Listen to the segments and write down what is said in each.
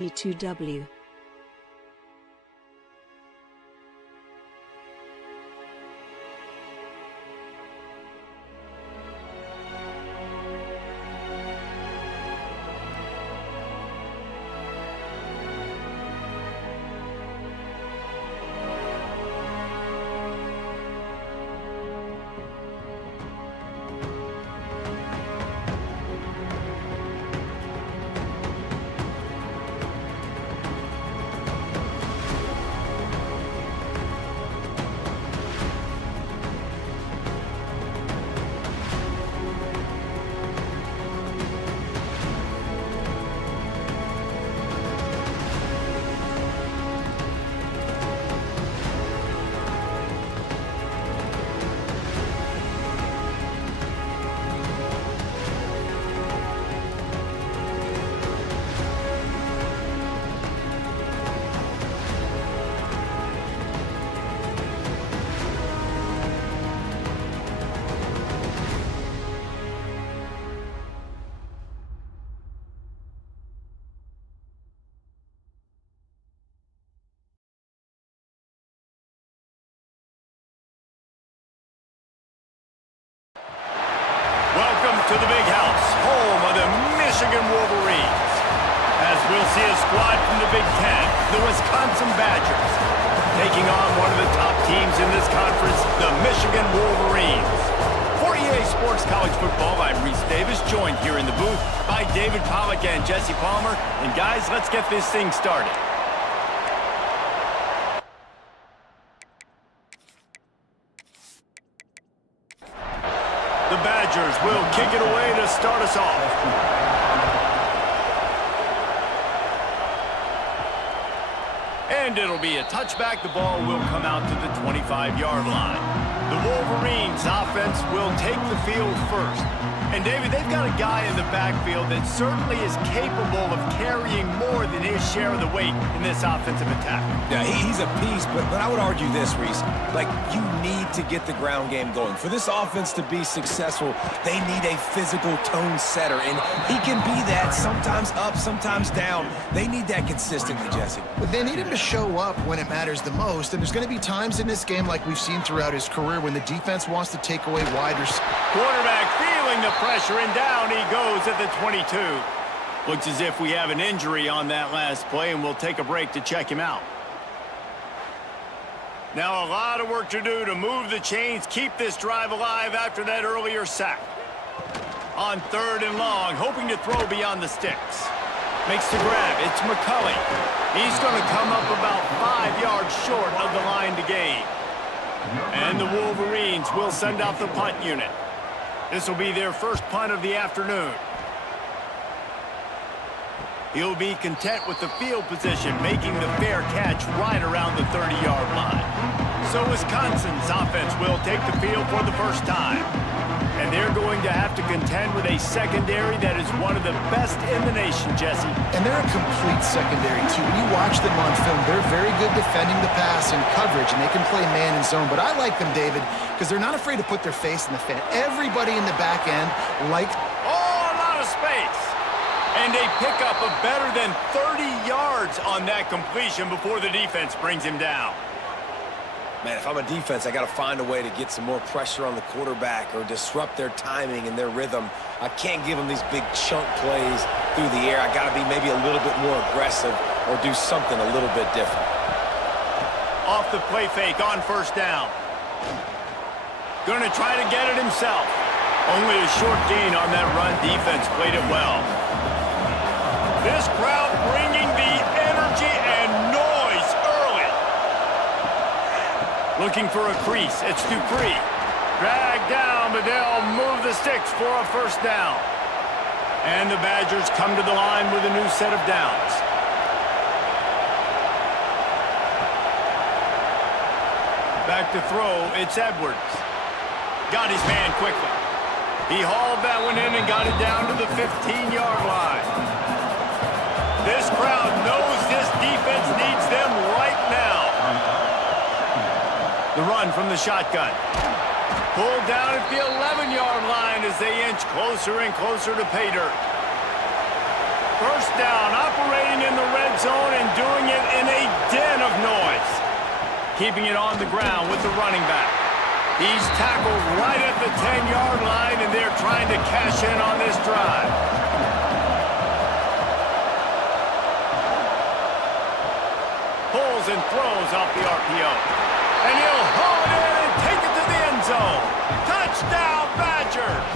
E2W. Welcome to the big house, home of the Michigan Wolverines. As we'll see a squad from the Big Ten, the Wisconsin Badgers, taking on one of the top teams in this conference, the Michigan Wolverines. For EA Sports College Football, I'm Reese Davis, joined here in the booth by David Pollack and Jesse Palmer. And guys, let's get this thing started. The Badgers will kick it away to start us off. And it'll be a touchback. The ball will come out to the 25-yard line. The Wolverines offense will take the field first. And David, they've got a guy in the backfield that certainly is capable of carrying more than his share of the weight in this offensive attack. Yeah, he's a beast, but I would argue this, Reese. Like, you need to get the ground game going. For this offense to be successful, they need a physical tone setter, and he can be that, sometimes up, sometimes down. They need that consistently, Jesse. But they need him to show up when it matters the most, and there's going to be times in this game like we've seen throughout his career when the defense wants to take away wide receivers. Quarterback feeling the pressure, and down he goes at the 22. Looks as if we have an injury on that last play, and we'll take a break to check him out. Now a lot of work to do to move the chains, keep this drive alive after that earlier sack. On 3rd and long, hoping to throw beyond the sticks. Makes the grab. It's McCulley. He's going to come up about 5 yards short of the line to gain. And the Wolverines will send out the punt unit. This will be their first punt of the afternoon. He'll be content with the field position, making the fair catch right around the 30-yard line. So Wisconsin's offense will take the field for the first time. And they're going to have to contend with a secondary that is one of the best in the nation, Jesse. And they're a complete secondary, too. When you watch them on film, they're very good defending the pass and coverage, and they can play man and zone. But I like them, David, because they're not afraid to put their face in the fan. Everybody in the back end likes... Oh, a lot of space. And a pickup of better than 30 yards on that completion before the defense brings him down. Man, if I'm a defense, I got to find a way to get some more pressure on the quarterback or disrupt their timing and their rhythm. I can't give them these big chunk plays through the air. I got to be maybe a little bit more aggressive or do something a little bit different. Off the play fake on 1st down. Going to try to get it himself. Only a short gain on that run. Defense played it well. This crowd bringing the energy and noise early. Looking for a crease. It's Dupree. Dragged down, but they'll move the sticks for a 1st down. And the Badgers come to the line with a new set of downs. Back to throw. It's Edwards. Got his man quickly. He hauled that one in and got it down to the 15-yard line. This crowd knows this defense needs them right now. The run from the shotgun. Pulled down at the 11-yard line as they inch closer and closer to pay dirt. First down, operating in the red zone and doing it in a den of noise. Keeping it on the ground with the running back. He's tackled right at the 10-yard line, and they're trying to cash in on this drive. Pulls and throws off the RPO. And he'll haul it in and take it to the end zone. Touchdown, Badgers!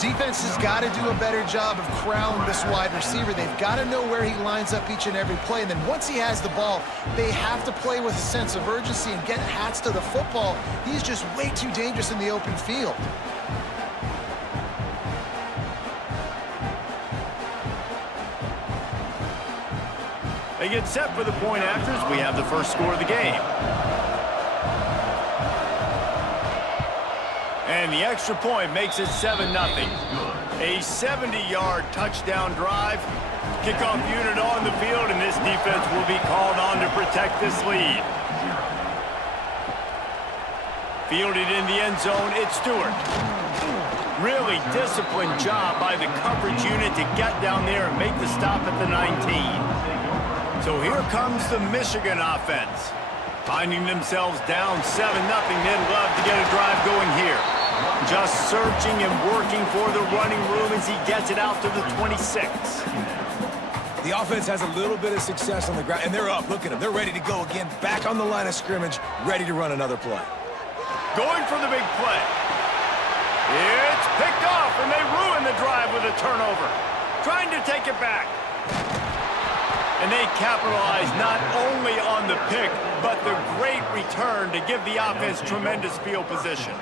Defense has got to do a better job of corralling this wide receiver. They've got to know where he lines up each and every play. And then once he has the ball, they have to play with a sense of urgency and get Hats to the football. He's just way too dangerous in the open field. They get set for the point after as we have the first score of the game. And the extra point makes it 7-0. A 70-yard touchdown drive. Kickoff unit on the field, and this defense will be called on to protect this lead. Fielded in the end zone, it's Stewart. Really disciplined job by the coverage unit to get down there and make the stop at the 19. So here comes the Michigan offense. Finding themselves down 7-0, they'd love to get a drive going here. Just searching and working for the running room as he gets it out to the 26. The offense has a little bit of success on the ground, and they're up. Look at them. They're ready to go again. Back on the line of scrimmage, ready to run another play. Going for the big play. It's picked off, and they ruin the drive with a turnover. Trying to take it back. And they capitalize not only on the pick, but the great return to give the offense tremendous field position.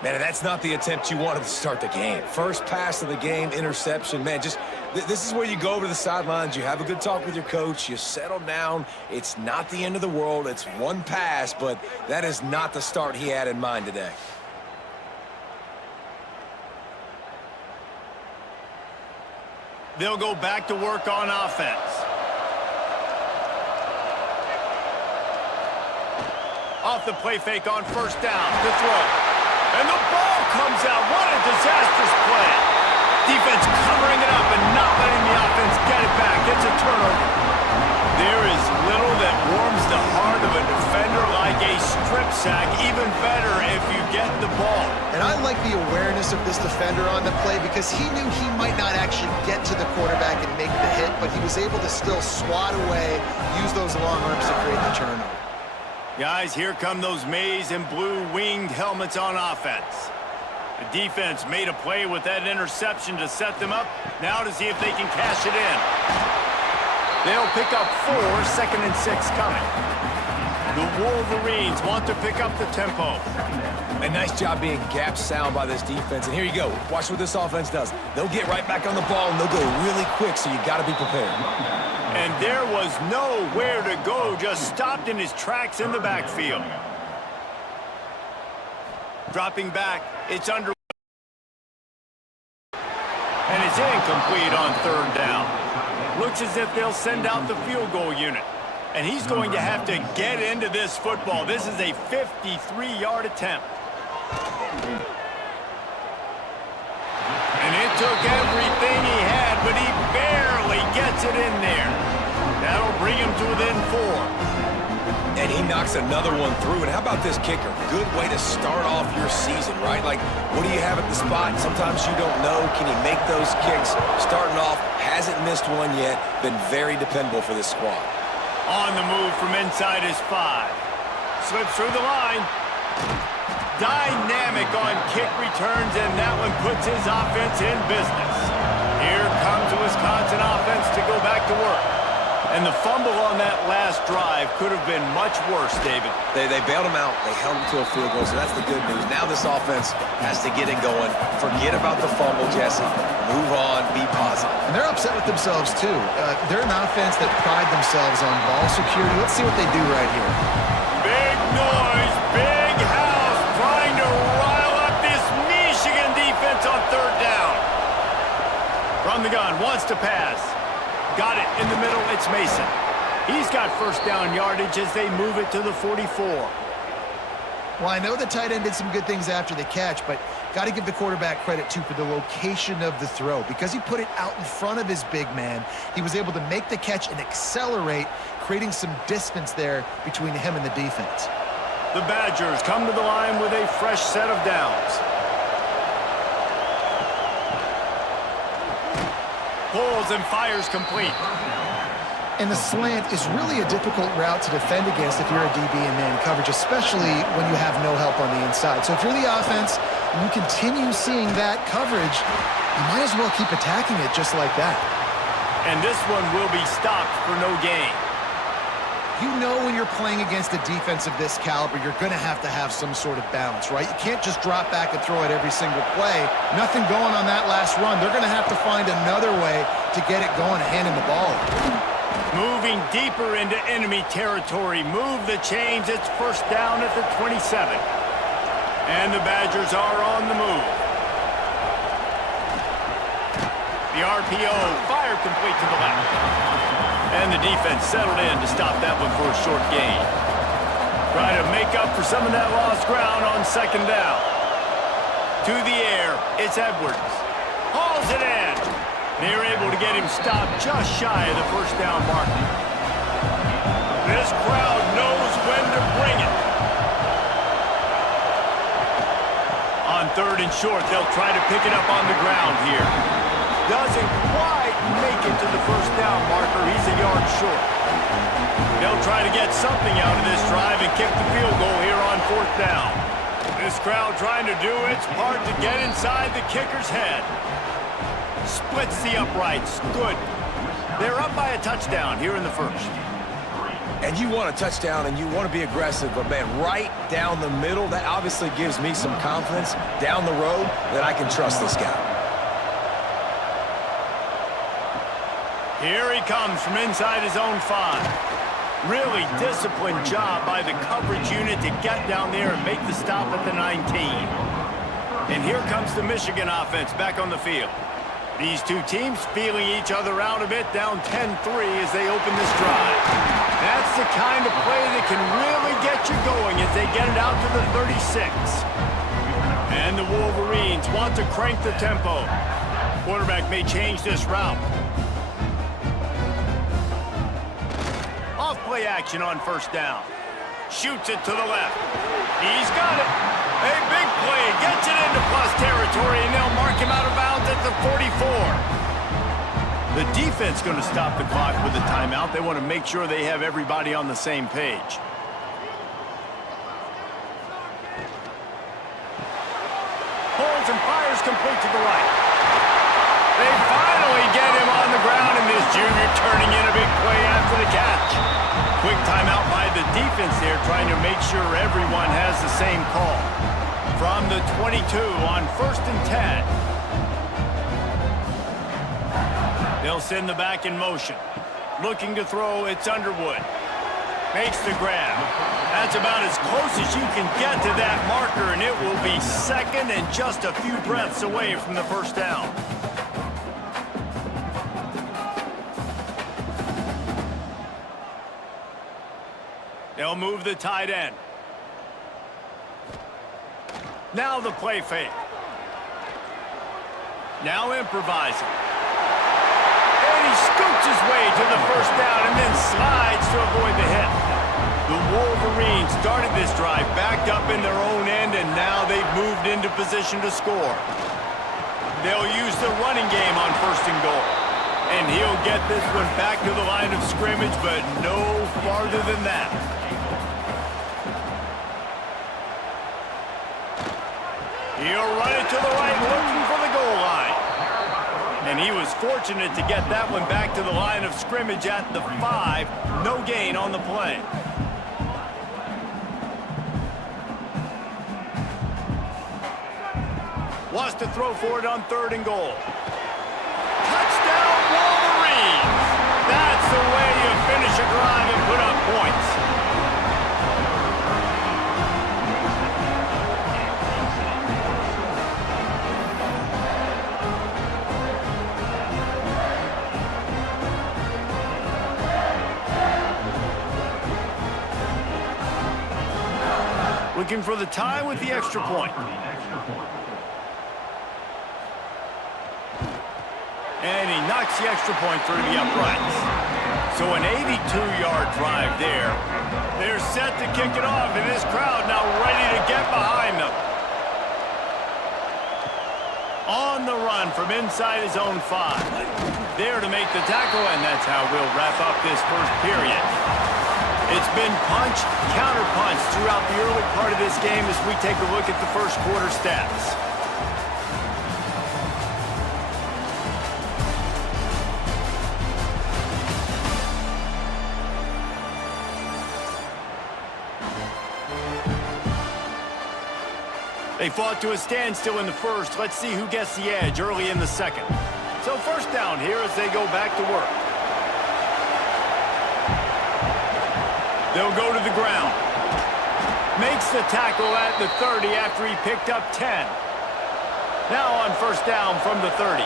Man, that's not the attempt you wanted to start the game. First pass of the game, interception. Man, just this is where you go over to the sidelines. You have a good talk with your coach. You settle down. It's not the end of the world. It's one pass, but that is not the start he had in mind today. They'll go back to work on offense. Off the play fake on first down to throw. And the ball comes out. What a disastrous play. Defense covering it up and not letting the offense get it back. It's a turnover. There is little that warms the heart of a defender like a strip sack. Even better if you get the ball. And I like the awareness of this defender on the play because he knew he might not actually get to the quarterback and make the hit, but he was able to still swat away, use those long arms to create the turnover. Guys, here come those maize and blue winged helmets on offense. The defense made a play with that interception to set them up. Now to see if they can cash it in. They'll pick up 4, 2nd and 6 coming. The Wolverines want to pick up the tempo. A nice job being gap sound by this defense. And here you go. Watch what this offense does. They'll get right back on the ball, and they'll go really quick, so you got to be prepared. And there was nowhere to go, just stopped in his tracks in the backfield. Dropping back, it's under. And it's incomplete on 3rd down. Looks as if they'll send out the field goal unit. And he's going to have to get into this football. This is a 53-yard attempt. And it took everything he had, but he barely gets it in there. That'll bring him to within 4. And he knocks another one through. And how about this kicker? Good way to start off your season, right? Like, what do you have at the spot? Sometimes you don't know. Can he make those kicks? Starting off, hasn't missed one yet. Been very dependable for this squad. On the move from inside his 5. Slips through the line. Dynamic on kick returns, and that one puts his offense in business. Here comes the Wisconsin offense to go back to work. And the fumble on that last drive could have been much worse, David. They bailed him out. They held him to a field goal, so that's the good news. Now this offense has to get it going. Forget about the fumble, Jesse. Move on. Be positive. And they're upset with themselves, too. They're an offense that pride themselves on ball security. Let's see what they do right here. Big noise, big house, trying to rile up this Michigan defense on 3rd down. From the gun, wants to pass. Got it in the middle, it's Mason. He's got first down yardage as they move it to the 44. Well, I know the tight end did some good things after the catch, but got to give the quarterback credit, too, for the location of the throw. Because he put it out in front of his big man, he was able to make the catch and accelerate, creating some distance there between him and the defense. The Badgers come to the line with a fresh set of downs. Pulls and fires complete. And the slant is really a difficult route to defend against if you're a DB in man coverage, especially when you have no help on the inside. So if you're the offense and you continue seeing that coverage, you might as well keep attacking it just like that. And this one will be stopped for no gain. You know when you're playing against a defense of this caliber, you're going to have some sort of balance, right? You can't just drop back and throw it every single play. Nothing going on that last run. They're going to have to find another way to get it going and handing the ball. Moving deeper into enemy territory. Move the chains. It's first down at the 27. And the Badgers are on the move. The RPO, fire complete to the left. And the defense settled in to stop that one for a short gain. Trying to make up for some of that lost ground on second down. To the air, it's Edwards. Hauls it in. They're able to get him stopped just shy of the first down marker. This crowd knows when to bring it. On third and short, they'll try to pick it up on the ground here. Doesn't quite make it to the first down marker. He's a yard short. They'll try to get something out of this drive and kick the field goal here on fourth down. This crowd trying to do its part to get inside the kicker's head. Splits the uprights. Good. They're up by a touchdown here in the first. And you want a touchdown and you want to be aggressive, but man, right down the middle, that obviously gives me some confidence down the road that I can trust this guy. Here he comes from inside his own 5. Really disciplined job by the coverage unit to get down there and make the stop at the 19. And here comes the Michigan offense back on the field. These two teams feeling each other out a bit, down 10-3 as they open this drive. That's the kind of play that can really get you going as they get it out to the 36. And the Wolverines want to crank the tempo. Quarterback may change this route. Off-play action on first down. Shoots it to the left. He's got it. A big play. Gets it into plus territory, and they'll mark him out of bounds at the 44. The defense going to stop the clock with a timeout. They want to make sure they have everybody on the same page. Pulls and fires complete to the right. They finally get him on the ground, and this junior turning in a big play after the catch. Quick timeout by the defense there, trying to make sure everyone has the same call. From the 22 on first and 10. They'll send the back in motion. Looking to throw, it's Underwood. Makes the grab. That's about as close as you can get to that marker, and it will be second and just a few breaths away from the first down. They'll move the tight end. Now the play fake. Now improvising. And he scoots his way to the first down and then slides to avoid the hit. The Wolverines started this drive backed up in their own end, and now they've moved into position to score. They'll use the running game on first and goal. And he'll get this one back to the line of scrimmage, but no farther than that. He'll run it to the right, looking for the goal line. And he was fortunate to get that one back to the line of scrimmage at the 5. No gain on the play. Wants to throw for it on third and goal. Touchdown, Wolverines! That's the way you finish a drive and put up points. Looking for the tie with the extra point. And he knocks the extra point through the uprights. So an 82-yard drive there. They're set to kick it off, and this crowd now ready to get behind them. On the run from inside his own 5. There to make the tackle, and that's how we'll wrap up this first period. It's been punch, counter-punch throughout the early part of this game as we take a look at the first quarter stats. They fought to a standstill in the first. Let's see who gets the edge early in the second. So first down here as they go back to work. They'll go to the ground. Makes the tackle at the 30 after he picked up 10. Now on first down from the 30.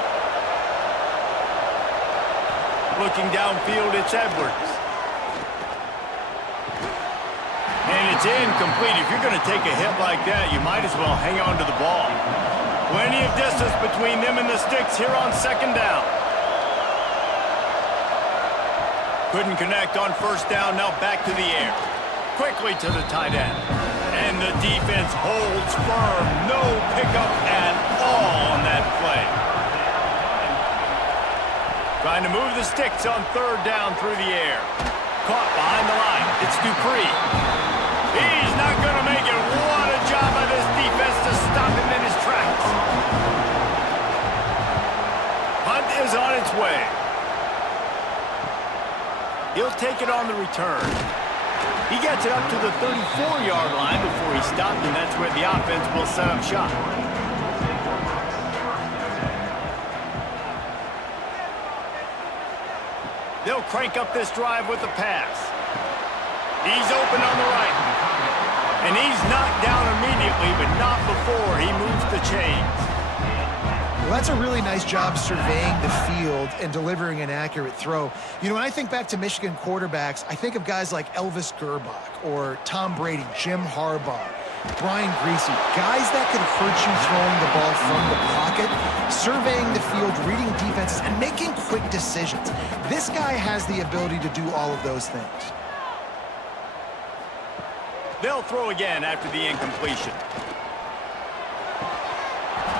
Looking downfield, it's Edwards. And it's incomplete. If you're going to take a hit like that, you might as well hang on to the ball. Plenty of distance between them and the sticks here on second down. Couldn't connect on first down, now back to the air. Quickly to the tight end. And the defense holds firm. No pickup at all on that play. Trying to move the sticks on third down through the air. Caught behind the line. It's Dupree. He's not going to make it. What a job by this defense to stop him in his tracks. Hunt is on its way. He'll take it on the return. He gets it up to the 34-yard line before he stopped, and that's where the offense will set up shop. They'll crank up this drive with the pass. He's open on the right. And he's knocked down immediately, but not before he moves the chains. Well, that's a really nice job surveying the field and delivering an accurate throw. You know, when I think back to Michigan quarterbacks, I think of guys like Elvis Gerbach or Tom Brady, Jim Harbaugh, Brian Greasy, guys that could hurt you throwing the ball from the pocket, surveying the field, reading defenses, and making quick decisions. This guy has the ability to do all of those things. They'll throw again after the incompletion.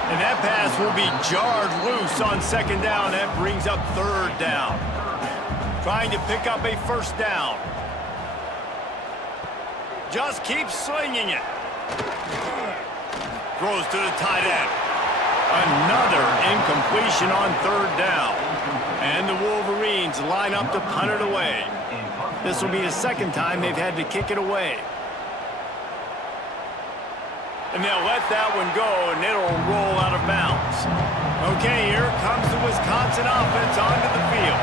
And that pass will be jarred loose on second down. That brings up third down. Trying to pick up a first down. Just keeps slinging it. Throws to the tight end. Another incompletion on third down. And the Wolverines line up to punt it away. This will be the second time they've had to kick it away. And they'll let that one go, and it'll roll out of bounds. Okay, here comes the Wisconsin offense onto the field.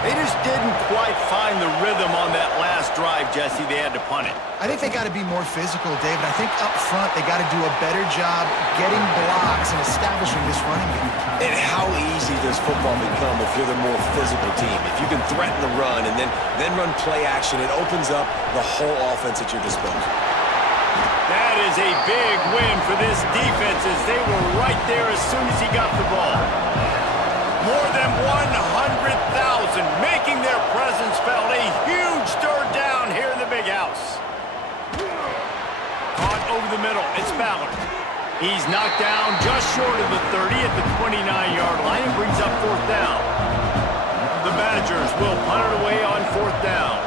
They just didn't quite find the rhythm on that last drive, Jesse. They had to punt it. I think they got to be more physical, David. I think up front they got to do a better job getting blocks and establishing this running game. And how easy does football become if you're the more physical team? If you can threaten the run and then run play action, it opens up the whole offense at your disposal. That is a big win for this defense as they were right there as soon as he got the ball. More than 100,000 making their presence felt. A huge third down here in the big house. Caught over the middle. It's Ballard. He's knocked down just short of the 30 at the 29-yard line and brings up fourth down. The Badgers will punt it away on fourth down.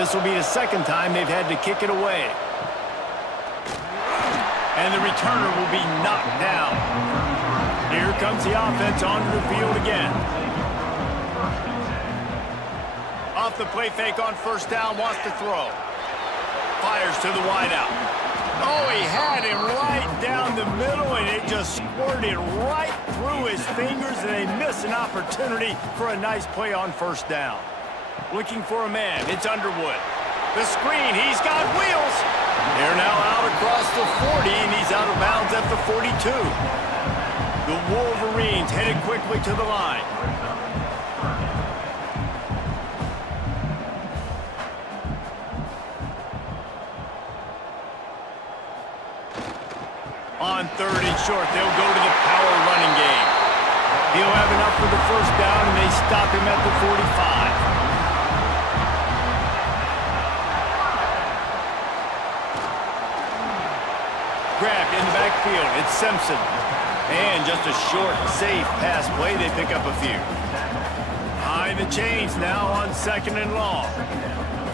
This will be the second time they've had to kick it away. And the returner will be knocked down. Here comes the offense onto the field again. Off the play fake on first down, wants to throw. Fires to the wideout. Oh, he had him right down the middle, and it just squirted right through his fingers, and they miss an opportunity for a nice play on first down. Looking for a man, it's Underwood. The screen, he's got wheels. They're now out across the 40, and he's out of bounds at the 42. The Wolverines headed quickly to the line. On third and short, they'll go to the power running game. He'll have enough for the first down, and they stop him at the 45. Grabbed in the backfield. It's Simpson. And just a short, safe pass play. They pick up a few. Behind the chains now on 2nd and long.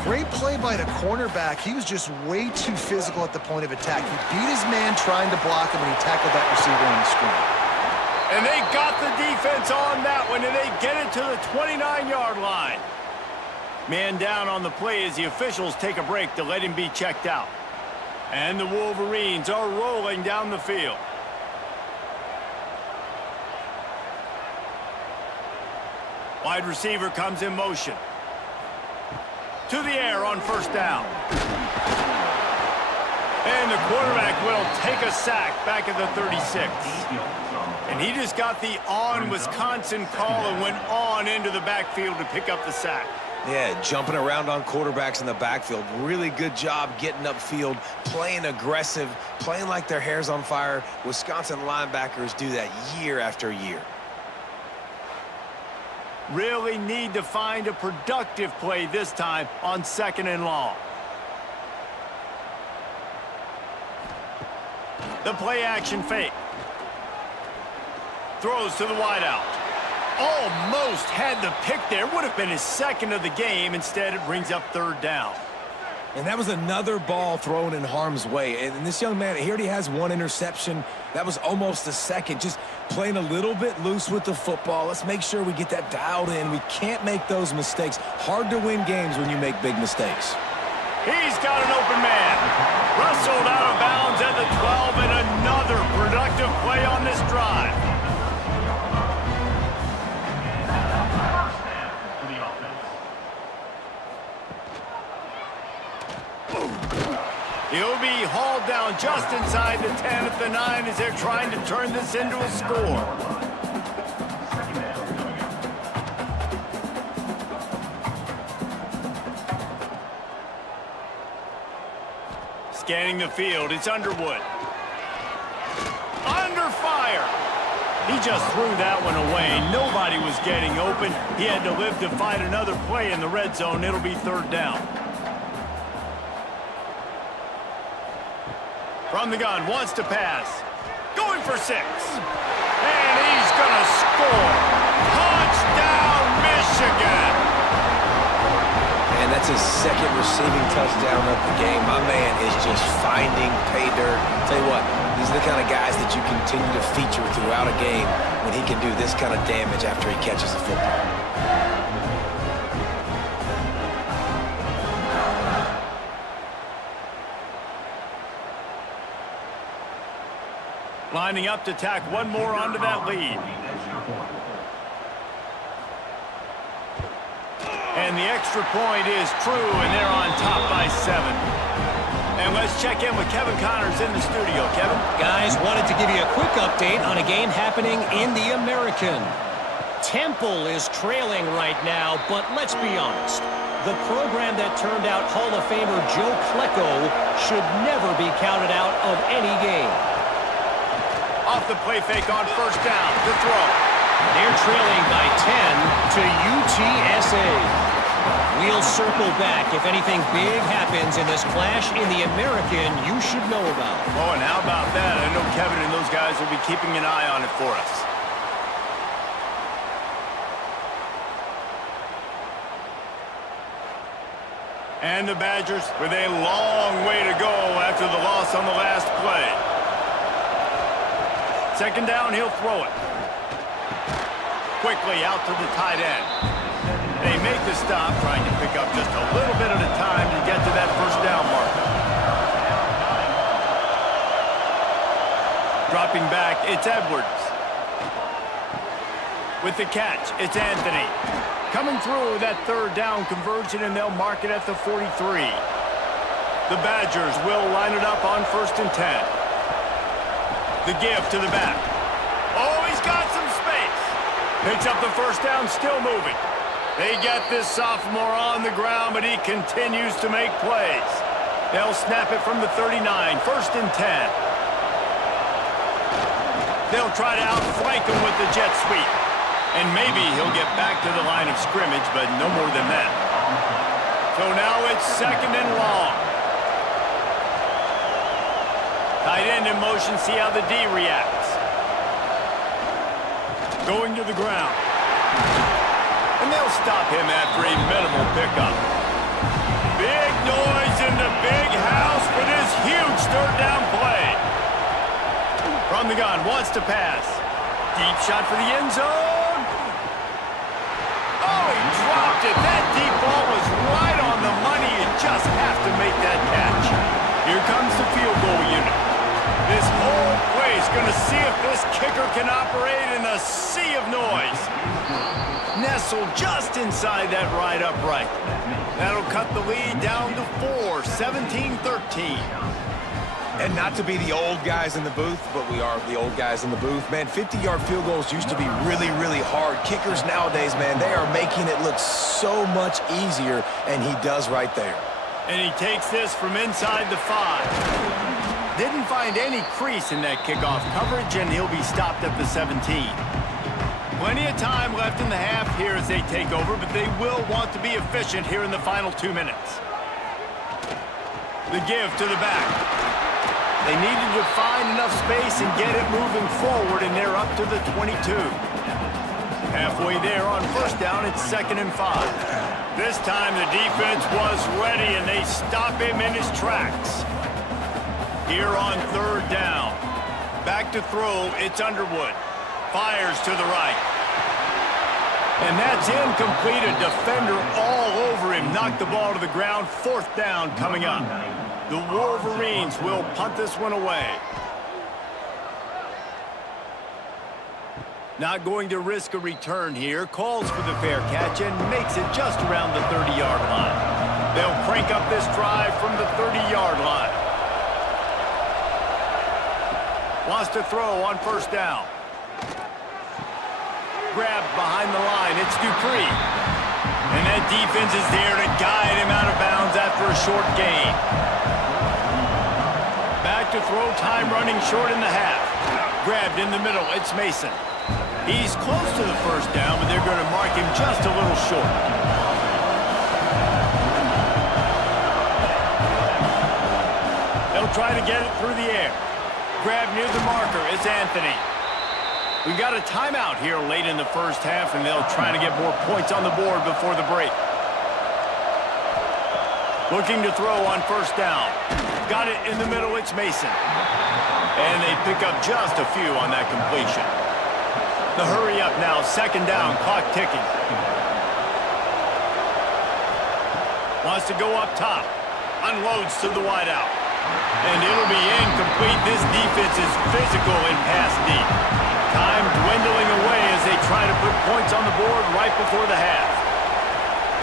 Great play by the cornerback. He was just way too physical at the point of attack. He beat his man trying to block him, and he tackled that receiver on the screen. And they got the defense on that one, and they get it to the 29-yard line. Man down on the play as the officials take a break to let him be checked out. And the Wolverines are rolling down the field. Wide receiver comes in motion. To the air on 1st down. And the quarterback will take a sack back at the 36. And he just got the on-Wisconsin call and went on into the backfield to pick up the sack. Yeah, jumping around on quarterbacks in the backfield. Really good job getting upfield, playing aggressive, playing like their hair's on fire. Wisconsin linebackers do that year after year. Really need to find a productive play this time on 2nd and long. The play action fake. Throws to the wideout. Almost had the pick there. Would have been his 2nd of the game. Instead, it brings up 3rd down. And that was another ball thrown in harm's way. And this young man, he already has 1 interception. That was almost a 2nd. Just playing a little bit loose with the football. Let's make sure we get that dialed in. We can't make those mistakes. Hard to win games when you make big mistakes. He's got an open man. Wrestled out of bounds at the 12, and another productive play on this drive. He'll be hauled down just inside the 10 at the 9 as they're trying to turn this into a score. Scanning the field, it's Underwood. Under fire! He just threw that one away. Nobody was getting open. He had to live to find another play in the red zone. It'll be 3rd down. From the gun, wants to pass. Going for 6. And he's going to score. Touchdown, Michigan! And that's his 2nd receiving touchdown of the game. My man is just finding pay dirt. Tell you what, these are the kind of guys that you continue to feature throughout a game when he can do this kind of damage after he catches the football. Lining up to tack one more onto that lead. And the extra point is true, and they're on top by 7. And let's check in with Kevin Connors in the studio. Kevin? Guys, wanted to give you a quick update on a game happening in the American. Temple is trailing right now, but let's be honest. The program that turned out Hall of Famer Joe Klecko should never be counted out of any game. Off the play fake on 1st down to throw. They're trailing by 10 to UTSA. We'll circle back if anything big happens in this clash in the American you should know about. Oh, and how about that? I know Kevin and those guys will be keeping an eye on it for us. And the Badgers with a long way to go after the loss on the last play. 2nd down, he'll throw it. Quickly out to the tight end. They make the stop, trying to pick up just a little bit at a time to get to that 1st down mark. Dropping back, it's Edwards. With the catch, it's Anthony. Coming through that 3rd down conversion, and they'll mark it at the 43. The Badgers will line it up on 1st and 10. The give to the back. Oh, he's got some space. Picks up the 1st down, still moving. They get this sophomore on the ground, but he continues to make plays. They'll snap it from the 39, 1st and 10. They'll try to outflank him with the jet sweep. And maybe he'll get back to the line of scrimmage, but no more than that. So now it's 2nd and long. Tight end in motion, see how the D reacts. Going to the ground. And they'll stop him after a minimal pickup. Big noise in the big house for this huge 3rd down play. From the gun, wants to pass. Deep shot for the end zone. Oh, he dropped it. That deep ball was right on the money. You just have to make that catch. Here comes the field goal unit. This whole place going to see if this kicker can operate in a sea of noise. Nestled just inside that right upright. That'll cut the lead down to 4, 17-13. And not to be the old guys in the booth, but we are the old guys in the booth. Man, 50-yard field goals used to be really, really hard. Kickers nowadays, man, they are making it look so much easier, and he does right there. And he takes this from inside the 5. Didn't find any crease in that kickoff coverage, and he'll be stopped at the 17. Plenty of time left in the half here as they take over, but they will want to be efficient here in the final 2 minutes. The give to the back. They needed to find enough space and get it moving forward, and they're up to the 22. Halfway there on 1st down, it's 2nd and 5. This time the defense was ready, and they stop him in his tracks. Here on 3rd down. Back to throw, it's Underwood. Fires to the right. And that's incomplete. A defender all over him. Knocked the ball to the ground. 4th down coming up. The Wolverines will punt this one away. Not going to risk a return here. Calls for the fair catch and makes it just around the 30-yard line. They'll crank up this drive from the 30-yard line. Wants to throw on 1st down. Grabbed behind the line. It's Dupree. And that defense is there to guide him out of bounds after a short gain. Back to throw, time running short in the half. Grabbed in the middle. It's Mason. He's close to the 1st down, but they're going to mark him just a little short. They'll try to get it through the air. Grab near the marker. It's Anthony. We got a timeout here late in the 1st half, and they'll try to get more points on the board before the break. Looking to throw on 1st down. Got it in the middle. It's Mason. And they pick up just a few on that completion. The hurry up now. 2nd down. Clock ticking. Wants to go up top. Unloads to the wideout. And it'll be incomplete. This defense is physical and pass deep. Time dwindling away as they try to put points on the board right before the half.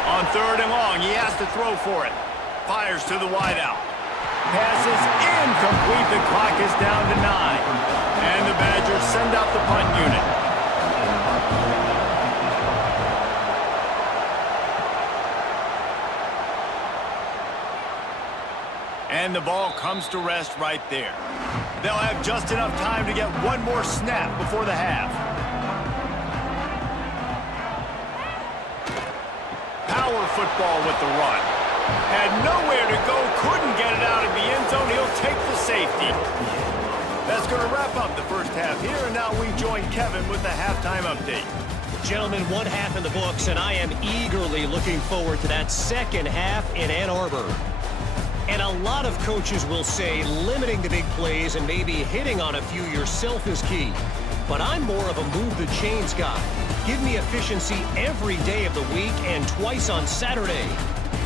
On 3rd and long, he has to throw for it. Fires to the wideout. Pass is incomplete. The clock is down to 9. And the Badgers send out the punt unit. And the ball comes to rest right there. They'll have just enough time to get one more snap before the half. Power football with the run. Had nowhere to go, couldn't get it out of the end zone. He'll take the safety. That's going to wrap up the 1st half here, and now we join Kevin with the halftime update. Gentlemen, 1 half in the books, and I am eagerly looking forward to that 2nd half in Ann Arbor. And a lot of coaches will say limiting the big plays and maybe hitting on a few yourself is key. But I'm more of a move the chains guy. Give me efficiency every day of the week and twice on Saturday.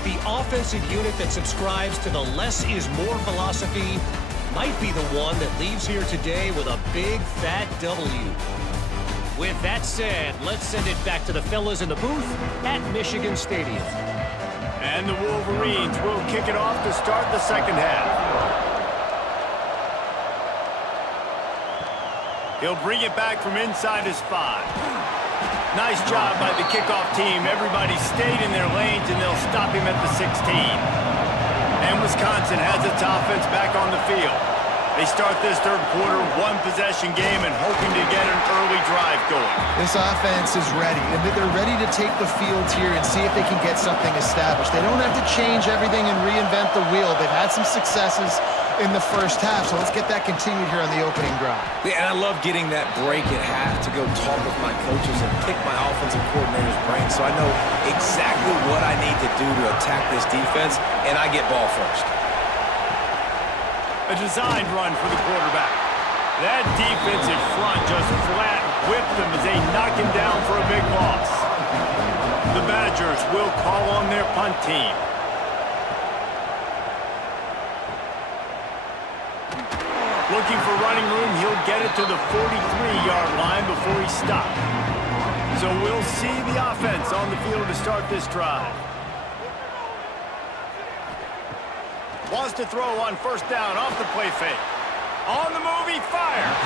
The offensive unit that subscribes to the less is more philosophy might be the one that leaves here today with a big fat W. With that said, let's send it back to the fellas in the booth at Michigan Stadium. And the Wolverines will kick it off to start the 2nd half. He'll bring it back from inside his 5. Nice job by the kickoff team. Everybody stayed in their lanes, and they'll stop him at the 16. And Wisconsin has its offense back on the field. They start this third quarter, one-possession game, and hoping to get an early drive going. This offense is ready. They're ready to take the field here and see if they can get something established. They don't have to change everything and reinvent the wheel. They've had some successes in the first half, so let's get that continued here on the opening drive. Yeah, and I love getting that break at half to go talk with my coaches and pick my offensive coordinator's brain so I know exactly what I need to do to attack this defense, and I get ball first. A designed run for the quarterback. That defensive front just flat whipped them as they knock him down for a big loss. The Badgers will call on their punt team. Looking for running room, he'll get it to the 43-yard line before he stopped. So we'll see the offense on the field to start this drive. Wants to throw on first down off the play fake. On the move, he fires.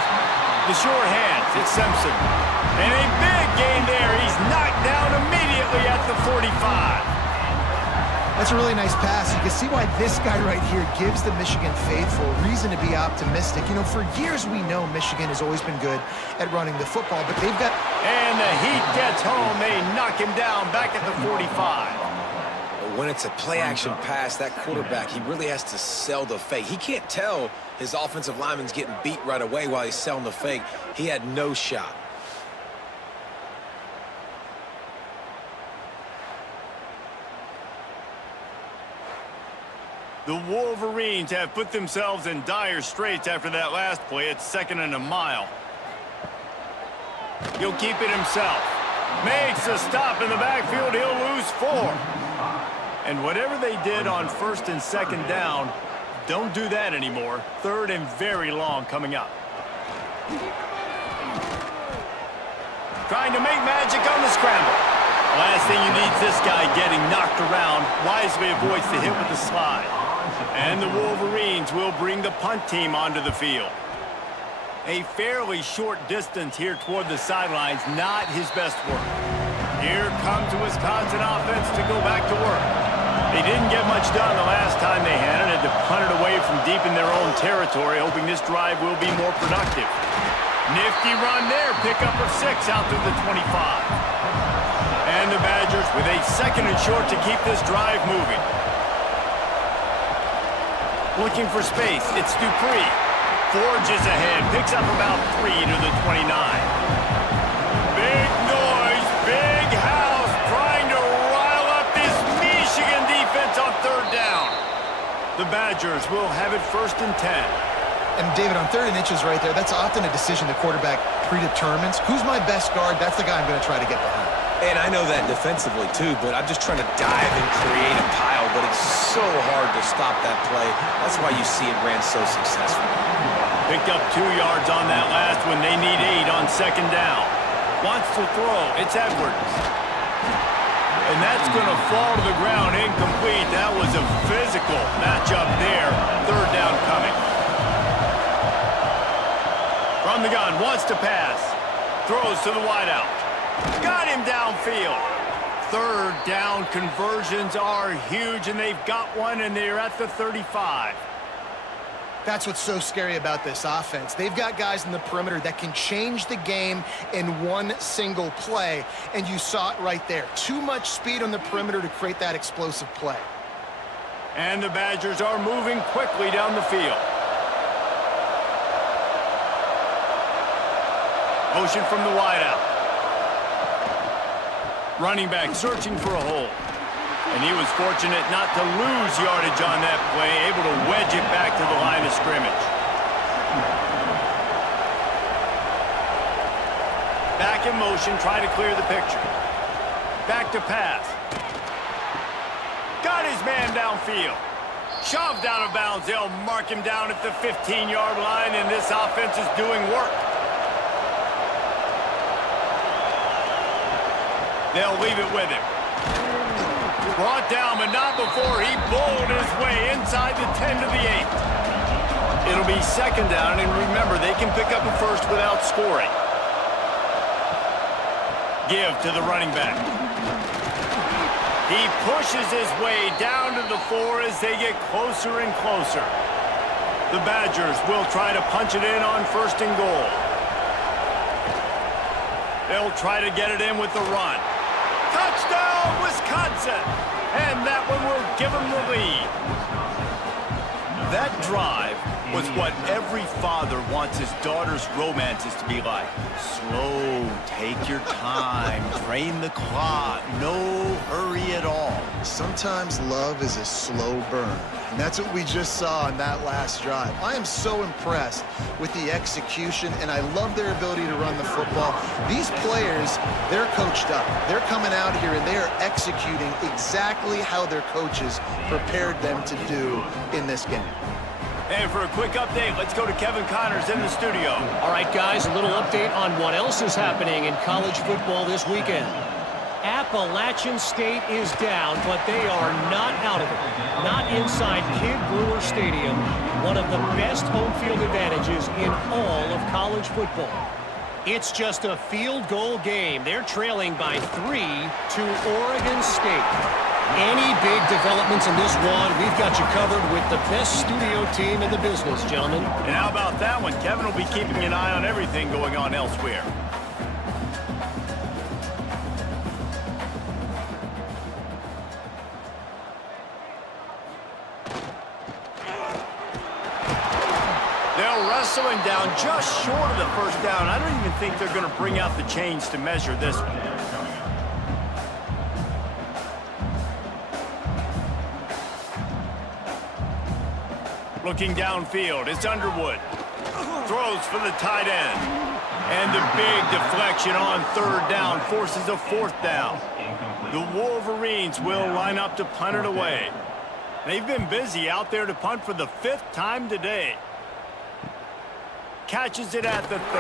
The short hands, it's Simpson. And a big gain there. He's knocked down immediately at the 45. That's a really nice pass. You can see why this guy right here gives the Michigan faithful reason to be optimistic. You know, for years we know Michigan has always been good at running the football, but they've got... And the heat gets home. They knock him down back at the 45. When it's a play-action pass, that quarterback, he really has to sell the fake. He can't tell his offensive lineman's getting beat right away while he's selling the fake. He had no shot. The Wolverines have put themselves in dire straits after that last play. It's 2nd and a mile. He'll keep it himself. Makes a stop in the backfield. He'll lose 4. And whatever they did on 1st and 2nd down, don't do that anymore. 3rd and very long coming up. Trying to make magic on the scramble. Last thing you need is this guy getting knocked around. Wisely avoids the hit with the slide. And the Wolverines will bring the punt team onto the field. A fairly short distance here toward the sidelines, not his best work. Here comes the Wisconsin offense to go back to work. They didn't get much done the last time they had it to punt it away from deep in their own territory, hoping this drive will be more productive. Nifty run there, pickup of 6 out through the 25. And the Badgers with a 2nd and short to keep this drive moving. Looking for space, it's Dupree. Forges ahead, picks up about 3 to the 29. Big noise, big house, trying to rile up this Michigan defense on 3rd down. The Badgers will have it 1st and 10. And David, on 3rd and inches right there, that's often a decision the quarterback predetermines. Who's my best guard? That's the guy I'm going to try to get behind. And I know that defensively, too, but I'm just trying to dive and create a pile, but it's so hard to stop that play. That's why you see it ran so successful. Picked up 2 yards on that last one. They need 8 on 2nd down. Wants to throw. It's Edwards. And that's going to fall to the ground incomplete. That was a physical matchup there. 3rd down coming. From the gun, wants to pass. Throws to the wideout. Got him downfield. 3rd down conversions are huge, and they've got one, and they're at the 35. That's what's so scary about this offense. They've got guys in the perimeter that can change the game in one single play, and you saw it right there. Too much speed on the perimeter to create that explosive play. And the Badgers are moving quickly down the field. Motion from the wideout. Running back searching for a hole. And he was fortunate not to lose yardage on that play, able to wedge it back to the line of scrimmage. Back in motion, trying to clear the picture. Back to pass. Got his man downfield. Shoved out of bounds. They'll mark him down at the 15-yard line, and this offense is doing work. They'll leave it with him. Brought down, but not before he bowled his way inside the 10 to the 8. It'll be 2nd down, and remember, they can pick up a first without scoring. Give to the running back. He pushes his way down to the 4 as they get closer and closer. The Badgers will try to punch it in on 1st and goal. They'll try to get it in with the run. Touchdown, Wisconsin! And that one will give them the lead. That drive was what every father wants his daughter's romances to be like. Slow, take your time, train the clock, no hurry at all. Sometimes love is a slow burn, and that's what we just saw on that last drive. I am so impressed with the execution, and I love their ability to run the football. These players, they're coached up. They're coming out here, and they are executing exactly how their coaches prepared them to do in this game. And for a quick update, let's go to Kevin Connors in the studio. All right, guys, a little update on what else is happening in college football this weekend. Appalachian State is down, but they are not out of it. Not inside Kid Brewer Stadium, one of the best home field advantages in all of college football. It's just a field goal game. They're trailing by 3 to Oregon State. Any big developments in this one, we've got you covered with the best studio team in the business, gentlemen. And how about that one? Kevin will be keeping an eye on everything going on elsewhere. They'll wrestle him down just short of the 1st down. I don't even think they're going to bring out the chains to measure this one. Looking downfield, it's Underwood. Throws for the tight end. And the big deflection on 3rd down forces a 4th down. The Wolverines will line up to punt it away. They've been busy out there to punt for the 5th time today. Catches it at the 30.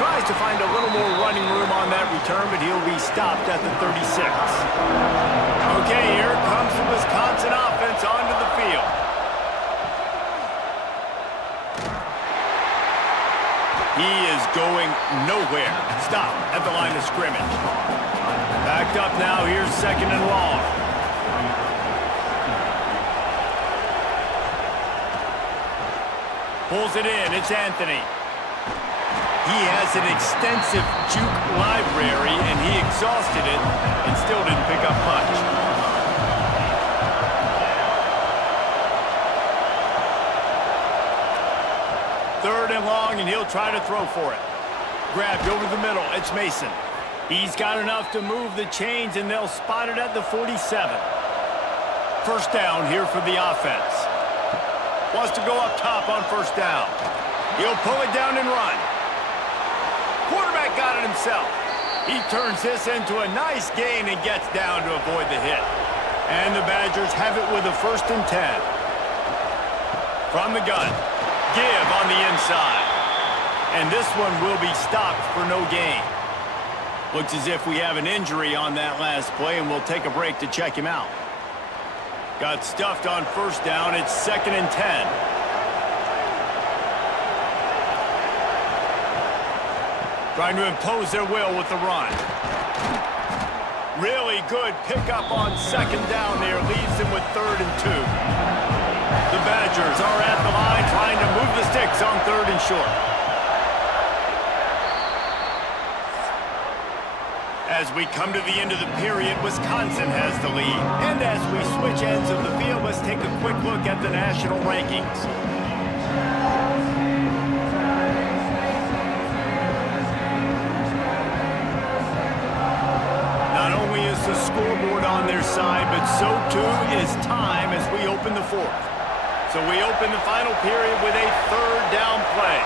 Tries to find a little more running room on that return, but he'll be stopped at the 36. Okay, here comes the Wisconsin offense onto the field. He is going nowhere. Stop at the line of scrimmage. Backed up now. Here's 2nd and long. Pulls it in. It's Anthony. He has an extensive juke library, and he exhausted it and still didn't pick up much. 3rd and long, and he'll try to throw for it. Grabbed over the middle. It's Mason. He's got enough to move the chains, and they'll spot it at the 47. 1st down here for the offense. Wants to go up top on 1st down. He'll pull it down and run. Quarterback got it himself. He turns this into a nice gain and gets down to avoid the hit. And the Badgers have it with a 1st and 10. From the gun. Give on the inside. And this one will be stopped for no gain. Looks as if we have an injury on that last play, and we'll take a break to check him out. Got stuffed on 1st down. It's 2nd and 10. Trying to impose their will with the run. Really good pickup on 2nd down there. Leaves them with 3rd and 2. The Badgers are at the line trying to move the sticks on 3rd and short. As we come to the end of the period, Wisconsin has the lead. And as we switch ends of the field, let's take a quick look at the national rankings. Not only is the scoreboard on their side, but so too is time as we open the 4th. So we open the final period with a 3rd down play.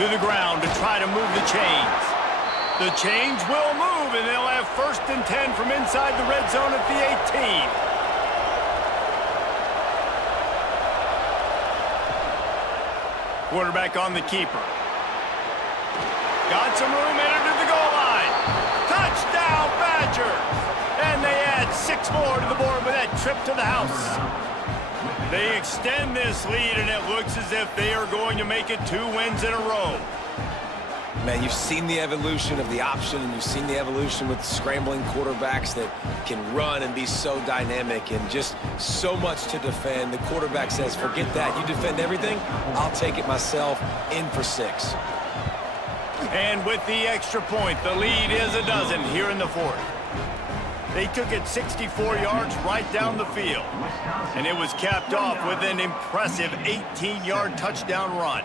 To the ground to try to move the chains. The chains will move, and they'll have 1st and 10 from inside the red zone at the 18. Quarterback on the keeper. Got some room, entered to the goal line. Touchdown, Badgers! And they add 6 more to the board with that trip to the house. They extend this lead, and it looks as if they are going to make it 2 wins in a row. Man, you've seen the evolution of the option, and you've seen the evolution with scrambling quarterbacks that can run and be so dynamic and just so much to defend. The quarterback says, forget that. You defend everything, I'll take it myself. In for 6. And with the extra point, the lead is a dozen here in the fourth. They took it 64 yards right down the field. And it was capped off with an impressive 18-yard touchdown run.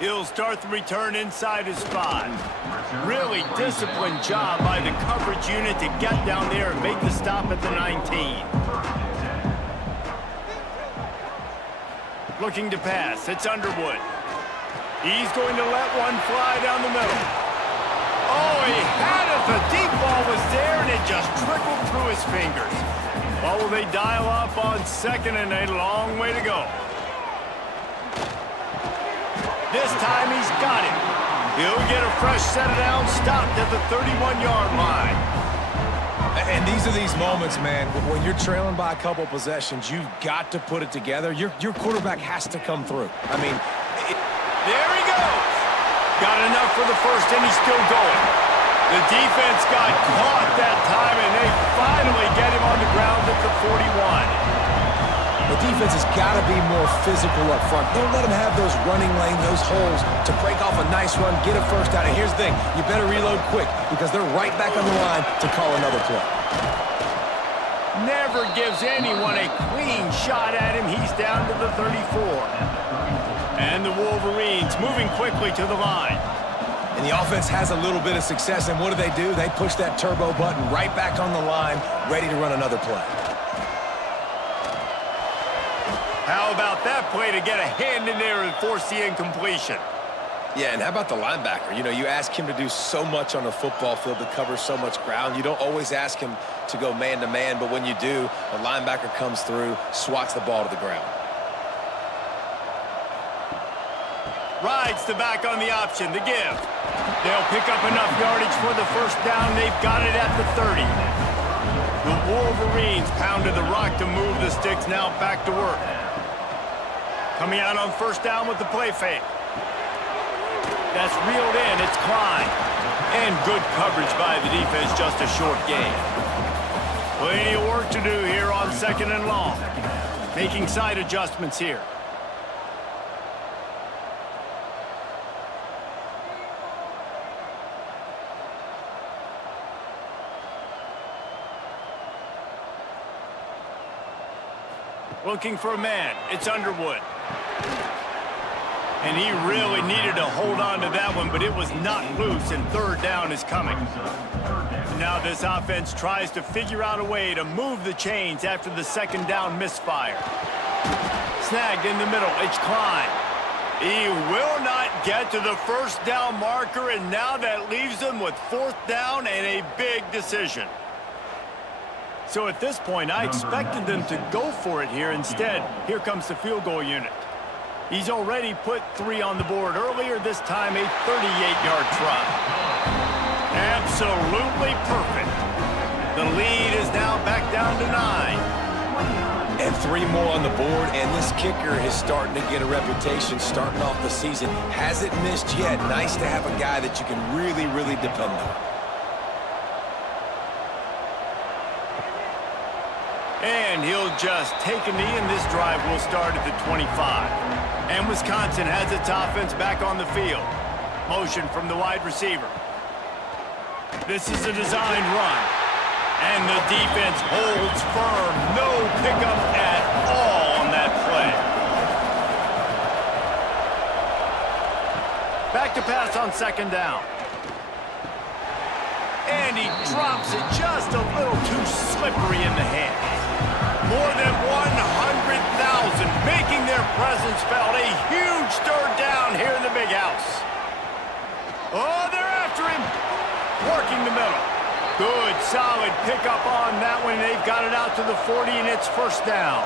He'll start the return inside his 5. Really disciplined job by the coverage unit to get down there and make the stop at the 19. Looking to pass, it's Underwood. He's going to let one fly down the middle. Oh, he had it. The deep ball was there, and it just trickled through his fingers. Well, will they dial up on 2nd and a long way to go? This time he's got it. He'll get a fresh set of downs, stopped at the 31-yard line. And these are these moments, man, when you're trailing by a couple possessions, you've got to put it together. Your quarterback has to come through. I mean, there he goes. Got enough for the first, and he's still going. The defense got caught that time, and they finally get him on the ground at the 41. The defense has got to be more physical up front. Don't let them have those running lanes, those holes to break off a nice run, get a first down. And here's the thing, you better reload quick because they're right back on the line to call another play. Never gives anyone a clean shot at him. He's down to the 34. And the Wolverines moving quickly to the line. And the offense has a little bit of success, and what do? They push that turbo button right back on the line, ready to run another play. How about that play to get a hand in there and force the incompletion? Yeah, and how about the linebacker? You know, you ask him to do so much on the football field, to cover so much ground. You don't always ask him to go man-to-man, but when you do, the linebacker comes through, swats the ball to the ground. Rides the back on the option, the give. They'll pick up enough yardage for the first down. They've got it at the 30. The Wolverines pounded the rock to move the sticks, now back to work. Coming out on first down with the play fake. That's reeled in, it's Klein. And good coverage by the defense, just a short gain. Plenty of work to do here on 2nd and long. Making side adjustments here. Looking for a man. It's Underwood. And he really needed to hold on to that one, but it was not loose, and 3rd down is coming. Now this offense tries to figure out a way to move the chains after the 2nd down misfire. Snagged in the middle. It's Klein. He will not get to the first down marker, and now that leaves them with 4th down and a big decision. So at this point, I expected them to go for it here. Instead, here comes the field goal unit. He's already put 3 on the board earlier, this time a 38-yard try. Absolutely perfect. The lead is now back down to 9. And 3 more on the board, and this kicker is starting to get a reputation starting off the season. Hasn't missed yet. Nice to have a guy that you can really, really depend on. And he'll just take a knee, and this drive will start at the 25. And Wisconsin has its offense back on the field. Motion from the wide receiver. This is a designed run. And the defense holds firm. No pickup at all on that play. Back to pass on 2nd down. And he drops it just a little too slippery in the hands. More than 100,000 making their presence felt. A huge 3rd down here in the big house. Oh, they're after him. Working the middle. Good, solid pickup on that one. They've got it out to the 40, and it's 1st down.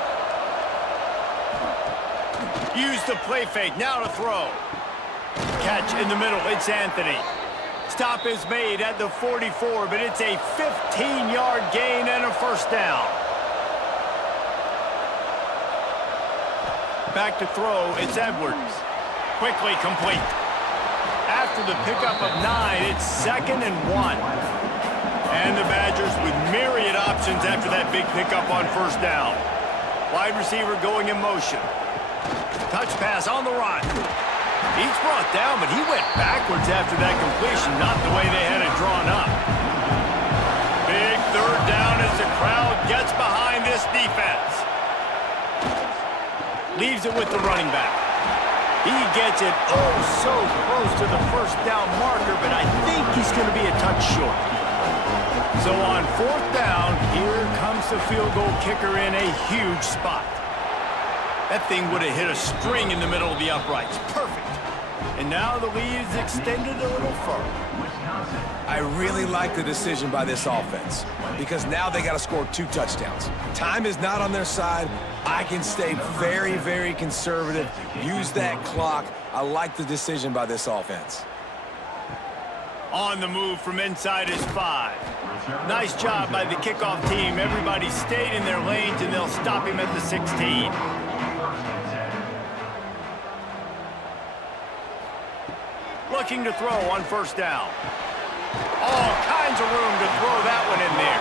Use the play fake. Now to throw. Catch in the middle. It's Anthony. Stop is made at the 44, but it's a 15-yard gain and a 1st down. Back to throw, it's Edwards. Quickly complete. After after the pickup of 9, it's 2nd and 1. And the Badgers with myriad options after that big pickup on first down. Wide receiver going in motion. Touch pass on the run. He's brought down, but he went backwards after that completion, not the way they had it drawn up. Big third down as the crowd gets behind this defense. Leaves it with the running back. He gets it oh so close to the first down marker, but I think he's going to be a touch short. So on fourth down, here comes the field goal kicker in a huge spot. That thing would have hit a string in the middle of the uprights. Perfect. And now the lead is extended a little further. I really like the decision by this offense because now they got to score 2 touchdowns. Time is not on their side. I can stay very, very conservative, use that clock. I like the decision by this offense. On the move from inside is 5. Nice job by the kickoff team. Everybody stayed in their lanes, and they'll stop him at the 16. Looking to throw on first down. All kinds of room to throw that one in there.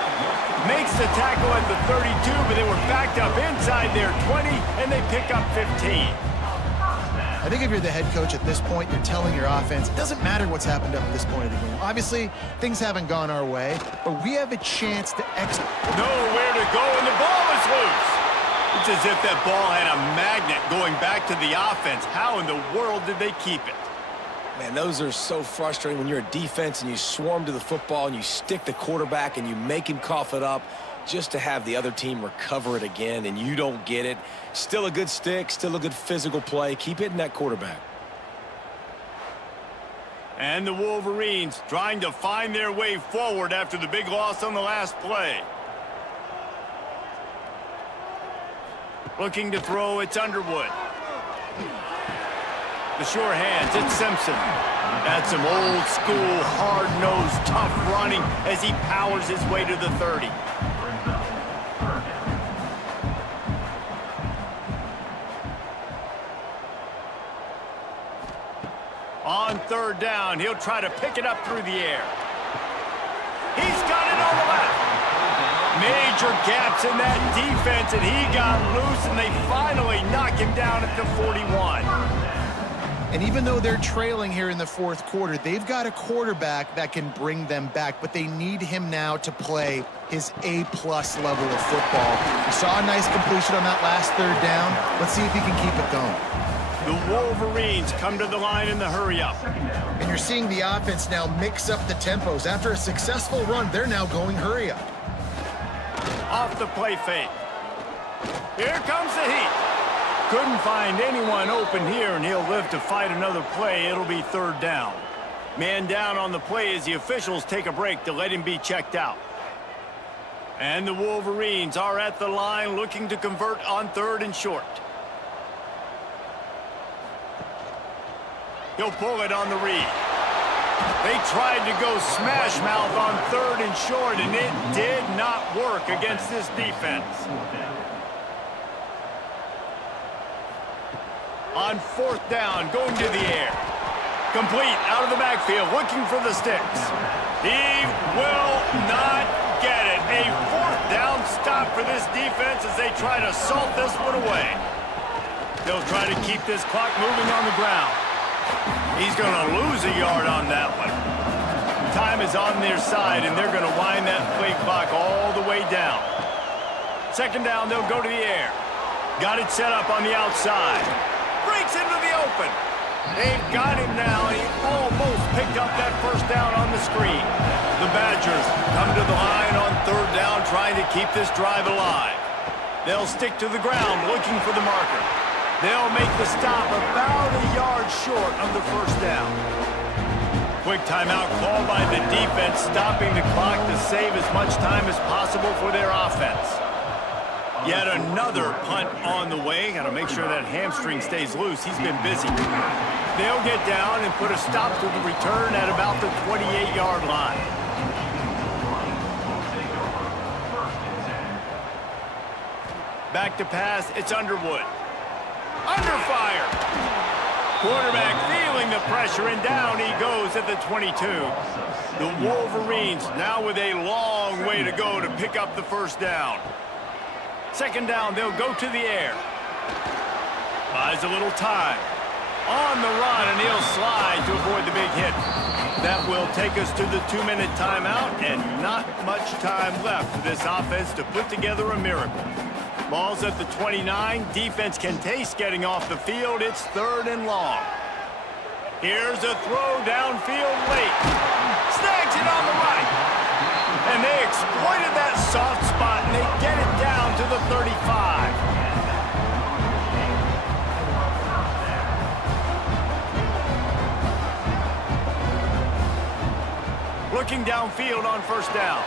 Makes the tackle at the 32, but they were backed up inside their 20, and they pick up 15. I think if you're the head coach at this point, you're telling your offense, it doesn't matter what's happened up at this point of the game. Obviously, things haven't gone our way, but we have a chance to nowhere to go, and the ball is loose. It's as if that ball had a magnet going back to the offense. How in the world did they keep it? Man, those are so frustrating when you're a defense and you swarm to the football and you stick the quarterback and you make him cough it up just to have the other team recover it again and you don't get it. Still a good stick, still a good physical play. Keep hitting that quarterback. And the Wolverines trying to find their way forward after the big loss on the last play. Looking to throw, it's Underwood. The sure hands, it's Simpson. That's some old school, hard-nosed, tough running as he powers his way to the 30. On third down, he'll try to pick it up through the air. He's got it on the left. Major gaps in that defense, and he got loose, and they finally knock him down at the 41. And even though they're trailing here in the fourth quarter, they've got a quarterback that can bring them back, but they need him now to play his A-plus level of football. We saw a nice completion on that last third down. Let's see if he can keep it going. The Wolverines come to the line in the hurry-up. And you're seeing the offense now mix up the tempos. After a successful run, they're now going hurry-up. Off the play fake. Here comes the heat. Couldn't find anyone open here, and he'll live to fight another play. It'll be third down. Man down on the play as the officials take a break to let him be checked out. And the Wolverines are at the line looking to convert on third and short. He'll pull it on the read. They tried to go smash mouth on third and short, and it did not work against this defense. On fourth down, going to the air. Complete out of the backfield, looking for the sticks. He will not get it. A fourth down stop for this defense as they try to salt this one away. They'll try to keep this clock moving on the ground. He's going to lose a yard on that one. Time is on their side, and they're going to wind that play clock all the way down. Second down, they'll go to the air. Got it set up on the outside. Breaks into the open. They've got him now. He almost picked up that first down on the screen. The Badgers come to the line on third down, trying to keep this drive alive. They'll stick to the ground, looking for the marker. They'll make the stop about a yard short of the first down. Quick timeout called by the defense, stopping the clock to save as much time as possible for their offense. Yet another punt on the way. Got to make sure that hamstring stays loose. He's been busy. They'll get down and put a stop to the return at about the 28-yard line. Back to pass, it's Underwood. Under fire. Quarterback feeling the pressure, and down he goes at the 22. The Wolverines now with a long way to go to pick up the first down. Second down, they'll go to the air. Buys a little time. On the run, and he'll slide to avoid the big hit. That will take us to the 2-minute timeout, and not much time left for this offense to put together a miracle. Ball's at the 29. Defense can taste getting off the field. It's 3rd and long. Here's a throw downfield late. Snags it on the right. And they exploited that soft spot, and they get it down to the 35. Looking downfield on first down.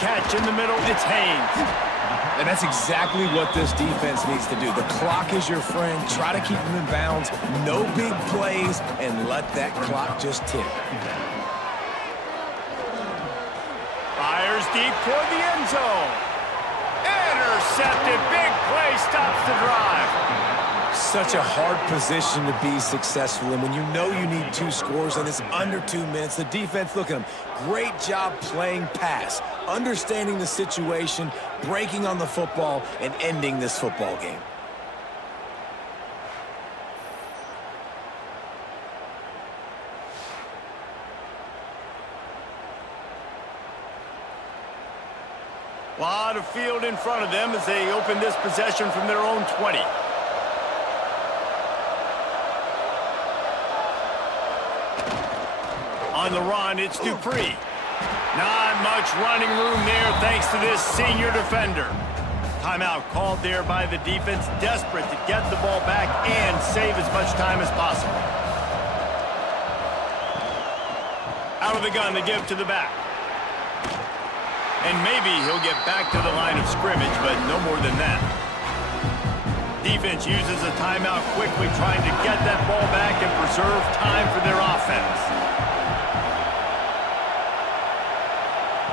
Catch in the middle, it's Haynes. And that's exactly what this defense needs to do. The clock is your friend. Try to keep them in bounds. No big plays, and let that clock just tick. Fires deep toward the end zone. Intercepted. Big play stops the drive. Such a hard position to be successful in when you know you need 2 scores and it's under 2 minutes. The defense, look at them. Great job playing pass, understanding the situation, breaking on the football, and ending this football game. A lot of field in front of them as they open this possession from their own 20. On the run, it's Dupree. Not much running room there thanks to this senior defender. Timeout called there by the defense, desperate to get the ball back and save as much time as possible. Out of the gun, they give to the back. And maybe he'll get back to the line of scrimmage, but no more than that. Defense uses a timeout quickly, trying to get that ball back and preserve time for their offense.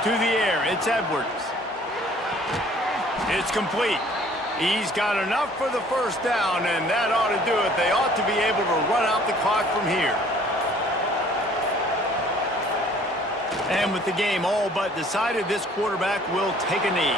To the air, it's Edwards. It's complete. He's got enough for the first down, and that ought to do it. They ought to be able to run out the clock from here. And with the game all but decided, this quarterback will take a knee.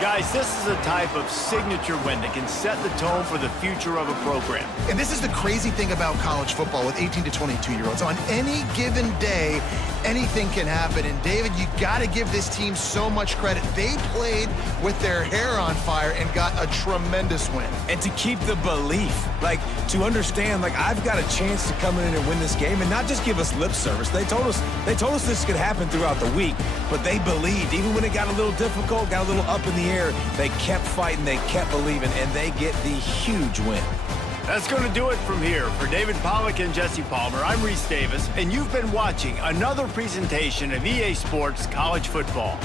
Guys, this is a type of signature win that can set the tone for the future of a program. And this is the crazy thing about college football with 18 to 22-year-olds. On any given day, anything can happen. And David, you got to give this team so much credit. They played with their hair on fire and got a tremendous win. And to keep the belief, like to understand, like I've got a chance to come in and win this game and not just give us lip service. They told us this could happen throughout the week, but they believed. Even when it got a little difficult, got a little up in the air, they kept fighting, they kept believing, and they get the huge win. That's going to do it from here. For David Pollack and Jesse Palmer, I'm Reese Davis, and you've been watching another presentation of EA Sports College Football.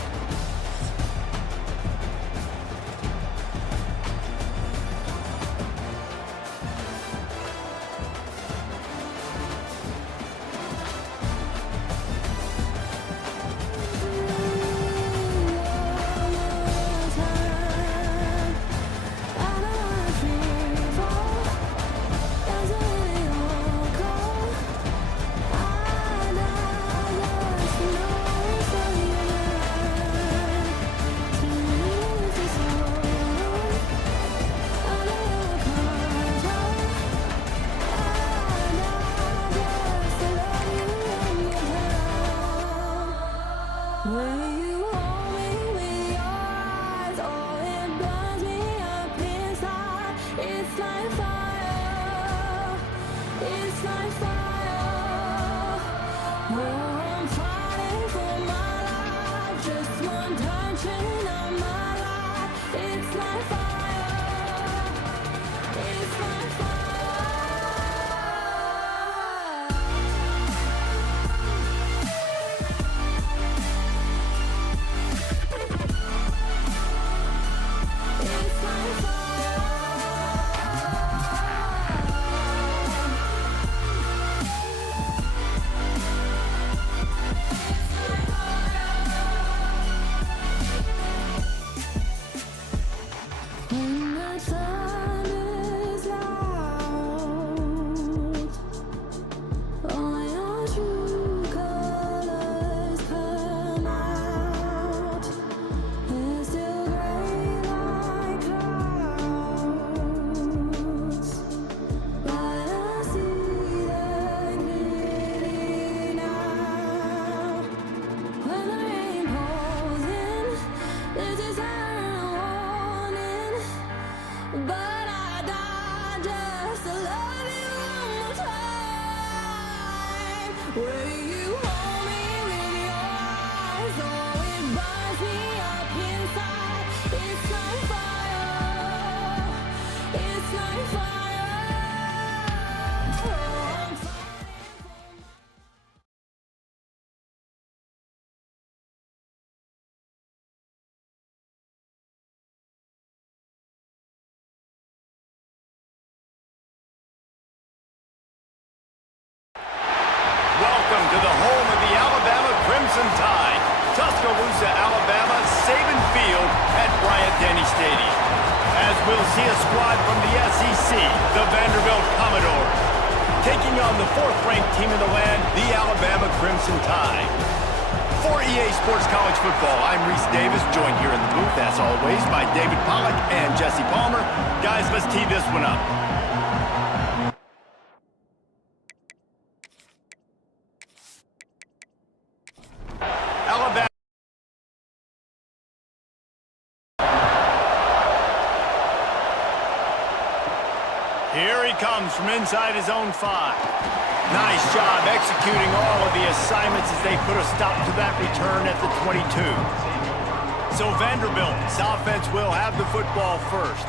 Tuscaloosa, Alabama, Saban Field at Bryant-Denny Stadium. As we'll see a squad from the SEC, the Vanderbilt Commodores, taking on the 4th-ranked team in the land, the Alabama Crimson Tide. For EA Sports College Football, I'm Reese Davis, joined here in the booth, as always, by David Pollack and Jesse Palmer. Guys, let's tee this one up. Alabama. Here he comes from inside his own 5. Nice job executing all of the assignments as they put a stop to that return at the 22. So Vanderbilt's offense will have the football first.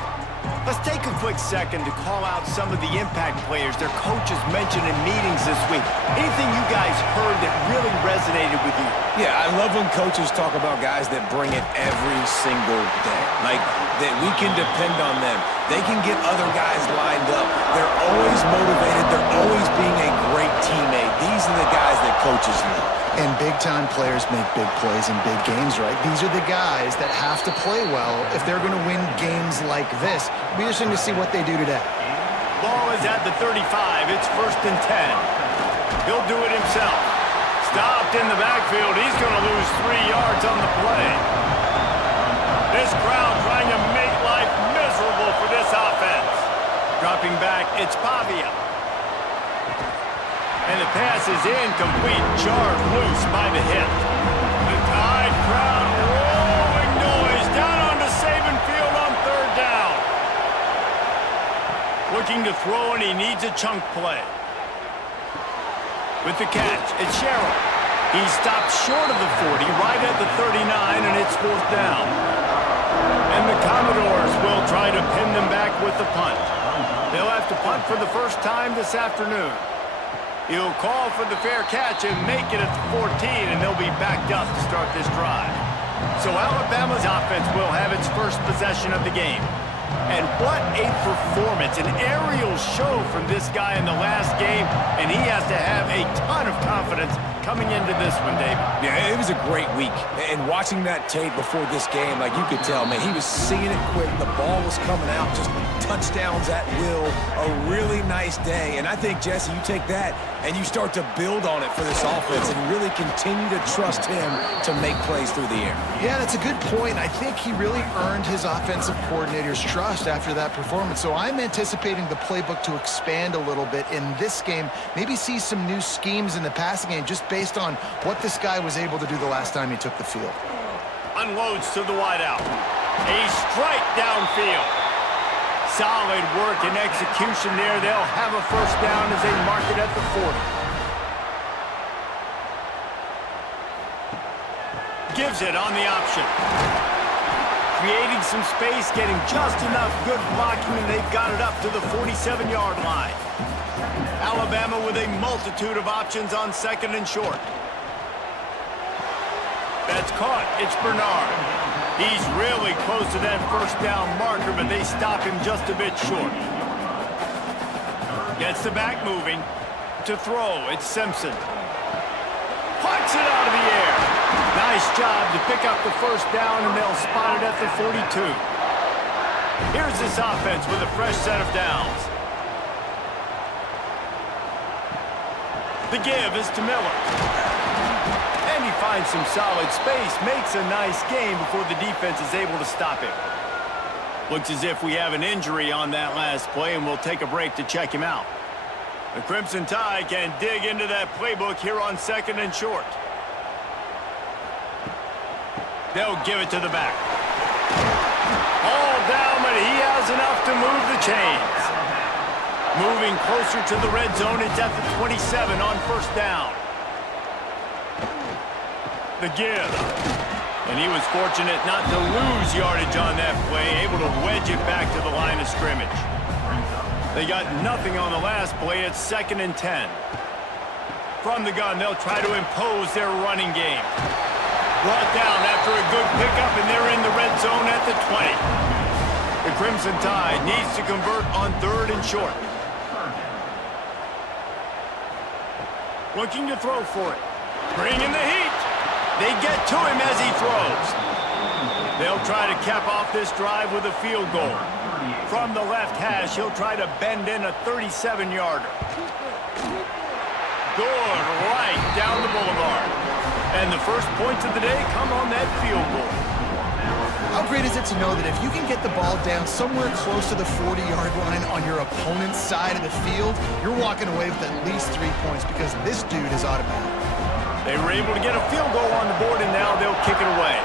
Let's take a quick second to call out some of the impact players their coaches mentioned in meetings this week. Anything you guys heard that really resonated with you? Yeah, I love when coaches talk about guys that bring it every single day. Like, that we can depend on them. They can get other guys lined up. They're always motivated. They're always being a great teammate. These are the guys that coaches love. And big-time players make big plays in big games, right? These are the guys that have to play well if they're going to win games like this. It'll be interesting to see what they do today. Ball is at the 35. It's 1st and 10. He'll do it himself. Stopped in the backfield. He's going to lose 3 yards on the play. This crowd trying to make life miserable for this offense. Dropping back, it's Pavia. And the pass is incomplete, jarred loose by the hit. The Tide crowd rolling noise down onto Saban Field on 3rd down. Looking to throw, and he needs a chunk play. With the catch, it's Sherrill. He stopped short of the 40, right at the 39, and it's 4th down. And the Commodores will try to pin them back with the punt. They'll have to punt for the first time this afternoon. He'll call for the fair catch and make it at the 14, and they'll be backed up to start this drive. So Alabama's offense will have its first possession of the game. And what a performance, an aerial show from this guy in the last game, and he has to have a ton of confidence coming into this one, David. Yeah, it was a great week. And watching that tape before this game, like, you could tell, man, he was seeing it quick. The ball was coming out, just touchdowns at will. A really nice day. And I think, Jesse, you take that and you start to build on it for this offense and really continue to trust him to make plays through the air. Yeah, that's a good point. I think he really earned his offensive coordinator's trust after that performance. So I'm anticipating the playbook to expand a little bit in this game. Maybe see some new schemes in the passing game just based on what this guy was able to do the last time he took the field. Unloads to the wideout. A strike downfield. Solid work and execution there. They'll have a first down as they mark it at the 40. Gives it on the option. Creating some space, getting just enough good blocking, and they've got it up to the 47-yard line. Alabama with a multitude of options on 2nd and short. That's caught. It's Bernard. He's really close to that first down marker, but they stop him just a bit short. Gets the back moving. To throw, it's Simpson. Plucks it out of the air. Nice job to pick up the first down, and they'll spot it at the 42. Here's this offense with a fresh set of downs. The give is to Miller. And he finds some solid space, makes a nice game before the defense is able to stop him. Looks as if we have an injury on that last play, and we'll take a break to check him out. The Crimson Tide can dig into that playbook here on 2nd and short. They'll give it to the back. All down, but he has enough to move the chains. Moving closer to the red zone, it's at the 27 on first down. The give. And he was fortunate not to lose yardage on that play, able to wedge it back to the line of scrimmage. They got nothing on the last play. It's 2nd and 10. From the gun, they'll try to impose their running game. Brought down after a good pickup, and they're in the red zone at the 20. The Crimson Tide needs to convert on 3rd and short. Looking to throw for it. Bringing the heat. They get to him as he throws. They'll try to cap off this drive with a field goal. From the left hash, he'll try to bend in a 37-yarder. Good, right down the boulevard. And the first points of the day come on that field goal. How great is it to know that if you can get the ball down somewhere close to the 40-yard line on your opponent's side of the field, you're walking away with at least 3 points because this dude is automatic. They were able to get a field goal on the board, and now they'll kick it away.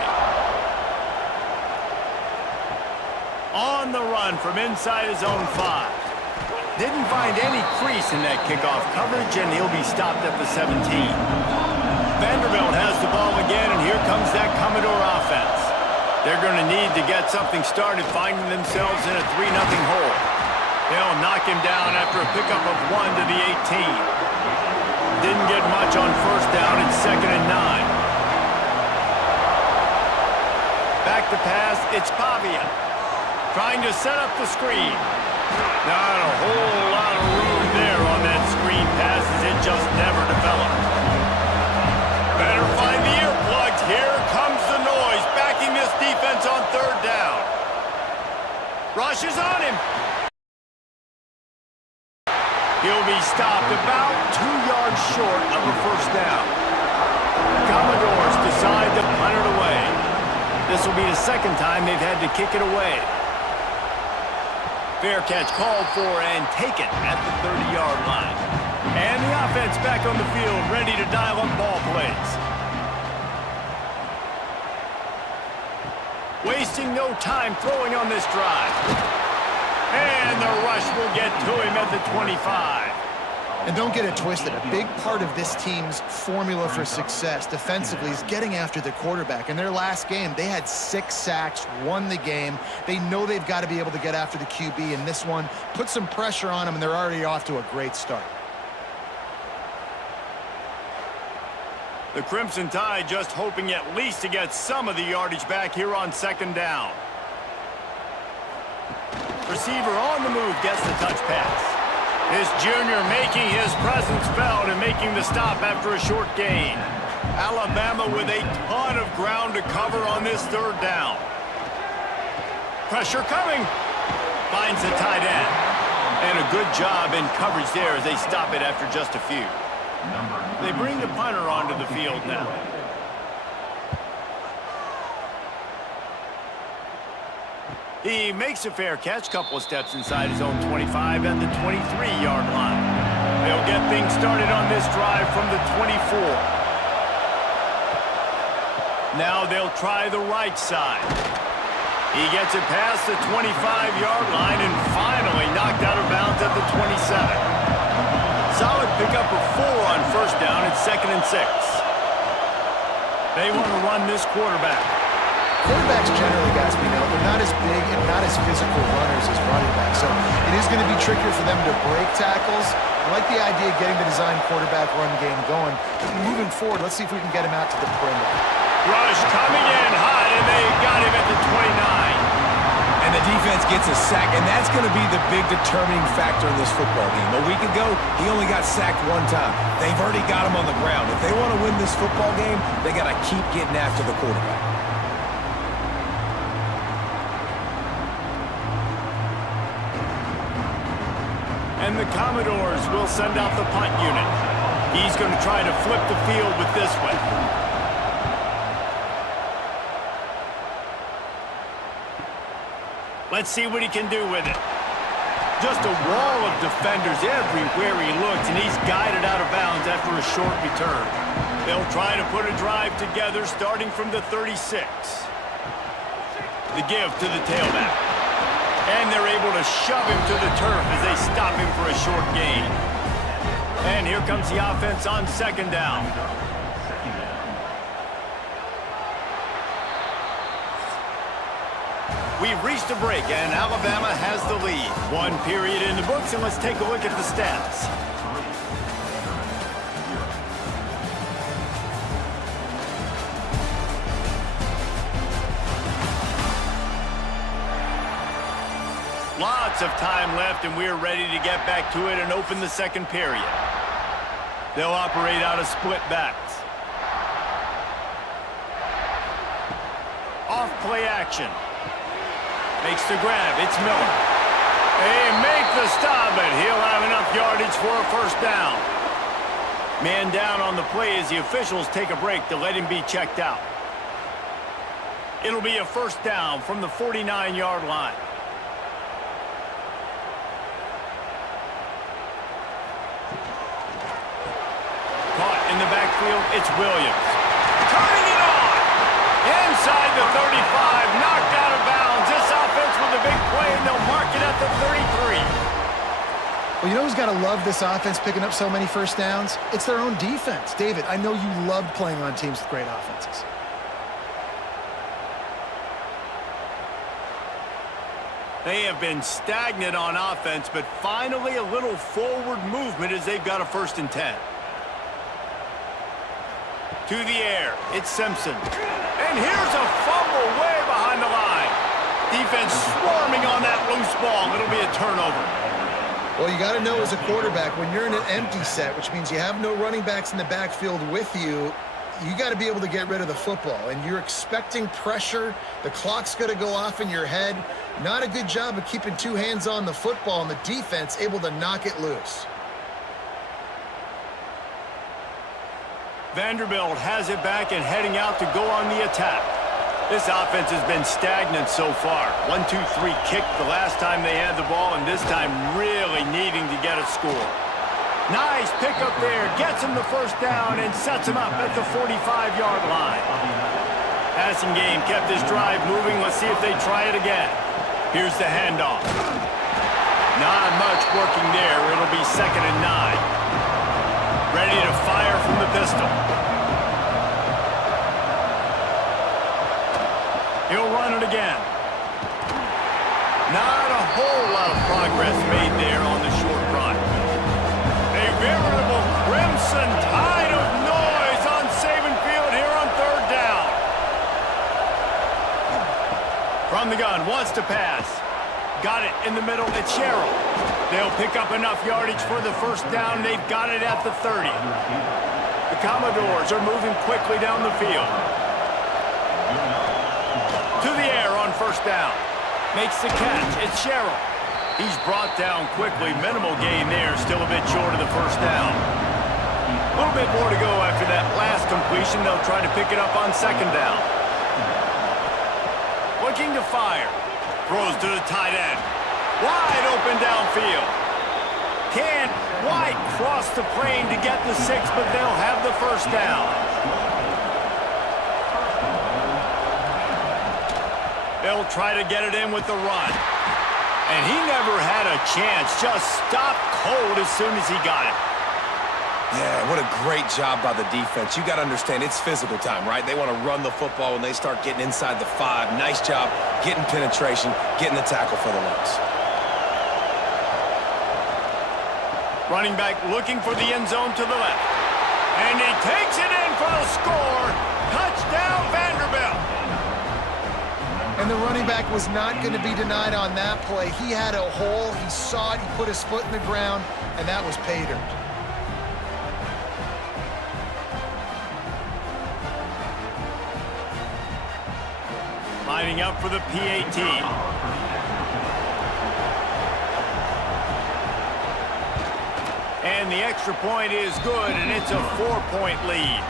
On the run from inside his own 5. Didn't find any crease in that kickoff coverage, and he'll be stopped at the 17. Vanderbilt has the ball again, and here comes that Commodore offense. They're going to need to get something started, finding themselves in a 3-0 hole. They'll knock him down after a pickup of 1 to the 18. Didn't get much on first down. It's 2nd and 9. Back to pass. It's Pavia. Trying to set up the screen. Not a whole lot of room there on that screen pass as it just never developed. Better find the earplugs. Here comes the noise, backing this defense on 3rd down. Rush is on him. He'll be stopped about 2 yards short of a first down. Commodores decide to punt it away. This will be the 2nd time they've had to kick it away. Fair catch called for and taken at the 30-yard line. And the offense back on the field, ready to dial up ball plays. Wasting no time throwing on this drive. And the rush will get to him at the 25. And don't get it twisted. A big part of this team's formula for success defensively is getting after the quarterback. In their last game, they had 6 sacks, won the game. They know they've got to be able to get after the QB, and this one put some pressure on them, and they're already off to a great start. The Crimson Tide just hoping at least to get some of the yardage back here on 2nd down. Receiver on the move gets the touch pass. This junior making his presence felt and making the stop after a short gain. Alabama with a ton of ground to cover on this 3rd down. Pressure coming. Finds the tight end. And a good job in coverage there as they stop it after just a few. They bring the punter onto the field now. He makes a fair catch, couple of steps inside his own 25 at the 23-yard line. They'll get things started on this drive from the 24. Now they'll try the right side. He gets it past the 25-yard line and finally knocked out of bounds at the 27. Solid pickup of 4 on first down. It's 2nd and 6. They want to run this quarterback. Quarterbacks generally, guys, we know, they're not as big and not as physical runners as running backs, so it is going to be trickier for them to break tackles. I like the idea of getting the design quarterback run game going. Moving forward, let's see if we can get him out to the perimeter. Rush coming in high, and they got him at the 29. And the defense gets a sack, and that's going to be the big determining factor in this football game. A week ago, he only got sacked 1 time. They've already got him on the ground. If they want to win this football game, they got to keep getting after the quarterback. And the Commodores will send out the punt unit. He's going to try to flip the field with this one. Let's see what he can do with it. Just a wall of defenders everywhere he looks, and he's guided out of bounds after a short return. They'll try to put a drive together starting from the 36. The give to the tailback. And they're able to shove him to the turf as they stop him for a short gain. And here comes the offense on 2nd down. We've reached a break, and Alabama has the lead. 1 period in the books, and let's take a look at the stats. Lots of time left, and we're ready to get back to it and open the 2nd period. They'll operate out of split backs. off play action. Makes the grab. It's Miller. They make the stop, but he'll have enough yardage for a first down. Man down on the play as the officials take a break to let him be checked out. It'll be a first down from the 49-yard line. Caught in the backfield, it's Williams. Turning it on! Inside the 35, knocked out of bounds. This offense with a big play, and they'll mark it at the 33. Well, you know who's got to love this offense picking up so many first downs? It's their own defense. David, I know you loved playing on teams with great offenses. They have been stagnant on offense, but finally a little forward movement as they've got a 1st and 10. To the air, it's Simpson. And here's a fumble way behind the line. Defense swarming on that loose ball. It'll be a turnover. Well, you got to know as a quarterback, when you're in an empty set, which means you have no running backs in the backfield with you, you got to be able to get rid of the football. And you're expecting pressure. The clock's going to go off in your head. Not a good job of keeping 2 hands on the football, and the defense able to knock it loose. Vanderbilt has it back and heading out to go on the attack. This offense has been stagnant so far. 1-2-3 kick the last time they had the ball, and this time really needing to get a score. Nice pickup there. Gets him the first down and sets him up at the 45-yard line. Passing game kept this drive moving. Let's see if they try it again. Here's the handoff. Not much working there. It'll be 2nd and 9. Ready to fire from the pistol. He'll run it again. Not a whole lot of progress made there on the short run. A veritable crimson tide of noise on Saban Field here on 3rd down. From the gun, wants to pass. Got it in the middle, it's Sherrill. They'll pick up enough yardage for the first down. They've got it at the 30. The Commodores are moving quickly down the field. To the air on first down. Makes the catch, it's Sherrill. He's brought down quickly. Minimal gain there, still a bit short of the first down. A little bit more to go after that last completion. They'll try to pick it up on 2nd down. Looking to fire. Throws to the tight end. Wide open downfield. Can't quite cross the plane to get the 6, but they'll have the first down. They'll try to get it in with the run. And he never had a chance. Just stopped cold as soon as he got it. Yeah, what a great job by the defense. You got to understand, it's physical time, right? They want to run the football when they start getting inside the 5. Nice job getting penetration, getting the tackle for the loss. Running back looking for the end zone to the left. And he takes it in for a score. Touchdown, Vanderbilt. And the running back was not going to be denied on that play. He had a hole. He saw it. He put his foot in the ground, and that was pay dirt. Lining up for the PAT. And the extra point is good, and it's a 4-point lead.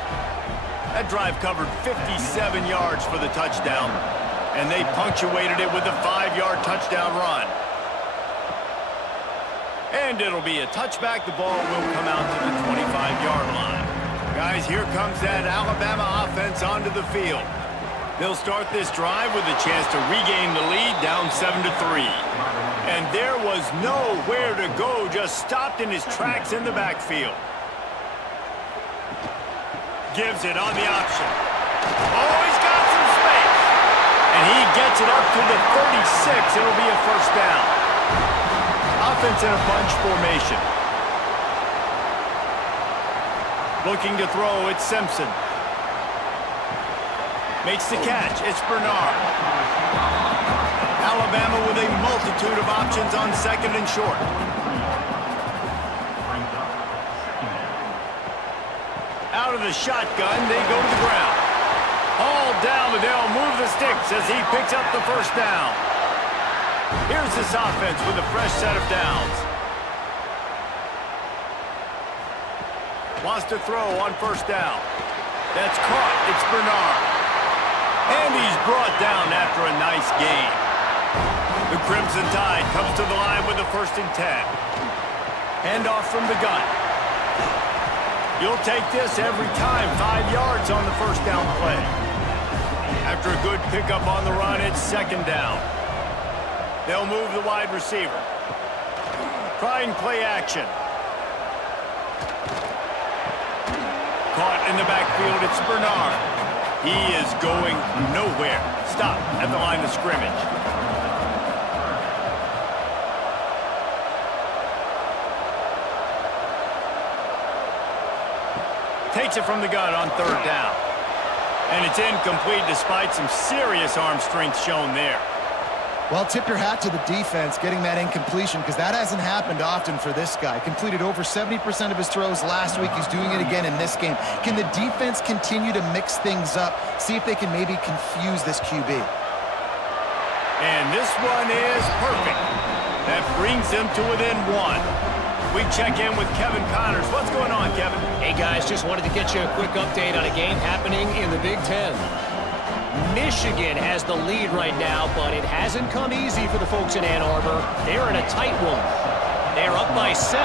That drive covered 57 yards for the touchdown, and they punctuated it with a 5-yard touchdown run. And it'll be a touchback. The ball will come out to the 25-yard line. Guys, here comes that Alabama offense onto the field. They'll start this drive with a chance to regain the lead, down 7-3. And there was nowhere to go, just stopped in his tracks in the backfield. Gives it on the option. Oh, he's got some space. And he gets it up to the 36. It'll be a first down. Offense in a bunch formation. Looking to throw, it's Simpson. Makes the catch, it's Bernard. Alabama with a multitude of options on 2nd and short. Out of the shotgun, they go to the ground. All down, but they'll move the sticks as he picks up the first down. Here's this offense with a fresh set of downs. Wants to throw on first down. That's caught. It's Bernard. And he's brought down after a nice gain. The Crimson Tide comes to the line with a 1st and 10. Handoff from the gun. You'll take this every time. 5 yards on the first down play. After a good pickup on the run, it's 2nd down. They'll move the wide receiver. Trying play action. Caught in the backfield, it's Bernard. He is going nowhere. Stop at the line of scrimmage. Takes it from the gun on 3rd down. And it's incomplete despite some serious arm strength shown there. Well, tip your hat to the defense getting that incompletion because that hasn't happened often for this guy. Completed over 70% of his throws last week. He's doing it again in this game. Can the defense continue to mix things up? See if they can maybe confuse this QB. And this one is perfect. That brings them to within 1. We check in with Kevin Connors. What's going on, Kevin? Hey, guys, just wanted to get you a quick update on a game happening in the Big Ten. Michigan has the lead right now, but it hasn't come easy for the folks in Ann Arbor. They're in a tight one. They're up by 7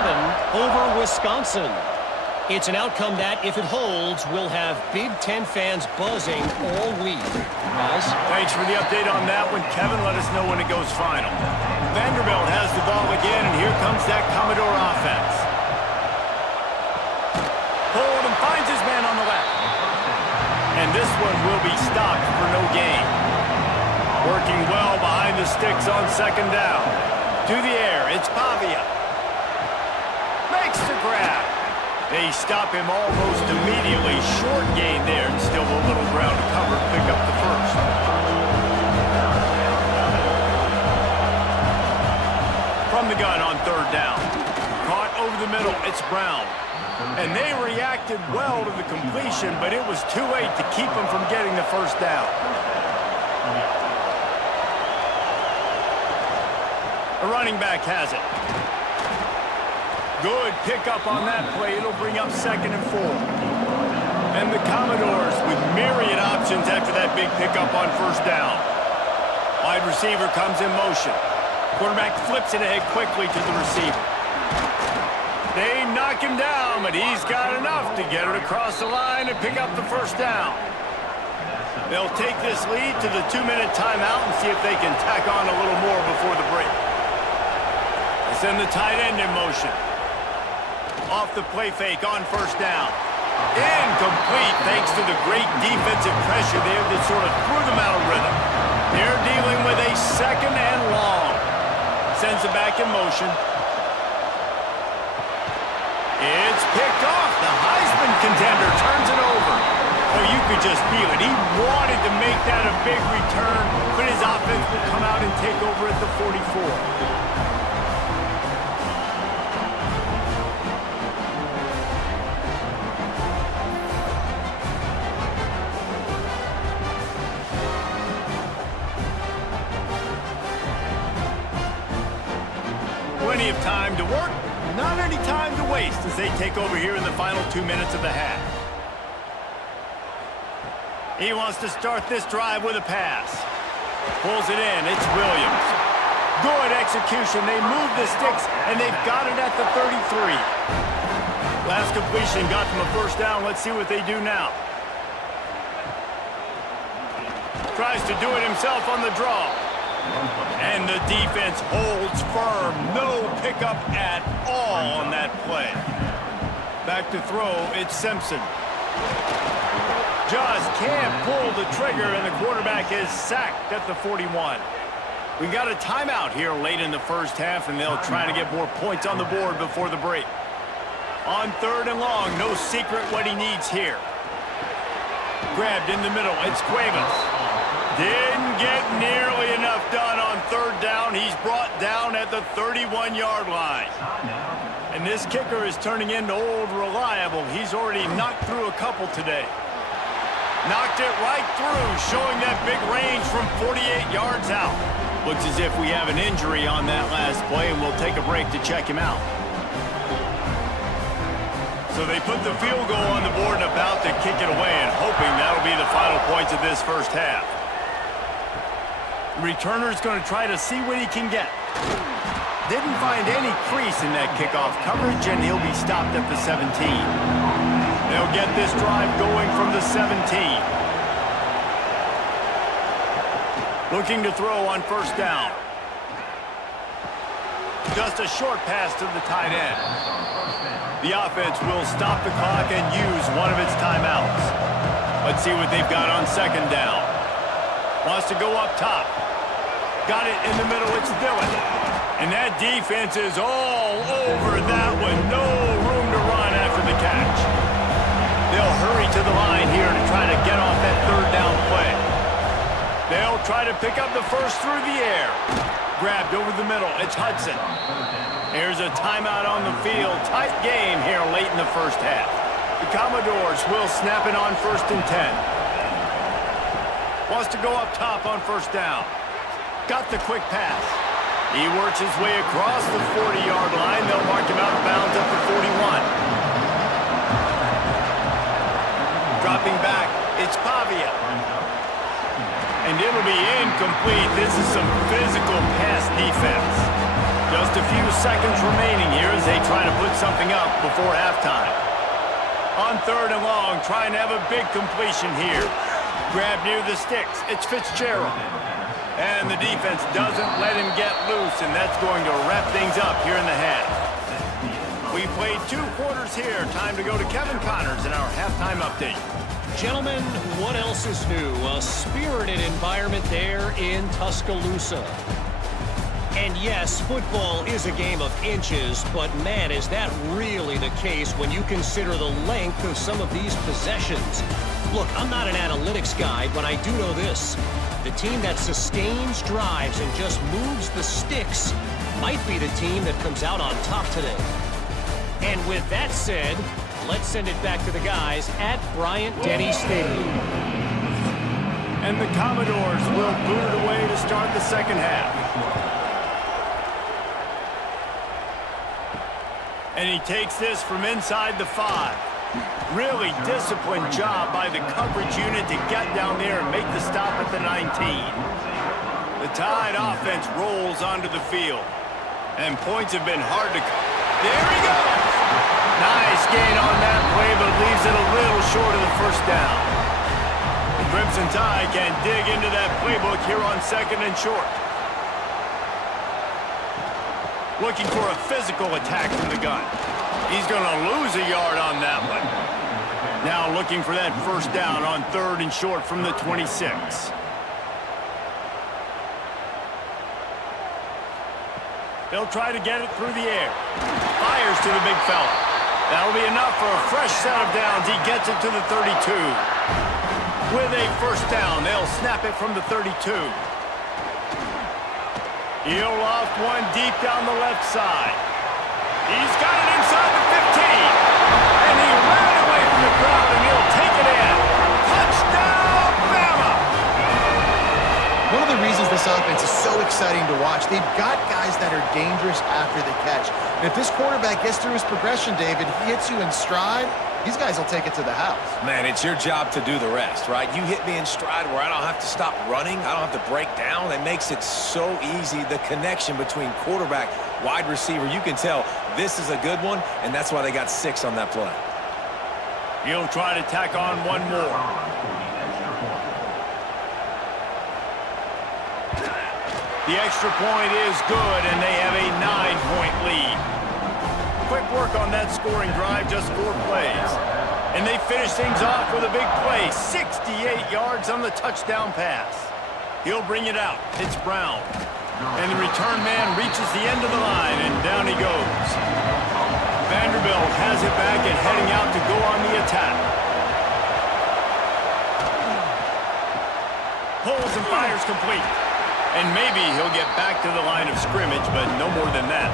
over Wisconsin. It's an outcome that, if it holds, will have Big Ten fans buzzing all week. Guys? Thanks for the update on that one, Kevin. Let us know when it goes final. Vanderbilt has the ball again, and here comes that Commodore offense. Hold and finds his man on the left. And this one will be stopped for no gain. Working well behind the sticks on 2nd down. To the air, it's Pavia. Makes the grab. They stop him almost immediately. Short gain there, and still a little ground to cover. Pick up the first. From the gun on 3rd down. Caught over the middle, it's Brown. And they reacted well to the completion, but it was too late to keep them from getting the first down. The running back has it. Good pickup on that play. It'll bring up 2nd and 4. And the Commodores with myriad options after that big pickup on 1st down. Wide receiver comes in motion. Quarterback flips it ahead quickly to the receiver. They knock him down, but he's got enough to get it across the line and pick up the first down. They'll take this lead to the 2-minute timeout and see if they can tack on a little more before the break. They send the tight end in motion. Off the play fake on 1st down. Incomplete thanks to the great defensive pressure there that sort of threw them out of rhythm. They're dealing with a 2nd and long. Sends it back in motion. It's picked off. The Heisman contender turns it over. Oh, you could just feel it. He wanted to make that a big return, but his offense will come out and take over at the 44. Plenty of time to work, not any time to waste as they take over here in the final 2 minutes of the half. He wants to start this drive with a pass. Pulls it in, it's Williams. Good execution, they move the sticks, and they've got it at the 33. Last completion got them a first down, let's see what they do now. Tries to do it himself on the draw. And the defense holds firm. No pickup at all on that play. Back to throw, it's Simpson. Just can't pull the trigger, and the quarterback is sacked at the 41. We got a timeout here late in the first half, and they'll try to get more points on the board before the break. On 3rd and long, no secret what he needs here. Grabbed in the middle, it's Cuevas. Didn't get nearly enough done on 3rd down. He's brought down at the 31-yard line. And this kicker is turning into old reliable. He's already knocked through a couple today. Knocked it right through, showing that big range from 48 yards out. Looks as if we have an injury on that last play, and we'll take a break to check him out. So they put the field goal on the board and about to kick it away, and hoping that'll be the final points of this first half. Returner's going to try to see what he can get. Didn't find any crease in that kickoff coverage, and he'll be stopped at the 17. They'll get this drive going from the 17. Looking to throw on first down. Just a short pass to the tight end. The offense will stop the clock and use one of its timeouts. Let's see what they've got on second down. Wants to go up top. Got it in the middle, it's Dillon. And that defense is all over that one. No room to run after the catch. They'll hurry to the line here to try to get off that third down play. They'll try to pick up the first through the air. Grabbed over the middle, it's Hudson. There's a timeout on the field. Tight game here late in the first half. The Commodores will snap it on 1st and 10. Wants to go up top on first down. Got the quick pass. He works his way across the 40-yard line. They'll mark him out of bounds up to 41. Dropping back, it's Pavia. And it'll be incomplete. This is some physical pass defense. Just a few seconds remaining here as they try to put something up before halftime. On third and long, trying to have a big completion here. Grab near the sticks. It's Fitzgerald. And the defense doesn't let him get loose, and that's going to wrap things up here in the half. We played 2 quarters here. Time to go to Kevin Connors in our halftime update. Gentlemen, what else is new? A spirited environment there in Tuscaloosa. And yes, football is a game of inches, but man, is that really the case when you consider the length of some of these possessions. Look, I'm not an analytics guy, but I do know this. The team that sustains drives and just moves the sticks might be the team that comes out on top today. And with that said, let's send it back to the guys at Bryant-Denny Stadium. And the Commodores will boot it away to start the second half. And he takes this from inside the 5. Really disciplined job by the coverage unit to get down there and make the stop at the 19. The Tide offense rolls onto the field. And points have been hard to... There he goes! Nice gain on that play, but leaves it a little short of the first down. The Crimson Tide can dig into that playbook here on second and short. Looking for a physical attack from the gun. He's going to lose a yard on that one. Now looking for that first down on third and short from the 26. They'll try to get it through the air. Fires to the big fella. That'll be enough for a fresh set of downs. He gets it to the 32. With a first down, they'll snap it from the 32. He'll loft one deep down the left side. He's got it inside the 15. And he ran away from the crowd, and he'll take it in. Touchdown, Bama! One of the reasons this offense is so exciting to watch, they've got guys that are dangerous after the catch. And if this quarterback gets through his progression, David, he hits you in stride, these guys will take it to the house. Man, it's your job to do the rest, right? You hit me in stride where I don't have to stop running. I don't have to break down. It makes it so easy, the connection between quarterback, wide receiver. You can tell this is a good one, and that's why they got 6 on that play. He'll try to tack on one more. The extra point is good, and they have a 9-point lead. Quick work on that scoring drive, just 4 plays. And they finish things off with a big play, 68 yards on the touchdown pass. He'll bring it out. It's Brown. And the return man reaches the end of the line, and down he goes. Vanderbilt has it back and heading out to go on the attack. Pulls and fires complete. And maybe he'll get back to the line of scrimmage, but no more than that.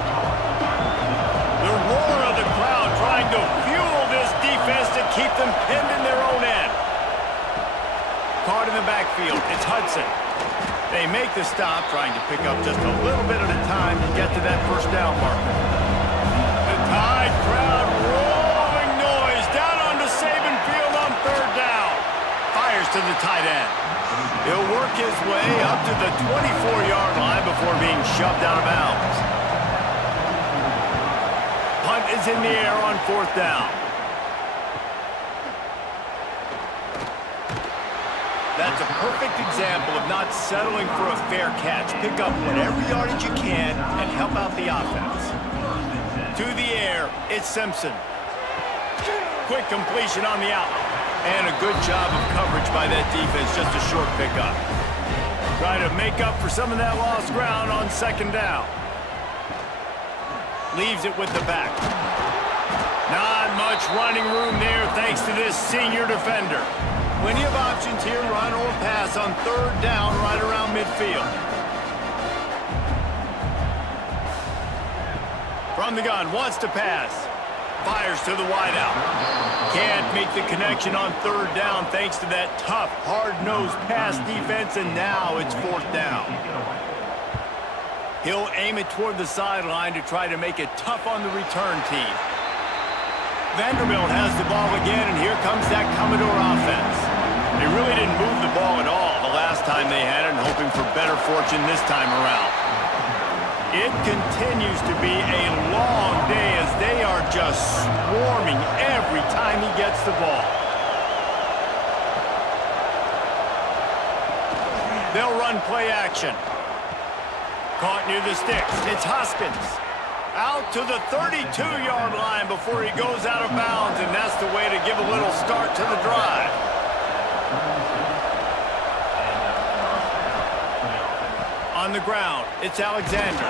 The roar of the crowd trying to fuel this defense to keep them pinned in their own end. Caught in the backfield. It's Hudson. They make the stop, trying to pick up just a little bit at a time to get to that first down marker. The Tide crowd rolling noise down onto Saban Field on third down. Fires to the tight end. He'll work his way up to the 24-yard line before being shoved out of bounds. Punt is in the air on fourth down. That's a perfect example of not settling for a fair catch. Pick up whatever yardage you can and help out the offense. To the air, it's Simpson. Quick completion on the out. And a good job of coverage by that defense, just a short pickup. Trying to make up for some of that lost ground on second down. Leaves it with the back. Not much running room there thanks to this senior defender. Plenty of options here, run or pass on third down right around midfield. From the gun, wants to pass. Fires to the wideout. Can't make the connection on third down thanks to that tough, hard-nosed pass defense, and now it's fourth down. He'll aim it toward the sideline to try to make it tough on the return team. Vanderbilt has the ball again, and here comes that Commodore offense. They really didn't move the ball at all the last time they had it, and hoping for better fortune this time around. It continues to be a long day as they are just swarming every time he gets the ball. They'll run play action. Caught near the sticks. It's Hoskins. Out to the 32-yard line before he goes out of bounds, and that's the way to give a little start to the drive. On the ground, it's Alexander.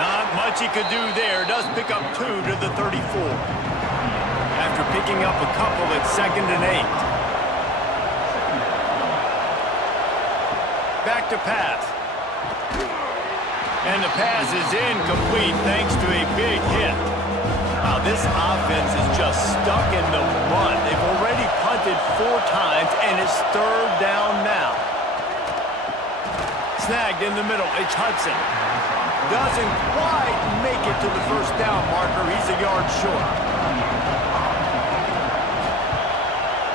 Not much he could do there. Does pick up 2 to the 34. After picking up a couple at 2nd and 8. Back to pass. And the pass is incomplete thanks to a big hit. Wow, this offense is just stuck in the mud. They've already punted 4 times, and it's third down now. Snagged in the middle, it's Hudson. Doesn't quite make it to the first down marker. He's a yard short.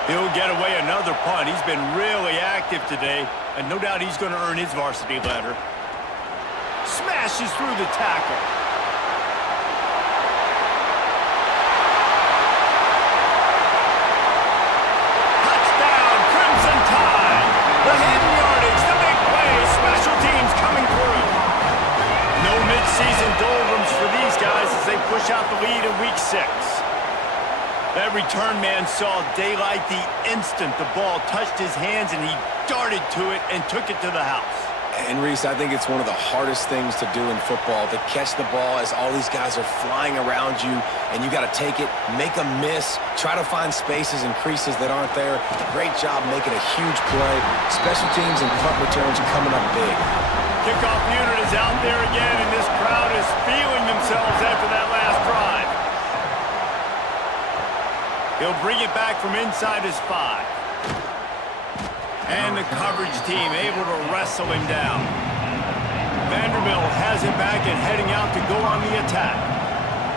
He'll get away another punt. He's been really active today, and no doubt he's going to earn his varsity letter. Smashes through the tackle. Touchdown, Crimson Tide. The hidden yardage, the big play, special teams coming through. No mid-season doldrums for these guys as they push out the lead in week 6. That return man saw daylight the instant the ball touched his hands, and he darted to it and took it to the house. And Reese, I think it's one of the hardest things to do in football, to catch the ball as all these guys are flying around you, and you got to take it, make a miss, try to find spaces and creases that aren't there. Great job making a huge play. Special teams and punt returns are coming up big. Kickoff unit is out there again, and this crowd is feeling themselves after that last drive. He'll bring it back from inside his 5. And the coverage team able to wrestle him down. Vanderbilt has it back and heading out to go on the attack.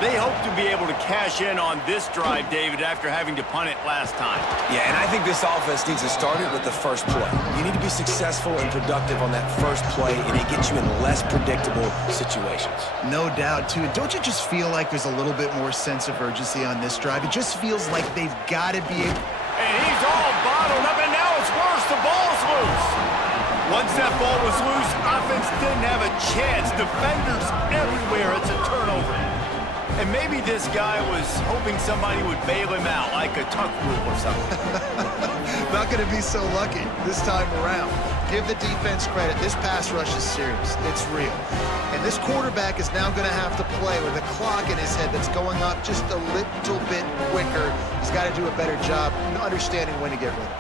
They hope to be able to cash in on this drive, David, after having to punt it last time. Yeah, and I think this offense needs to start it with the first play. You need to be successful and productive on that first play, and it gets you in less predictable situations. No doubt, too. Don't you just feel like there's a little bit more sense of urgency on this drive? It just feels like they've got to be able... And he's all bottled up, and now it's worse. The ball's loose. Once that ball was loose, offense didn't have a chance. Defenders everywhere. It's a turnover. And maybe this guy was hoping somebody would bail him out, like a tuck rule or something. Not going to be so lucky this time around. Give the defense credit. This pass rush is serious. It's real. And this quarterback is now going to have to play with a clock in his head that's going up just a little bit quicker. He's got to do a better job understanding when to get rid of it.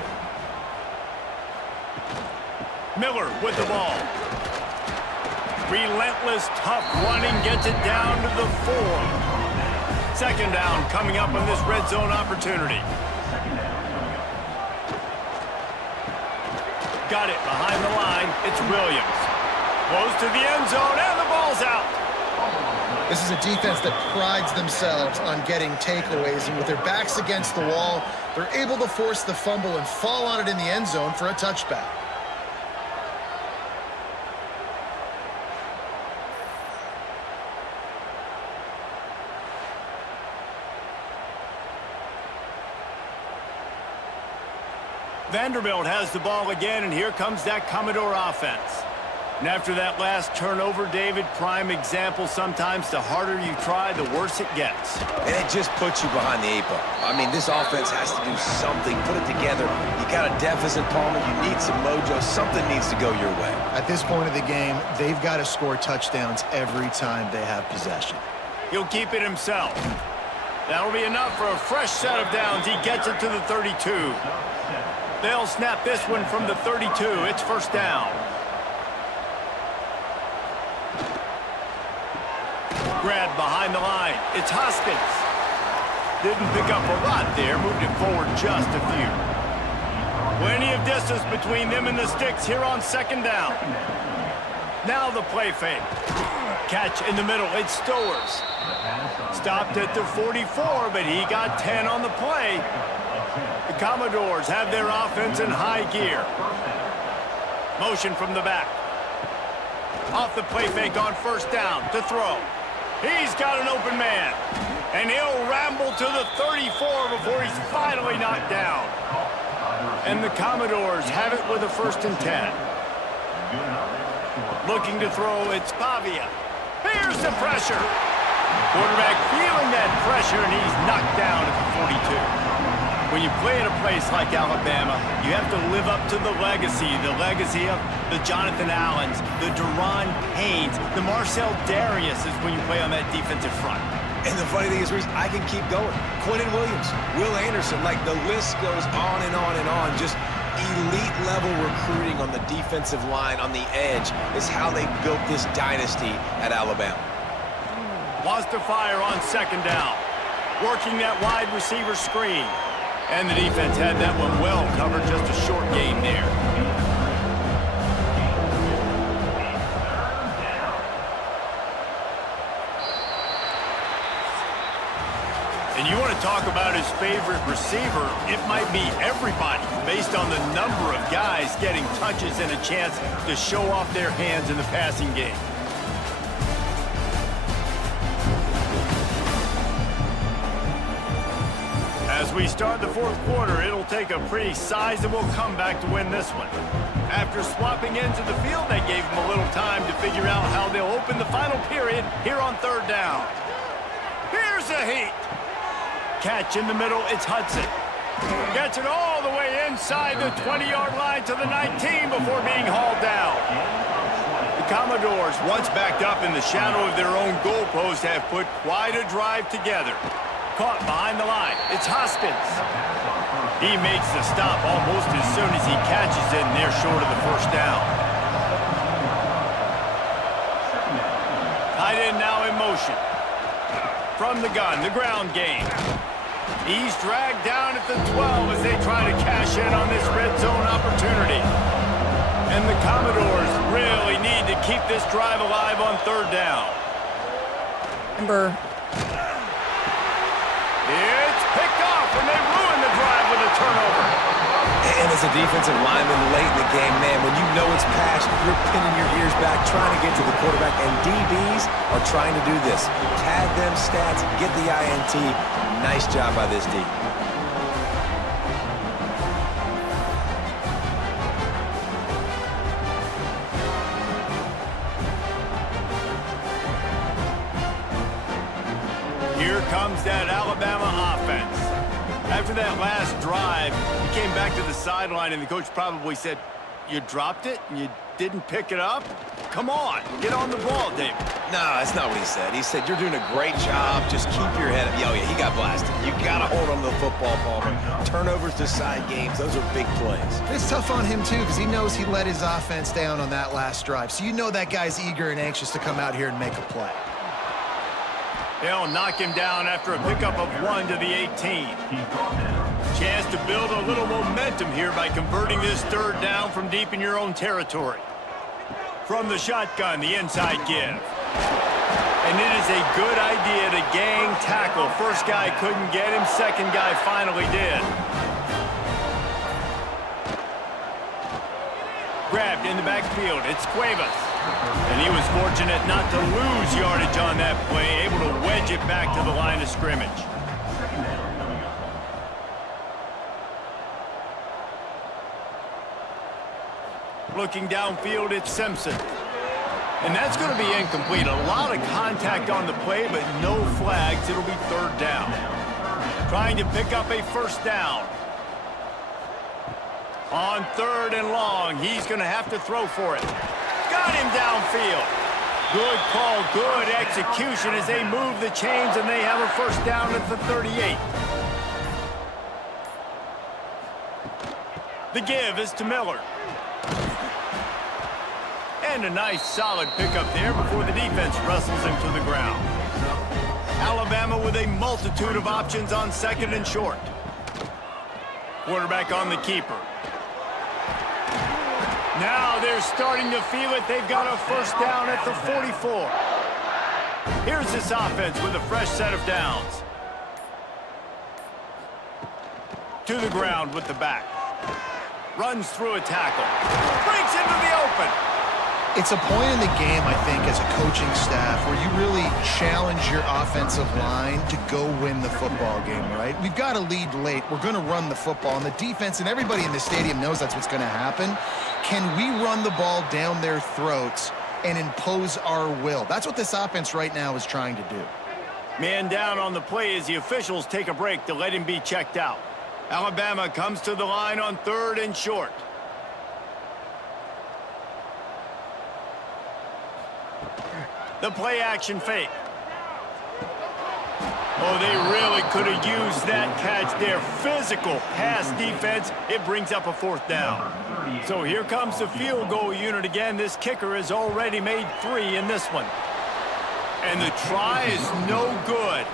Miller with the ball. Relentless, tough running gets it down to the 4. Second down coming up on this red zone opportunity. got it behind the line. It's Williams. Close to the end zone, and the ball's out. This is a defense that prides themselves on getting takeaways, and with their backs against the wall, they're able to force the fumble and fall on it in the end zone for a touchback. Vanderbilt has the ball again, and here comes that Commodore offense. And after that last turnover, David, prime example, sometimes the harder you try, the worse it gets. And it just puts you behind the 8 ball. I mean, this offense has to do something, put it together. You got a deficit, Palmer. You need some mojo. Something needs to go your way. At this point of the game, they've got to score touchdowns every time they have possession. He'll keep it himself. That'll be enough for a fresh set of downs. He gets it to the 32. They'll snap this one from the 32. It's first down. Grab behind the line. It's Hoskins. Didn't pick up a lot there. Moved it forward just a few. Plenty of distance between them and the sticks here on second down. Now the play fake. Catch in the middle. It's Stowers. Stopped at the 44, but he got 10 on the play. The Commodores have their offense in high gear. Motion from the back. Off the play fake on first down to throw. He's got an open man. And he'll ramble to the 34 before he's finally knocked down. And the Commodores have it with a 1st and 10. Looking to throw, it's Pavia. Here's the pressure. Quarterback feeling that pressure, and he's knocked down at the 42. When you play at a place like Alabama, you have to live up to the legacy of the Jonathan Allens, the Deron Paynes, the Marcel Darius is when you play on that defensive front. And the funny thing is, Reese, I can keep going. Quentin Williams, Will Anderson, like the list goes on and on and on. Just elite-level recruiting on the defensive line, on the edge, is how they built this dynasty at Alabama. Wants to fire on second down. Working that wide receiver screen. And the defense had that one well covered, just a short game there. And you want to talk about his favorite receiver, it might be everybody, based on the number of guys getting touches and a chance to show off their hands in the passing game. As we start the 4th quarter, it'll take a pretty sizable comeback to win this one. After swapping ends of the field, they gave them a little time to figure out how they'll open the final period here on 3rd down. Here's a heat. Catch in the middle, it's Hudson. Gets it all the way inside the 20-yard line to the 19 before being hauled down. The Commodores, once backed up in the shadow of their own goalpost, have put quite a drive together. Caught behind the line. It's Hoskins. He makes the stop almost as soon as he catches it, and they're short of the 1st down. Tight end now in motion. From the gun, the ground game. He's dragged down at the 12 as they try to cash in on this red zone opportunity. And the Commodores really need to keep this drive alive on 3rd down. It's picked off, and they ruin the drive with a turnover. And as a defensive lineman late in the game, man, when you know it's passed, you're pinning your ears back, trying to get to the quarterback, and DBs are trying to do this. Tag them stats, get the INT. Nice job by this D. Here comes that Alabama offense. After that last drive, he came back to the sideline, and the coach probably said, "You dropped it and you didn't pick it up? Come on, get on the ball, David." No, that's not what he said. He said, "You're doing a great job. Just keep your head up." Oh, yeah, he got blasted. You got to hold on to the football, Palmer. Turnovers decide games. Those are big plays. It's tough on him, too, because he knows he let his offense down on that last drive. So you know that guy's eager and anxious to come out here and make a play. They'll knock him down after a pickup of 1 to the 18. Chance to build a little momentum here by converting this third down from deep in your own territory. From the shotgun, the inside give. And it is a good idea to gang tackle. First guy couldn't get him, second guy finally did. Grabbed in the backfield, it's Cuevas. And he was fortunate not to lose yardage on that play, able to wedge it back to the line of scrimmage. Looking downfield, it's Simpson. And that's going to be incomplete. A lot of contact on the play, but no flags. It'll be third down. Trying to pick up a first down. On third and long, he's going to have to throw for it. Got him downfield. Good call, good execution as they move the chains, and they have a first down at the 38. The give is to Miller. And a nice solid pickup there before the defense wrestles him to the ground. Alabama with a multitude of options on second and short. Quarterback on the keeper. Now they're starting to feel it. They've got a first down at the 44. Here's this offense with a fresh set of downs. To the ground with the back. Runs through a tackle. Breaks into the open. It's a point in the game, I think, as a coaching staff where you really challenge your offensive line to go win the football game, right? We've got to lead late. We're going to run the football. And the defense and everybody in the stadium knows that's what's going to happen. Can we run the ball down their throats and impose our will? That's what this offense right now is trying to do. Man down on the play as the officials take a break to let him be checked out. Alabama comes to the line on third and short. The play action fake. Oh, they really could have used that catch there. Physical pass defense. It brings up a fourth down. So here comes the field goal unit again. This kicker has already made 3 in this one. And the try is no good.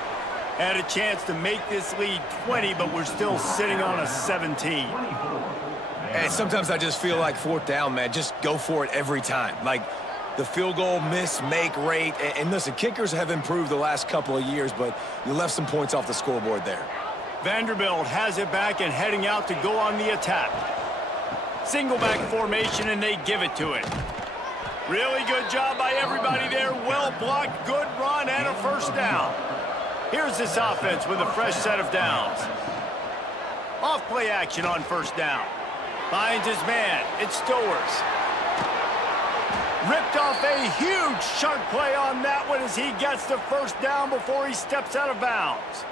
Had a chance to make this lead 20, but we're still sitting on a 17. And sometimes I just feel like fourth down, man. Just go for it every time. Like, the field goal miss-make rate. And listen, kickers have improved the last couple of years, but you left some points off the scoreboard there. Vanderbilt has it back and heading out to go on the attack. Single back formation, and they give it to it. Really good job by everybody there. Well blocked, good run, and a first down. Here's this offense with a fresh set of downs. Off play action on first down. Finds his man. It's Stowers. Ripped off a huge chunk play on that one as he gets the first down before he steps out of bounds.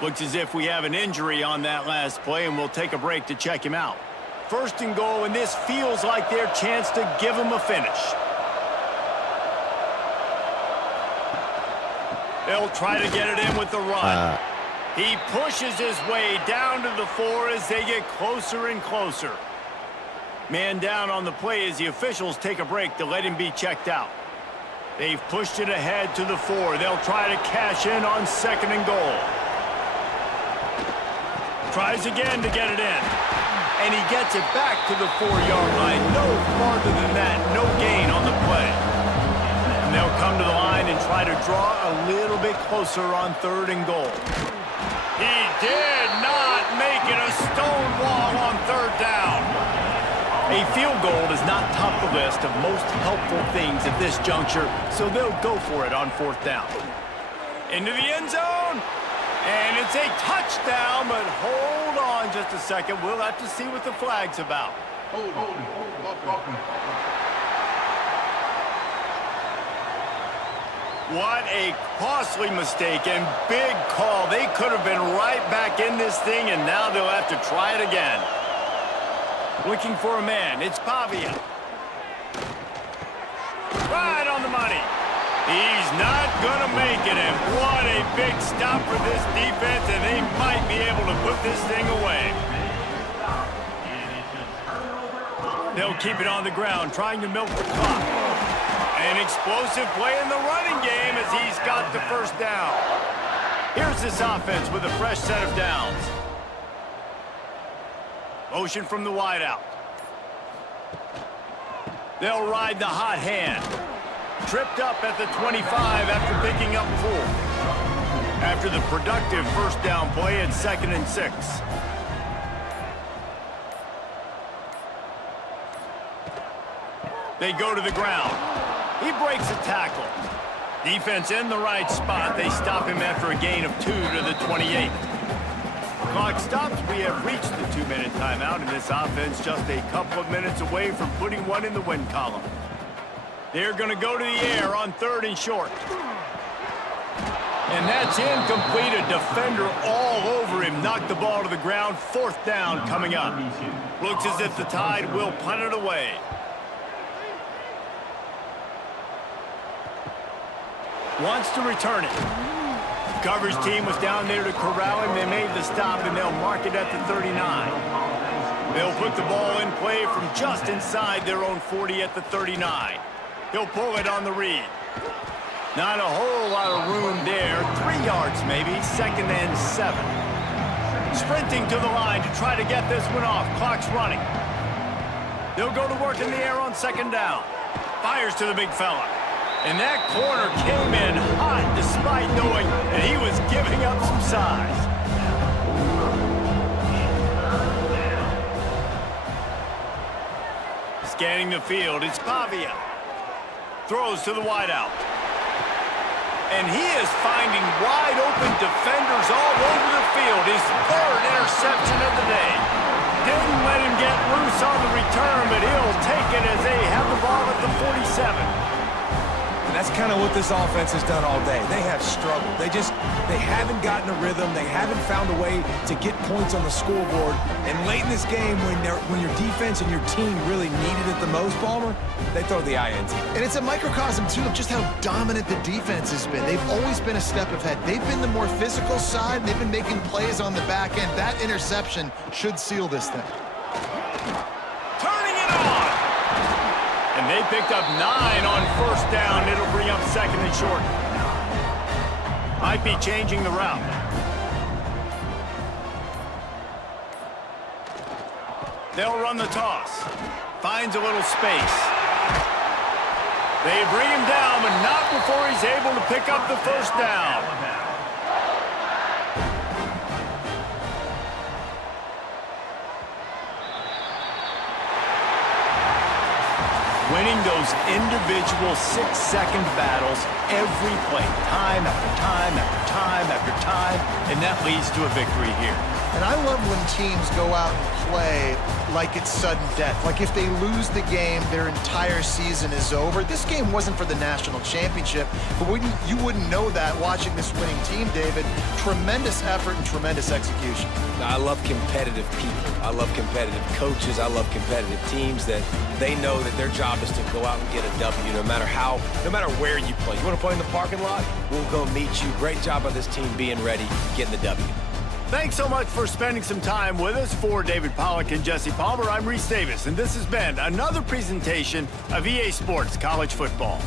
Looks as if we have an injury on that last play, and we'll take a break to check him out. First and goal, and this feels like their chance to give him a finish. They'll try to get it in with the run. He pushes his way down to the 4 as they get closer and closer. Man down on the play as the officials take a break to let him be checked out. They've pushed it ahead to the 4. They'll try to cash in on second and goal. Tries again to get it in. And he gets it back to the 4-yard line. No farther than that. No gain on the play. And they'll come to the line and try to draw a little bit closer on third and goal. He did not make it. A stone wall on third down. A field goal does not top the list of most helpful things at this juncture, so they'll go for it on fourth down. Into the end zone, and it's a touchdown, but hold on just a second. We'll have to see what the flag's about. What a costly mistake and big call. They could have been right back in this thing, and now they'll have to try it again. Looking for a man. It's Pavia. Right on the money. He's not going to make it, and what a big stop for this defense, and they might be able to put this thing away. They'll keep it on the ground, trying to milk the clock. An explosive play in the running game as he's got the first down. Here's this offense with a fresh set of downs. Motion from the wideout. They'll ride the hot hand. Tripped up at the 25 after picking up 4. After the productive first down play at 2nd and 6. They go to the ground. He breaks a tackle. Defense in the right spot. They stop him after a gain of 2 to the 28. Clock stops. We have reached the 2-minute timeout, and this offense just a couple of minutes away from putting one in the win column. They're going to go to the air on 3rd and short. And that's incomplete. A defender all over him. Knocked the ball to the ground. 4th down coming up. Looks as if the Tide will punt it away. Wants to return it. Coverage team was down there to corral him. They made the stop, and they'll mark it at the 39. They'll put the ball in play from just inside their own 40 at the 39. He'll pull it on the read. Not a whole lot of room there. 3 yards maybe. 2nd and 7. Sprinting to the line to try to get this one off. Clock's running. They'll go to work in the air on 2nd down. Fires to the big fella. And that corner came in hot despite knowing that he was giving up some size. Scanning the field, it's Pavia. Throws to the wideout. And he is finding wide open defenders all over the field. His 3rd interception of the day. Didn't let him get loose on the return, but he'll take it as they have the ball at the 47. And that's kind of what this offense has done all day. They have struggled. They haven't gotten a rhythm. They haven't found a way to get points on the scoreboard. And late in this game, when your defense and your team really needed it the most, Palmer, they throw the INT. And it's a microcosm, too, of just how dominant the defense has been. They've always been a step ahead. They've been the more physical side. They've been making plays on the back end. That interception should seal this thing. Turning it on! And they picked up 9 on 1st down. It'll bring up 2nd and short. Might be changing the route. They'll run the toss. Finds a little space. They bring him down, but not before he's able to pick up the 1st down. Winning those individual 6-second battles every play, time after time after time after time, and that leads to a victory here. And I love when teams go out and play like it's sudden death. Like if they lose the game, their entire season is over. This game wasn't for the national championship, but you wouldn't know that watching this winning team, David. Tremendous effort and tremendous execution. I love competitive people. I love competitive coaches. I love competitive teams that they know that their job is to go out and get a W no matter where you play. You want to play in the parking lot? We'll go meet you. Great job by this team being ready, getting the W. Thanks so much for spending some time with us. For David Pollack and Jesse Palmer, I'm Reese Davis, and this has been another presentation of EA Sports College Football.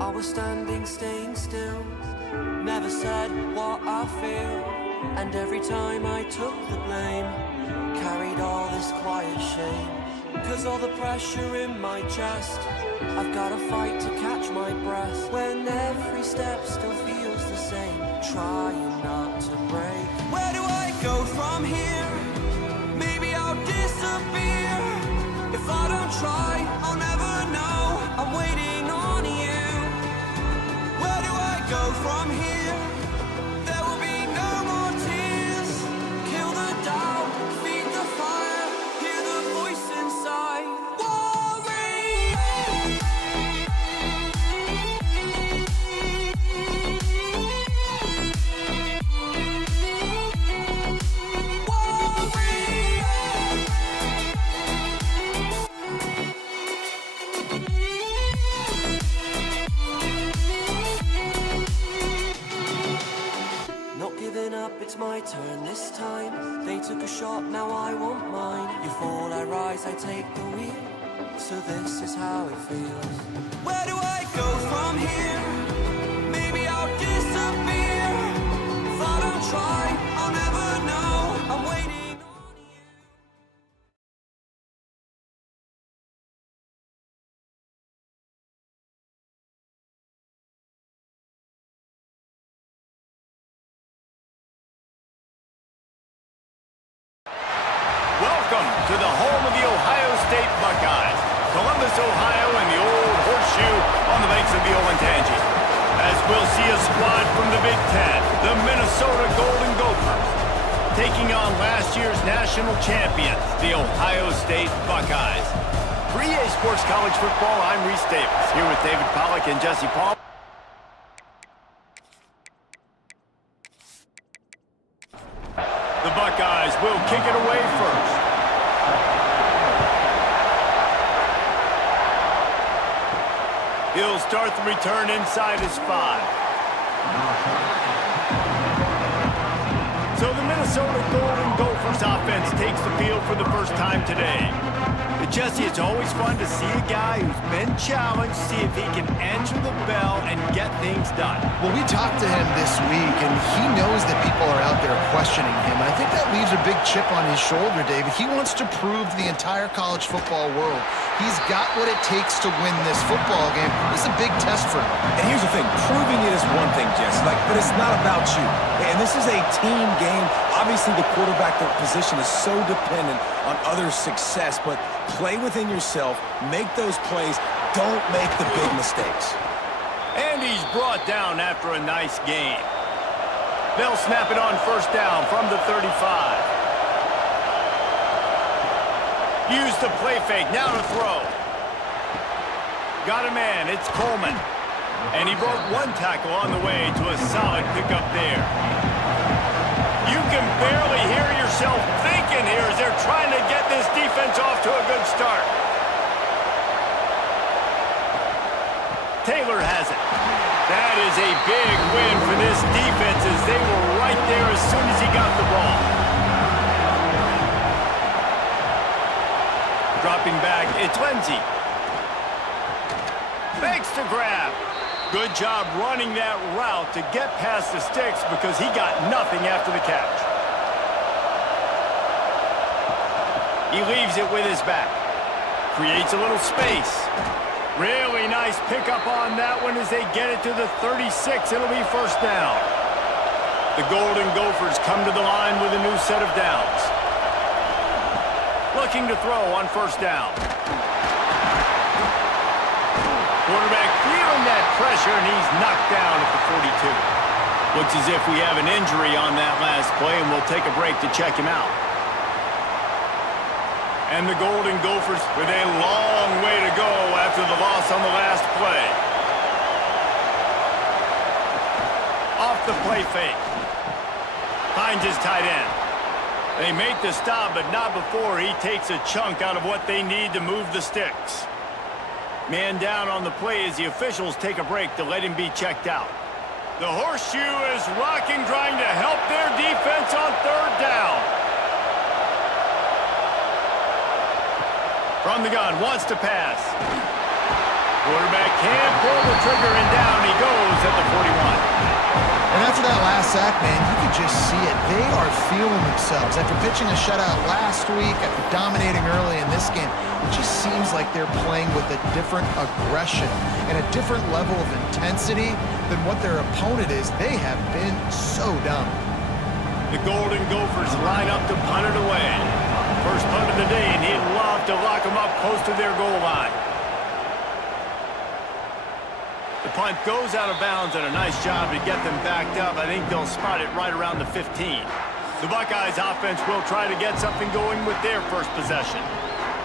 I was standing, staying still, never said what I feel, and every time I took the blame, carried all this quiet shame. Cause all the pressure in my chest, I've gotta fight to catch my breath, when every step still feels the same, trying not to break. Where do I go from here? Maybe I'll disappear. If I don't try, I'll never know. I'm waiting on you. Where do I go from here? There will be no more tears. start, now I want mine. You fall, I rise, I take the wheel. So this is how it feels. Where do I go from here? Maybe I'll disappear. If I don't try, I'll never know. I'm waiting on you. Welcome to the home of the Ohio State Buckeyes, Columbus, Ohio, and the old horseshoe on the banks of the Olentangy. As we'll see a squad from the Big Ten, the Minnesota Golden Gophers, taking on last year's national champions, the Ohio State Buckeyes. For EA Sports College Football, I'm Reese Davis, here with David Pollack and Jesse Palmer. The Buckeyes will kick it away first. He'll start the return inside his 5. So the Minnesota Golden Gophers offense takes the field for the first time today. But Jesse, it's always fun to see a guy who's been challenged, see if he can answer the bell and get things done. Well, we talked to him this week, and he knows that people are out there questioning him. And I think that leaves a big chip on his shoulder, David. He wants to prove to the entire college football world he's got what it takes to win this football game. This is a big test for him. And here's the thing, proving it is one thing, Jess, but it's not about you. And this is a team game. Obviously, the quarterback position is so dependent on others' success, but play within yourself, make those plays, don't make the big mistakes. And he's brought down after a nice game. They'll snap it on first down from the 35. Use the play fake, now to throw. Got a man, it's Coleman. And he broke one tackle on the way to a solid pickup there. You can barely hear yourself thinking here as they're trying to get this defense off to a good start. Taylor has it. That is a big win for this defense as they were right there as soon as he got the ball. Dropping back, it's Lindsey. Fakes to grab. Good job running that route to get past the sticks because he got nothing after the catch. He leaves it with his back. Creates a little space. Really nice pickup on that one as they get it to the 36. It'll be first down. The Golden Gophers come to the line with a new set of downs. Looking to throw on first down. Quarterback feeling that pressure, and he's knocked down at the 42. Looks as if we have an injury on that last play, and we'll take a break to check him out. And the Golden Gophers with a long way to go after the loss on the last play. Off the play fake. Finds his tight end. They make the stop, but not before he takes a chunk out of what they need to move the sticks. Man down on the play as the officials take a break to let him be checked out. The horseshoe is rocking, trying to help their defense on third down. From the gun, wants to pass. Quarterback can't pull the trigger, and down he goes at the 41. And after that last sack, man, you could just see it. They are feeling themselves. After pitching a shutout last week, after dominating early in this game, it just seems like they're playing with a different aggression and a different level of intensity than what their opponent is. They have been so dumb. The Golden Gophers line up to punt it away. First punt of the day, and he'd love to lock them up close to their goal line. The punt goes out of bounds, and a nice job to get them backed up. I think they'll spot it right around the 15. The Buckeyes offense will try to get something going with their first possession.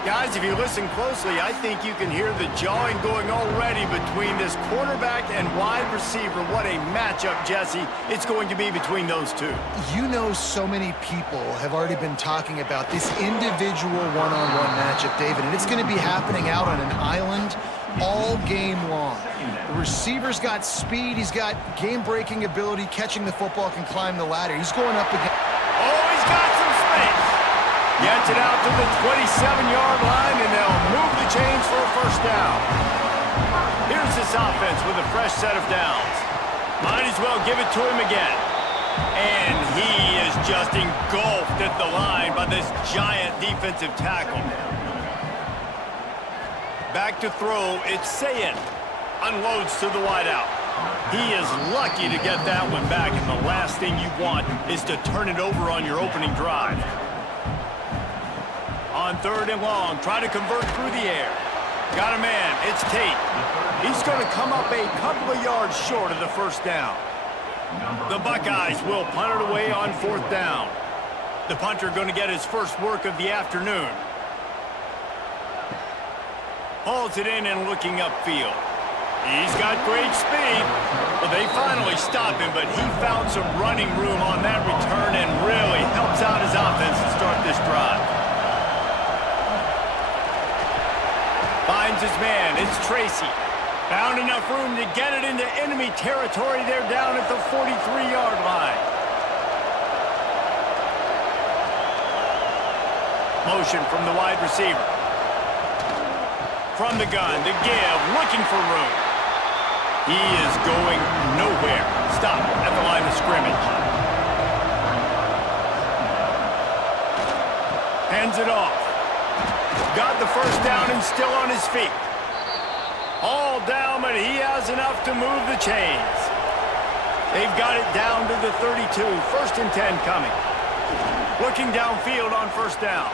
Guys, if you listen closely, I think you can hear the jawing going already between this quarterback and wide receiver. What a matchup, Jesse, it's going to be between those two. You know, so many people have already been talking about this individual one-on-one matchup, David, and it's going to be happening out on an island all game long. The receiver's got speed, he's got game-breaking ability, catching the football, can climb the ladder. He's going up against... Oh, he's got some space. Gets it out to the 27-yard line, and they'll move the chains for a first down. Here's this offense with a fresh set of downs. Might as well give it to him again. And he is just engulfed at the line by this giant defensive tackle. Back to throw, it's Sayin. Unloads to the wideout. He is lucky to get that one back, and the last thing you want is to turn it over on your opening drive. On 3rd and long, try to convert through the air. Got a man, it's Tate. He's going to come up a couple of yards short of the first down. The Buckeyes will punt it away on 4th down. The punter going to get his first work of the afternoon. Hauls it in and looking upfield. He's got great speed. Well, they finally stop him, but he found some running room on that return and really helps out his offense to start this drive. Finds his man. It's Tracy. Found enough room to get it into enemy territory. They're down at the 43-yard line. Motion from the wide receiver. From the gun, the give, looking for room. He is going nowhere. Stop at the line of scrimmage. Hands it off. Got the first down and still on his feet. All down, but he has enough to move the chains. They've got it down to the 32. 1st and 10 coming. Looking downfield on first down.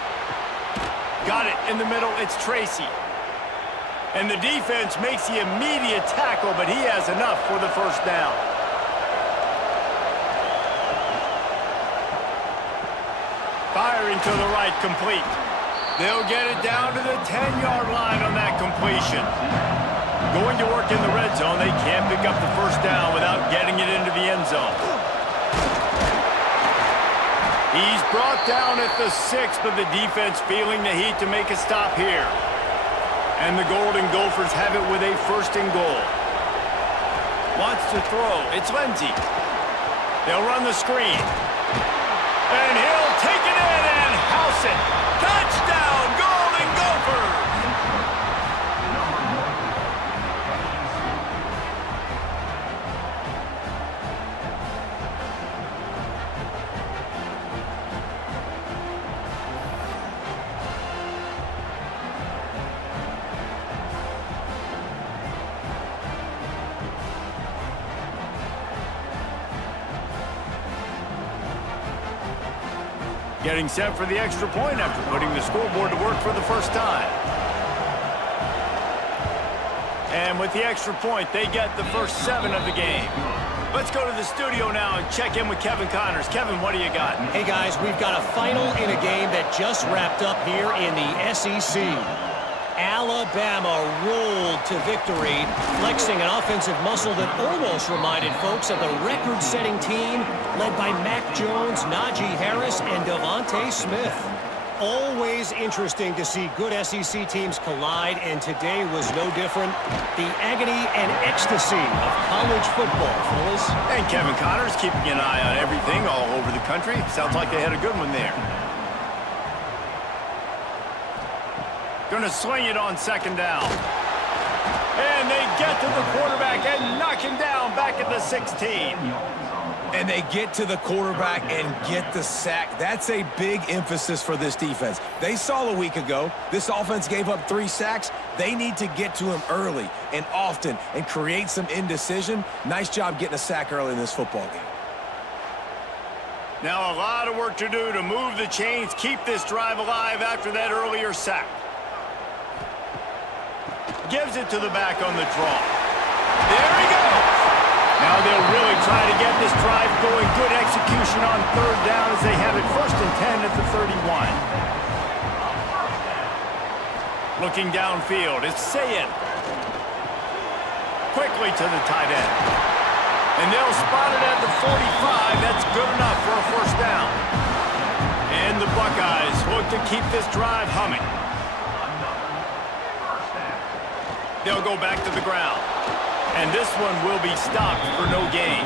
Got it in the middle. It's Tracy. And the defense makes the immediate tackle, but he has enough for the first down. Firing to the right, complete. They'll get it down to the 10-yard line on that completion. Going to work in the red zone, they can't pick up the first down without getting it into the end zone. He's brought down at the 6, but the defense feeling the heat to make a stop here. And the Golden Gophers have it with a 1st and goal. Wants to throw. It's Lindsey. They'll run the screen. And he'll take it in and house it. Touchdown, Golden Gophers! Getting set for the extra point after putting the scoreboard to work for the first time. And with the extra point, they get the first 7 of the game. Let's go to the studio now and check in with Kevin Connors. Kevin, what do you got? Hey, guys, we've got a final in a game that just wrapped up here in the SEC. Alabama rolled to victory, flexing an offensive muscle that almost reminded folks of the record-setting team led by Mac Jones, Najee Harris, and Devontae Smith. Always interesting to see good SEC teams collide, and today was no different. The agony and ecstasy of college football, fellas. And Kevin Connors keeping an eye on everything all over the country. Sounds like they had a good one there. Gonna swing it on 2nd down. And they get to the quarterback and knock him down back at the 16. And they get to the quarterback and get the sack. That's a big emphasis for this defense. They saw a week ago, this offense gave up 3 sacks. They need to get to him early and often and create some indecision. Nice job getting a sack early in this football game. Now a lot of work to do to move the chains, keep this drive alive after that earlier sack. Gives it to the back on the draw. There he goes. Now they'll really try to get this drive going. Good execution on 3rd down as they have it 1st and 10 at the 31. Looking downfield, it's Sayin. Quickly to the tight end. And they'll spot it at the 45. That's good enough for a first down. And the Buckeyes look to keep this drive humming. They'll go back to the ground. And this one will be stopped for no gain.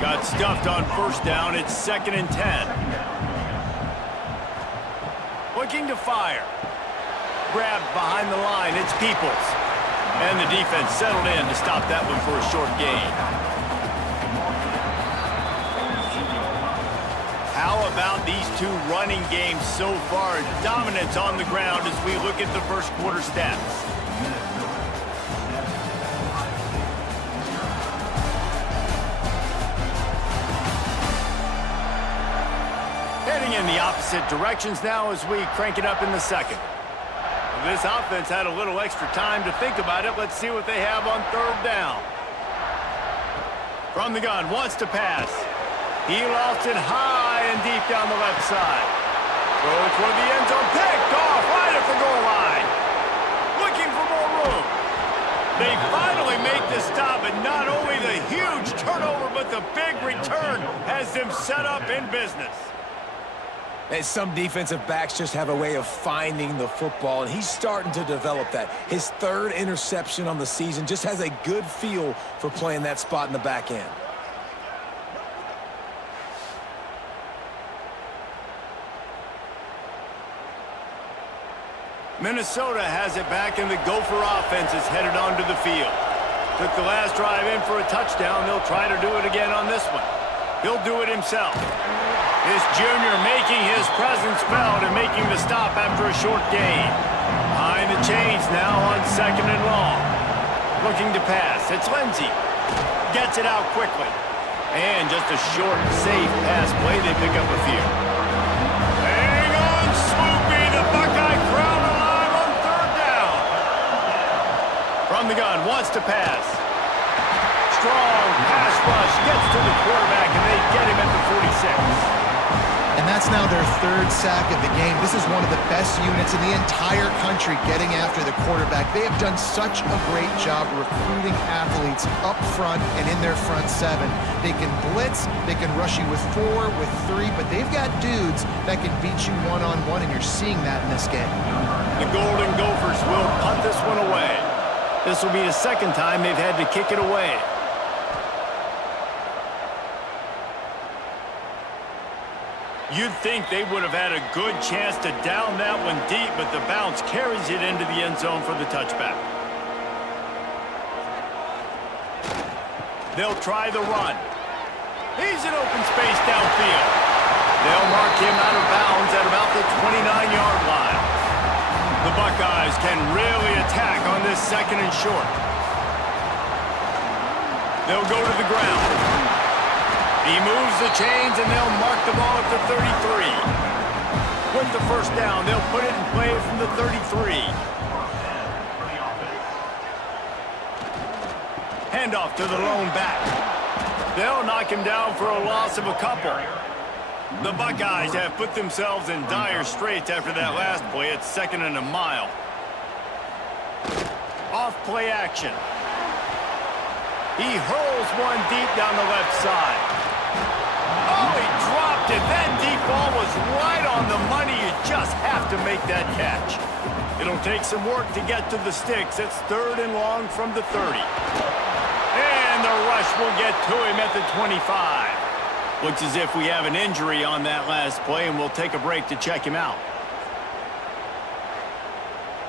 Got stuffed on 1st down. It's 2nd and 10. looking to fire. Grabbed behind the line, it's Peoples. And the defense settled in to stop that one for a short gain. How about these two running games so far? Dominance on the ground as we look at the first quarter stats. Heading in the opposite directions now as we crank it up in the second. This offense had a little extra time to think about it. Let's see what they have on third down. From the gun, wants to pass. He lost it high and deep down the left side. Goes for the end zone, picked off right at the goal line. Looking for more room. They finally make the stop, and not only the huge turnover, but the big return has them set up in business. And some defensive backs just have a way of finding the football, and he's starting to develop that. His third interception on the season, just has a good feel for playing that spot in the back end. Minnesota has it back, and the Gopher offense is headed onto the field. Took the last drive in for a touchdown. They'll try to do it again on this one. He'll do it himself. This junior making his presence felt and making the stop after a short gain. Behind the chains now on second and long. Looking to pass. It's Lindsey. Gets it out quickly. And just a short, safe pass play. They pick up a few. Hang on, Sloopy. The Buckeye crowd alive on third down. From the gun, wants to pass. Strong pass rush. Gets to the quarterback, and they get him at the 46. And that's now their third sack of the game. This is one of the best units in the entire country getting after the quarterback. They have done such a great job recruiting athletes up front and in their front seven. They can blitz, they can rush you with 4, with 3, but they've got dudes that can beat you one-on-one, and you're seeing that in this game. The Golden Gophers will punt this one away. This will be the second time they've had to kick it away. You'd think they would have had a good chance to down that one deep, but the bounce carries it into the end zone for the touchback. They'll try the run. He's in open space downfield. They'll mark him out of bounds at about the 29-yard line. The Buckeyes can really attack on this second and short. They'll go to the ground. He moves the chains, and they'll mark the ball at the 33. With the first down, they'll put it in play from the 33. Handoff to the lone back. They'll knock him down for a loss of a couple. The Buckeyes have put themselves in dire straits after that last play. It's second and a mile. Off play action. He hurls one deep down the left side. Oh, he dropped it. That deep ball was right on the money. You just have to make that catch. It'll take some work to get to the sticks. It's third and long from the 30. And the rush will get to him at the 25. Looks as if we have an injury on that last play, and we'll take a break to check him out.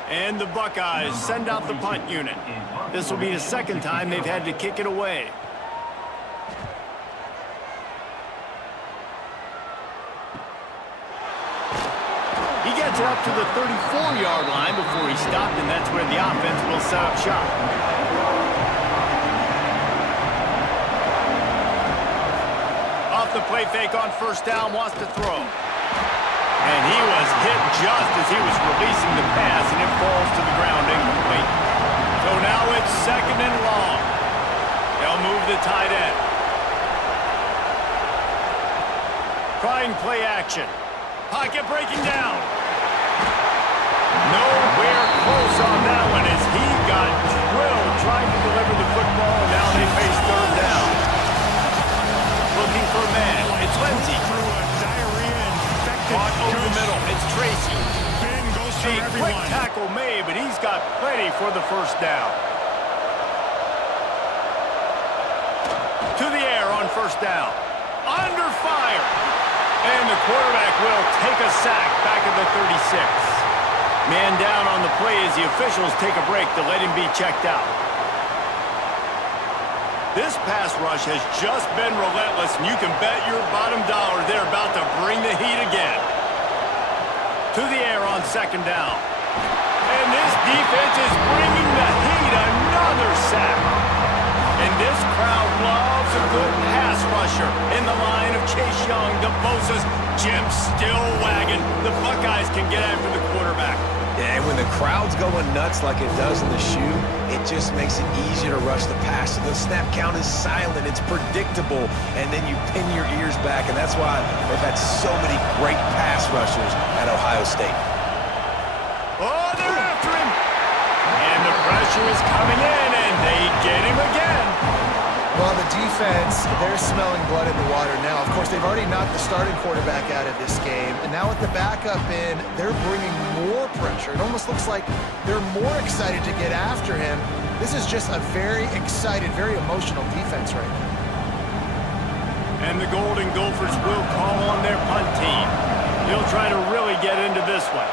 And the Buckeyes send out the punt unit. This will be the second time they've had to kick it away. He gets it up to the 34-yard line before he stopped, and that's where the offense will set up shop. Off the play fake on first down, wants to throw. And he was hit just as he was releasing the pass, and it falls to the ground incomplete. So now it's second and long. They'll move the tight end. Trying play action. Pocket breaking down. Nowhere close on that one as he got drilled trying to deliver the football, and now they face third down. Looking for a man. It's Lindsey. Caught over the middle. It's Tracy. A quick tackle made, but he's got plenty for the first down. To the air on first down. Under fire. And the quarterback will take a sack back at the 36. Man down on the play as the officials take a break to let him be checked out. This pass rush has just been relentless, and you can bet your bottom dollar they're about to bring the heat again. To the air on second down. And this defense is bringing the heat. Another sack. And this crowd loves a good pass rusher in the line of Chase Young, DeBosa's Jim still wagging. The Buckeyes can get after the quarterback. Yeah, and when the crowd's going nuts like it does in the shoe, it just makes it easier to rush the pass. So the snap count is silent, it's predictable, and then you pin your ears back, and that's why they've had so many great pass rushers at Ohio State. Oh, they're after him! And the pressure is coming in, and they get him again. Well, the defense, they're smelling blood in the water now. Of course, they've already knocked the starting quarterback out of this game. And now with the backup in, they're bringing more pressure. It almost looks like they're more excited to get after him. This is just a very excited, very emotional defense right now. And the Golden Gophers will call on their punt team. He'll try to really get into this one.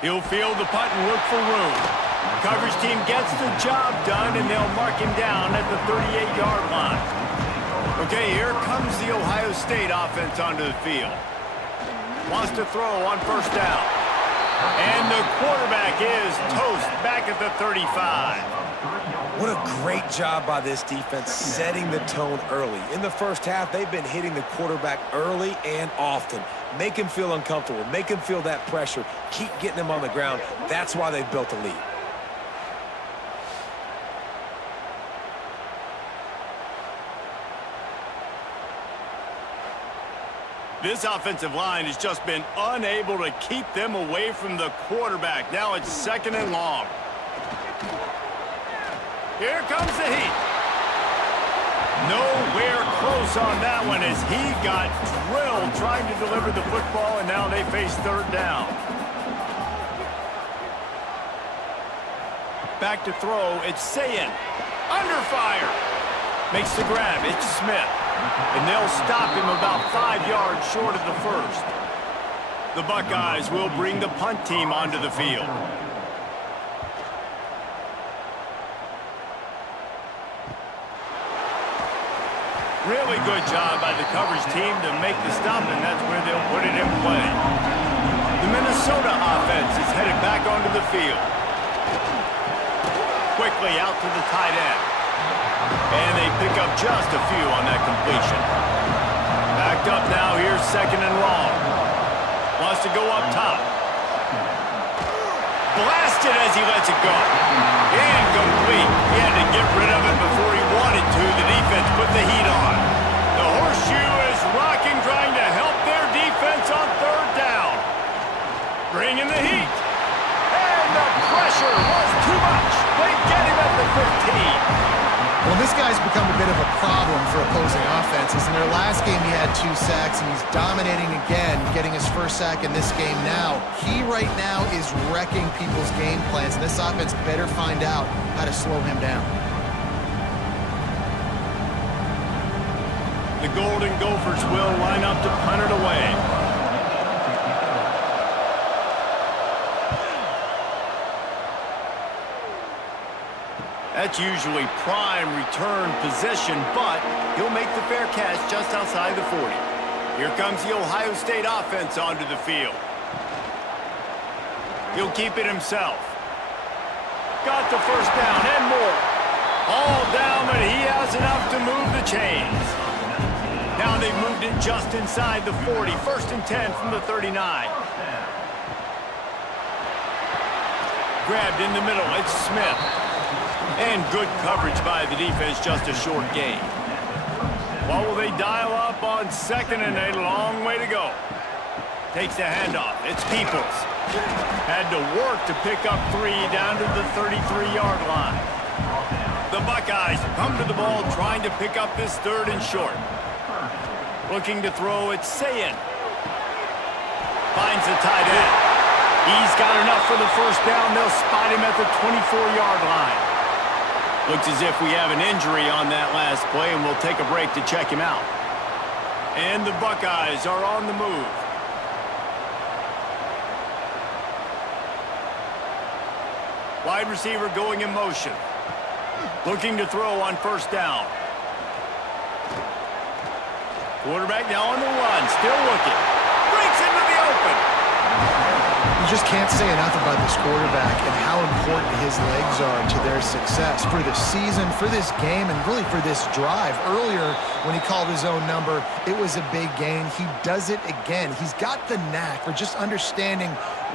He'll field the punt and look for room. Coverage team gets the job done, and they'll mark him down at the 38-yard line. Okay, here comes the Ohio State offense onto the field. Wants to throw on first down. And the quarterback is toast back at the 35. What a great job by this defense setting the tone early. In the first half, they've been hitting the quarterback early and often. Make him feel uncomfortable. Make him feel that pressure. Keep getting him on the ground. That's why they've built a lead. This offensive line has just been unable to keep them away from the quarterback. Now it's second and long. Here comes the heat. Nowhere close on that one as he got drilled trying to deliver the football, and now they face third down. Back to throw, it's Sayin. Under fire. Makes the grab, it's Smith. And they'll stop him about 5 yards short of the first. The Buckeyes will bring the punt team onto the field. Really good job by the coverage team to make the stop, and that's where they'll put it in play. The Minnesota offense is headed back onto the field. Quickly out to the tight end. And they pick up just a few on that completion. Backed up now, here's second and long. Wants to go up top. Blasted as he lets it go. Incomplete. He had to get rid of it before he wanted to. The defense put the heat on. The horseshoe is rocking, trying to help their defense on third down. Bringing the heat. And the pressure was too much. They get him at the 15. Well, this guy's become a bit of a problem for opposing offenses. In their last game, he had 2 sacks, and he's dominating again, getting his first sack in this game now. He right now is wrecking people's game plans, and this offense better find out how to slow him down. The Golden Gophers will line up to punt it away. That's usually prime return position, but he'll make the fair catch just outside the 40. Here comes the Ohio State offense onto the field. He'll keep it himself. Got the first down and more. All down, but he has enough to move the chains. Now they've moved it just inside the 40. First and 10 from the 39. Grabbed in the middle, it's Smith. And good coverage by the defense, just a short gain. What will they dial up on second and a long way to go? Takes the handoff. It's Peoples. Had to work to pick up 3 down to the 33-yard line. The Buckeyes come to the ball trying to pick up this third and short. Looking to throw, it's Sayin. Finds the tight end. He's got enough for the first down. They'll spot him at the 24-yard line. Looks as if we have an injury on that last play, and we'll take a break to check him out. And the Buckeyes are on the move. Wide receiver going in motion. Looking to throw on first down. Quarterback now on the run, still looking. Breaks into the open. You just can't say enough about this quarterback and how important his legs are to their success for the season, for this game, and really for this drive. Earlier, when he called his own number, it was a big gain. He does it again. He's got the knack for just understanding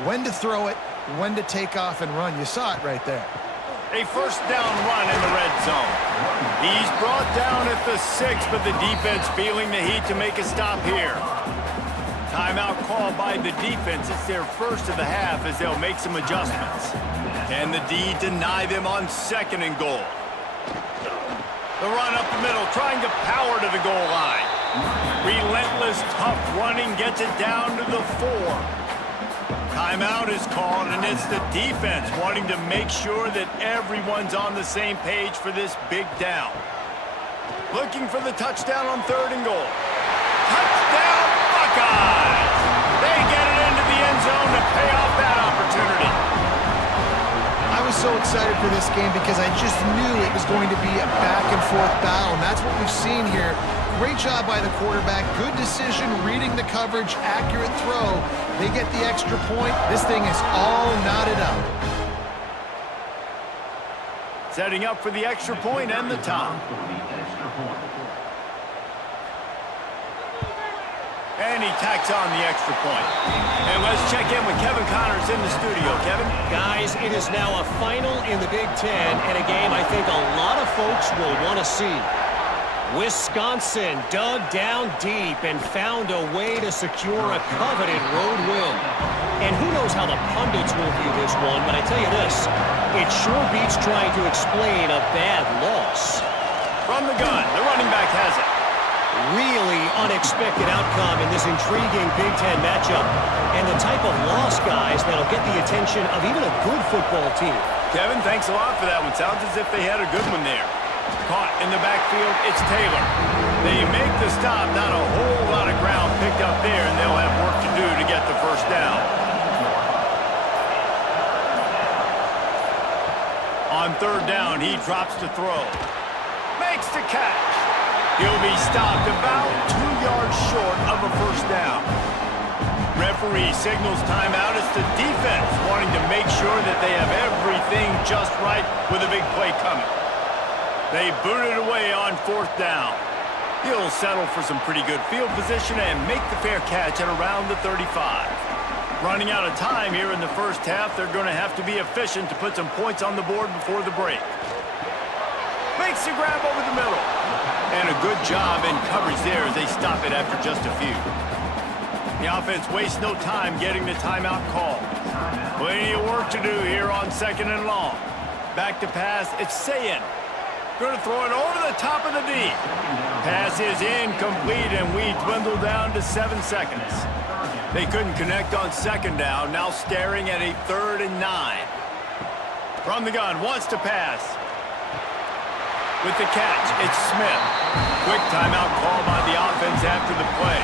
when to throw it, when to take off and run. You saw it right there. A first down run in the red zone. He's brought down at the 6, but the defense feeling the heat to make a stop here. Timeout called by the defense. It's their first of the half as they'll make some adjustments. Can the D deny them on 2nd and goal? The run up the middle, trying to power to the goal line. Relentless, tough running gets it down to the 4. Timeout is called, and it's the defense wanting to make sure that everyone's on the same page for this big down. Looking for the touchdown on 3rd and goal. Touchdown, Buckeyes! They get it into the end zone to pay off that opportunity. I was so excited for this game because I just knew it was going to be a back-and-forth battle, and that's what we've seen here. Great job by the quarterback. Good decision, reading the coverage, accurate throw. They get the extra point. This thing is all knotted up. Setting up for the extra point and the time. And he tacks on the extra point. And let's check in with Kevin Connors in the studio. Kevin? Guys, it is now a final in the Big Ten, and a game I think a lot of folks will want to see. Wisconsin dug down deep and found a way to secure a coveted road win. And who knows how the pundits will view this one, but I tell you this, it sure beats trying to explain a bad loss. From the gun, the running back has it. Really unexpected outcome in this intriguing Big Ten matchup, and the type of loss, guys, that'll get the attention of even a good football team. Kevin, thanks a lot for that one. Sounds as if they had a good one there. Caught in the backfield, it's Taylor. They make the stop, not a whole lot of ground picked up there, and they'll have work to do to get the first down. On 3rd down, he drops to throw. Makes the catch. He'll be stopped about 2 yards short of a first down. Referee signals timeout. It's the defense wanting to make sure that they have everything just right with a big play coming. They boot it away on 4th down. He'll settle for some pretty good field position and make the fair catch at around the 35. Running out of time here in the first half, they're going to have to be efficient to put some points on the board before the break. Makes the grab over the middle. And a good job in coverage there as they stop it after just a few. The offense wastes no time getting the timeout call. Plenty of work to do here on 2nd and long. Back to pass, it's Sayin. Going to throw it over the top of the D. Pass is incomplete, and we dwindle down to 7 seconds. They couldn't connect on 2nd down, now staring at a 3rd and 9. From the gun, wants to pass. With the catch, it's Smith. Quick timeout call by the offense after the play.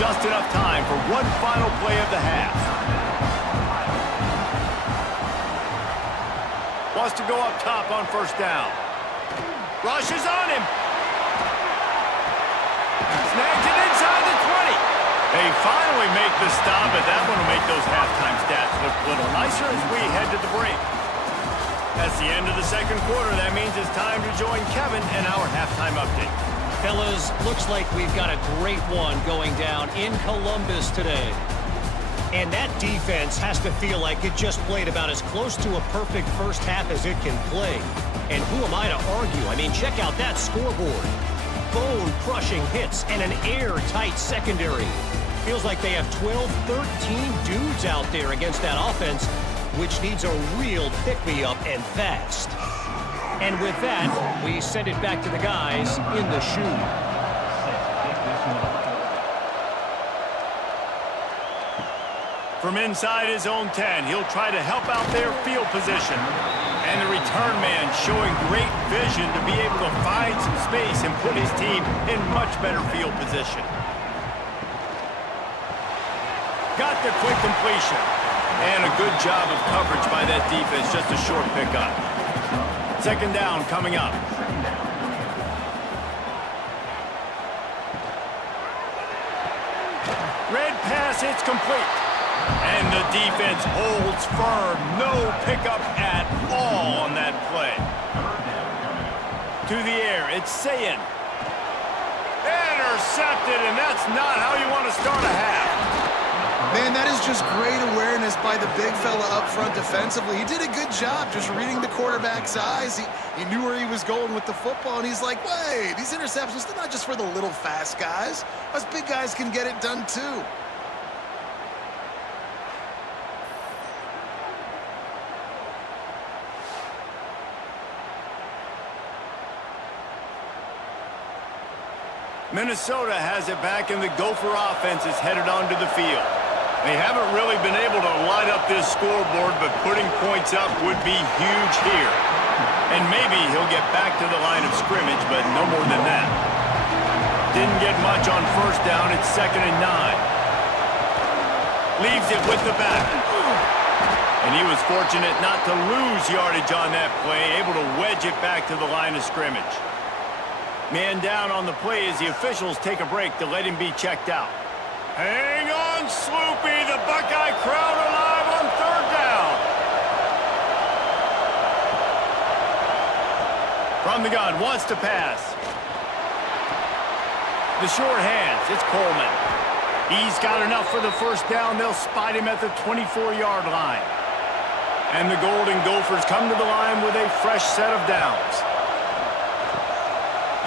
Just enough time for one final play of the half. Wants to go up top on 1st down. Rushes on him. Snags it inside the 20. They finally make the stop, but that one will make those halftime stats look a little nicer as we head to the break. That's the end of the 2nd quarter. That means it's time to join Kevin in our halftime update. Fellas, looks like we've got a great one going down in Columbus today. And that defense has to feel like it just played about as close to a perfect first half as it can play. And who am I to argue? I mean, check out that scoreboard. Bone-crushing hits and an airtight secondary. Feels like they have 12, 13 dudes out there against that offense, which needs a real pick-me-up and fast. And with that, we send it back to the guys in the shoe. From inside his own 10, he'll try to help out their field position. And the return man showing great vision to be able to find some space and put his team in much better field position. Got the quick completion. And a good job of coverage by that defense, just a short pickup. Second down coming up. Red pass, it's complete. And the defense holds firm. No pickup at all on that play. To the air, it's Sayin. Intercepted, and that's not how you want to start a half. Man, that is just great awareness by the big fella up front defensively. He did a good job just reading the quarterback's eyes. He knew where he was going with the football, and he's like, wait, these interceptions, they're not just for the little fast guys. Us big guys can get it done too. Minnesota has it back, and the Gopher offense is headed onto the field. They haven't really been able to light up this scoreboard, but putting points up would be huge here. And maybe he'll get back to the line of scrimmage, but no more than that. Didn't get much on first down. It's 2nd and 9. Leaves it with the back. And he was fortunate not to lose yardage on that play, able to wedge it back to the line of scrimmage. Man down on the play as the officials take a break to let him be checked out. Hang on, Sloopy. The Buckeye crowd alive on 3rd down. From the gun, wants to pass. The short hands, it's Coleman. He's got enough for the first down. They'll spot him at the 24-yard line. And the Golden Gophers come to the line with a fresh set of downs.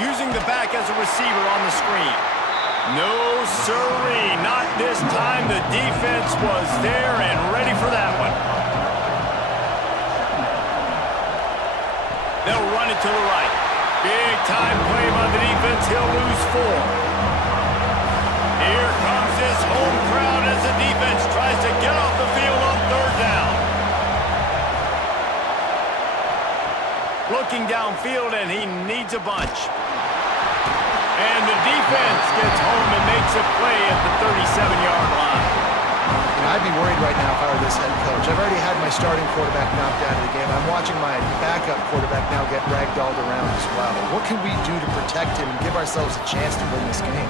Using the back as a receiver on the screen. No sirree, not this time. The defense was there and ready for that one. They'll run it to the right. Big time play by the defense. He'll lose 4. Here comes this home crowd as the defense tries to get off the field on 3rd down. Looking downfield, and he needs a bunch. And the defense gets home and makes a play at the 37-yard line. I'd be worried right now if I were this head coach. I've already had my starting quarterback knocked out of the game. I'm watching my backup quarterback now get ragdolled around as well. What can we do to protect him and give ourselves a chance to win this game?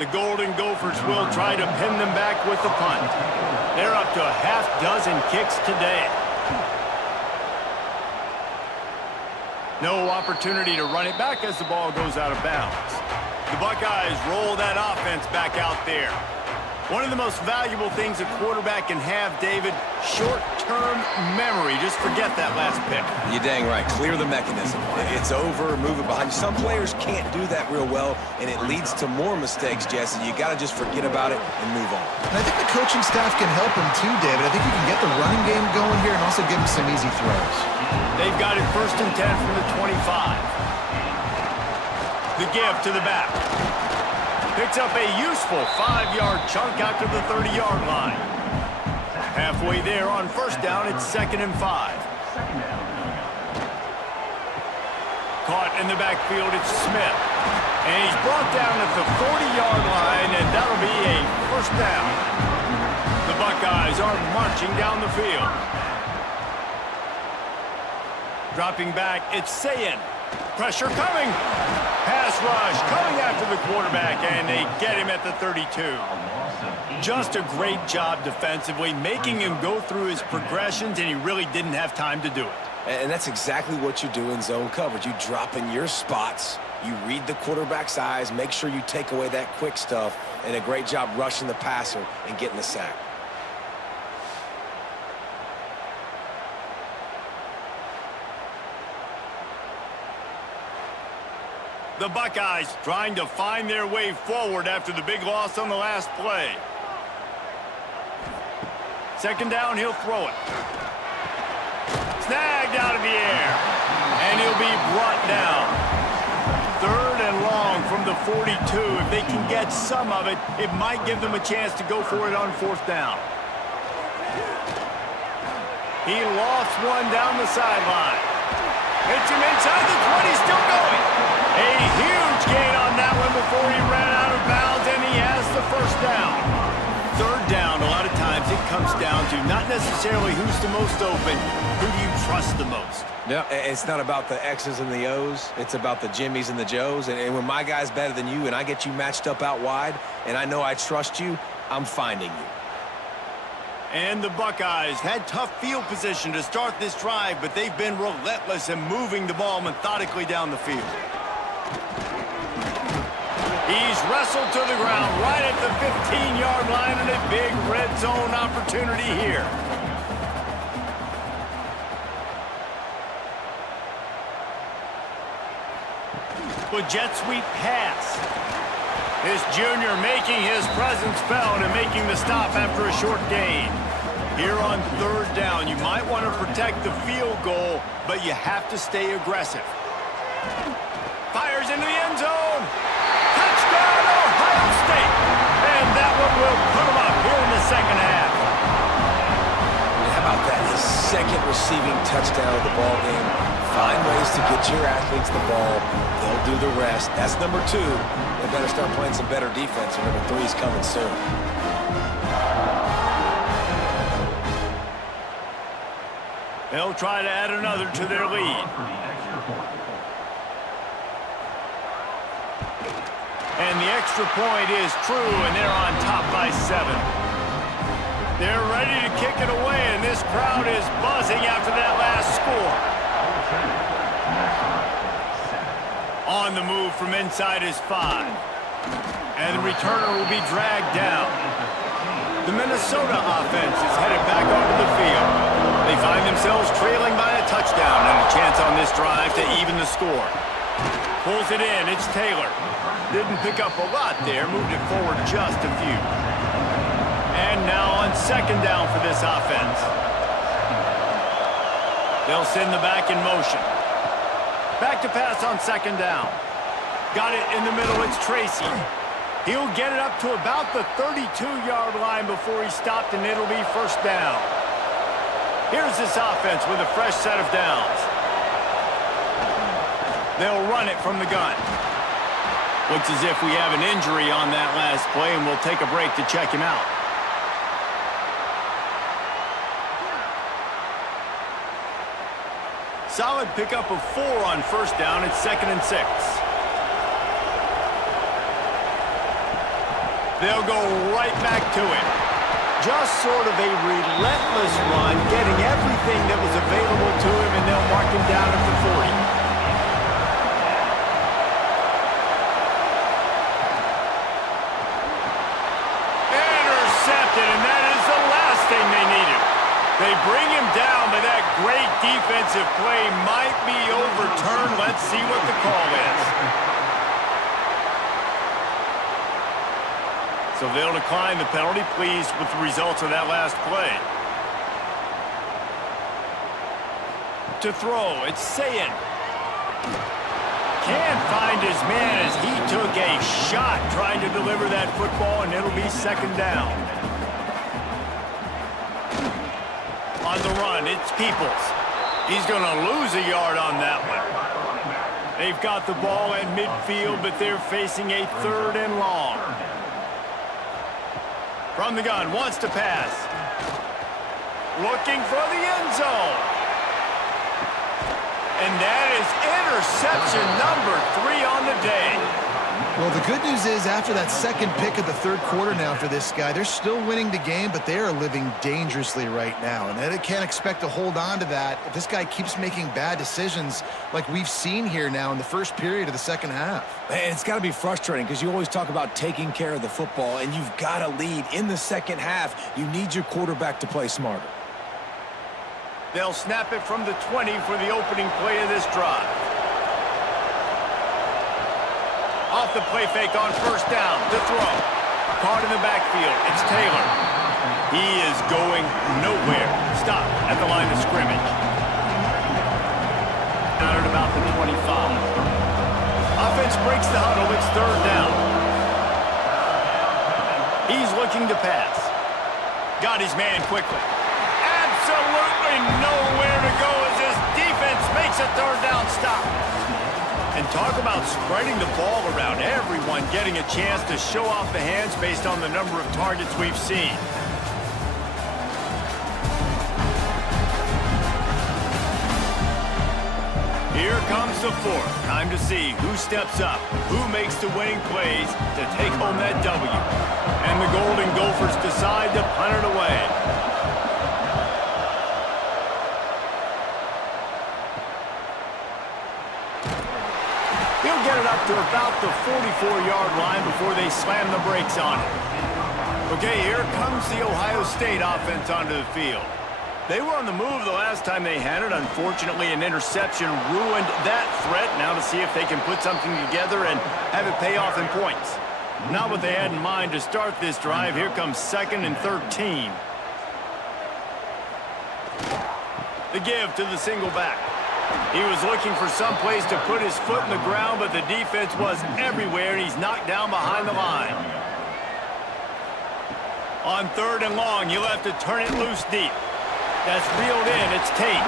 The Golden Gophers will try to pin them back with the punt. They're up to a half-dozen kicks today. No opportunity to run it back as the ball goes out of bounds. The Buckeyes roll that offense back out there. One of the most valuable things a quarterback can have, David, short-term memory. Just forget that last pick. You're dang right. Clear the mechanism. It's over, move it behind you. Some players can't do that real well, and it leads to more mistakes, Jesse. You got to just forget about it and move on. And I think the coaching staff can help him too, David. I think you can get the running game going here and also give him some easy throws. They've got it 1st and 10 from the 25. The give to the back. Picks up a useful 5-yard chunk out to the 30-yard line. Halfway there on first down, it's 2nd and 5. Caught in the backfield, it's Smith. And he's brought down at the 40-yard line, and that'll be a first down. The Buckeyes are marching down the field. Dropping back, it's Sayin. Pressure coming. Pass rush coming after the quarterback, and they get him at the 32. Just a great job defensively, making him go through his progressions, and he really didn't have time to do it. And that's exactly what you do in zone coverage. You drop in your spots, you read the quarterback's eyes, make sure you take away that quick stuff, and a great job rushing the passer and getting the sack. The Buckeyes trying to find their way forward after the big loss on the last play. 2nd down, he'll throw it. Snagged out of the air. And he'll be brought down. 3rd and long from the 42. If they can get some of it, it might give them a chance to go for it on 4th down. He lost one down the sideline. Hits him inside the 20, still going. A huge gain on that one before he ran out of bounds, and he has the 1st down. 3rd down, a lot of times it comes down to not necessarily who's the most open, who do you trust the most? Yeah, it's not about the X's and the O's. It's about the Jimmies and the Joes. And when my guy's better than you and I get you matched up out wide and I know I trust you, I'm finding you. And the Buckeyes had tough field position to start this drive, but they've been relentless in moving the ball methodically down the field. He's wrestled to the ground right at the 15-yard line, and a big red zone opportunity here. With jet sweep pass. This junior making his presence felt and making the stop after a short gain. Here on 3rd down, you might want to protect the field goal, but you have to stay aggressive. Fires into the end zone. Touchdown, Ohio State. And that one will put them up here in the 2nd half. How about that? His 2nd receiving touchdown of the ball game. Find ways to get your athletes the ball. They'll do the rest. That's number 2. They better start playing some better defense, and number 3 is coming soon. They'll try to add another to their lead. And the extra point is true, and they're on top by 7. They're ready to kick it away, and this crowd is buzzing after that last score. On the move from inside is 5. And the returner will be dragged down. The Minnesota offense is headed back onto the field. They find themselves trailing by a touchdown and a chance on this drive to even the score. Pulls it in, it's Taylor. Didn't pick up a lot there, moved it forward just a few. And now on 2nd down for this offense. They'll send the back in motion. Back to pass on 2nd down. Got it in the middle, it's Tracy. He'll get it up to about the 32-yard line before he stopped, and it'll be 1st down. Here's this offense with a fresh set of downs. They'll run it from the gun. Looks as if we have an injury on that last play, and we'll take a break to check him out. Solid pickup of 4 on 1st down. It's 2nd and 6. They'll go right back to it. Just sort of a relentless run, getting everything that was available to him, and they'll mark him down at the 40. Intercepted, and that is the last thing they needed. They bring him down, but that great defensive play might be overturned. Let's see what the call is. So they'll decline the penalty, pleased with the results of that last play. To throw, it's Sayin. Can't find his man as he took a shot trying to deliver that football, and it'll be 2nd down. On the run, it's Peoples. He's going to lose a yard on that one. They've got the ball at midfield, but they're facing a 3rd and long. From the gun, wants to pass. Looking for the end zone. And that is interception number 3 on the day. Well, the good news is after that 2nd pick of the 3rd quarter now for this guy, they're still winning the game, but they are living dangerously right now. And they can't expect to hold on to that if this guy keeps making bad decisions like we've seen here now in the 1st period of the 2nd half. Man, it's got to be frustrating because you always talk about taking care of the football, and you've got to lead in the 2nd half. You need your quarterback to play smarter. They'll snap it from the 20 for the opening play of this drive. Off the play fake on 1st down. To throw. Caught in the backfield. It's Taylor. He is going nowhere. Stop at the line of scrimmage. Down at about the 25. Offense breaks the huddle. It's third down. He's looking to pass. Got his man quickly. Absolutely nowhere to go as this defense makes a third down stop. And talk about spreading the ball around. Everyone getting a chance to show off the hands based on the number of targets we've seen. Here comes the fourth. Time to see who steps up, who makes the winning plays to take home that W. And the Golden Gophers decide to punt it away. He'll get it up to about the 44-yard line before they slam the brakes on it. Okay, here comes the Ohio State offense onto the field. They were on the move the last time they had it. Unfortunately, an interception ruined that threat. Now to see if they can put something together and have it pay off in points. Not what they had in mind to start this drive. Here comes 2nd and 13. The give to the single back. He was looking for some place to put his foot in the ground, but the defense was everywhere, and he's knocked down behind the line. On 3rd and long, he'll have to turn it loose deep. That's reeled in. It's Tate.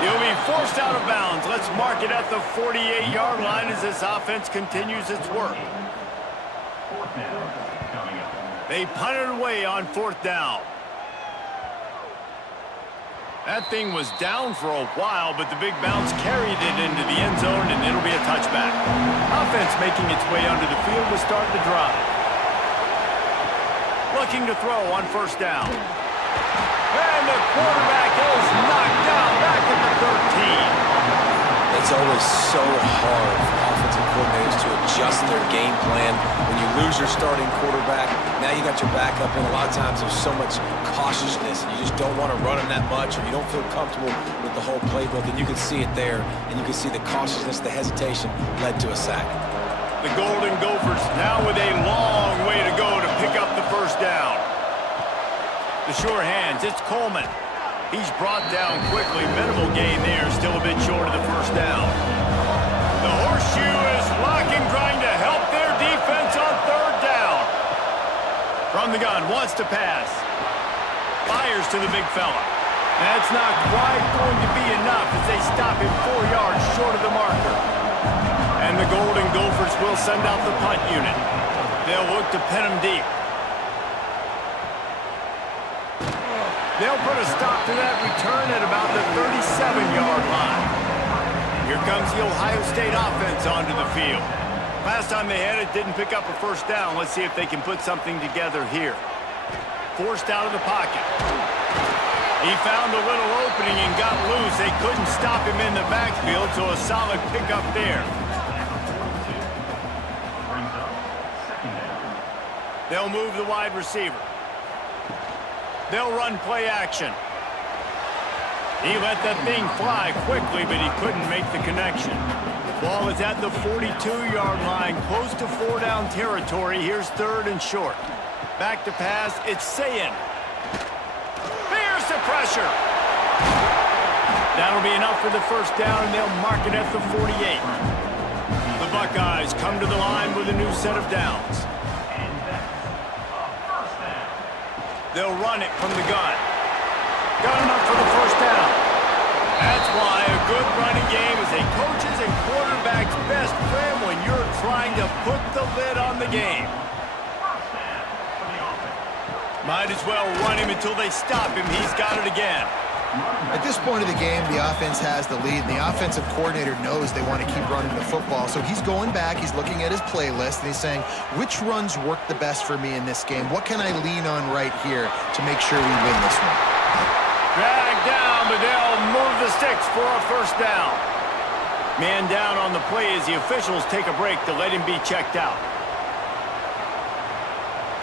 He'll be forced out of bounds. Let's mark it at the 48-yard line as this offense continues its work. They punted away on 4th down. That thing was down for a while, but the big bounce carried it into the end zone, and it'll be a touchback. Offense making its way onto the field to start the drive. Looking to throw on 1st down. And the quarterback is knocked down back at the 13. It's always so hard for offensive coordinators to adjust their game plan. When you lose your starting quarterback, now you got your backup, and a lot of times there's so much cautiousness, and you just don't want to run him that much, or you don't feel comfortable with the whole playbook, and you can see it there, and you can see the cautiousness, the hesitation led to a sack. The Golden Gophers now with a long way to go to pick up the 1st down. The sure hands, it's Coleman. He's brought down quickly. Minimal gain there, still a bit short of the 1st down. The horseshoe is locking, trying to help their defense on 3rd down. From the gun, wants to pass. Fires to the big fella. That's not quite going to be enough as they stop him 4 yards short of the marker. And the Golden Gophers will send out the punt unit. They'll look to pin him deep. They'll put a stop to that return at about the 37-yard line. Here comes the Ohio State offense onto the field. Last time they had it, didn't pick up a 1st down. Let's see if they can put something together here. Forced out of the pocket. He found a little opening and got loose. They couldn't stop him in the backfield, so a solid pickup there. They'll move the wide receiver. They'll run play action. He let that thing fly quickly, but he couldn't make the connection. Ball is at the 42-yard line, close to 4-down territory. Here's 3rd and short. Back to pass, it's Sayin. There's the pressure. That'll be enough for the 1st down, and they'll mark it at the 48. The Buckeyes come to the line with a new set of downs. They'll run it from the gun. Got enough for the 1st down. That's why a good running game is a coach's and quarterback's best friend when you're trying to put the lid on the game. Might as well run him until they stop him. He's got it again. At this point of the game, the offense has the lead, and the offensive coordinator knows they want to keep running the football. So he's going back, he's looking at his playlist, and he's saying, which runs work the best for me in this game? What can I lean on right here to make sure we win this one? Dragged down, but they'll move the sticks for a 1st down. Man down on the play as the officials take a break to let him be checked out.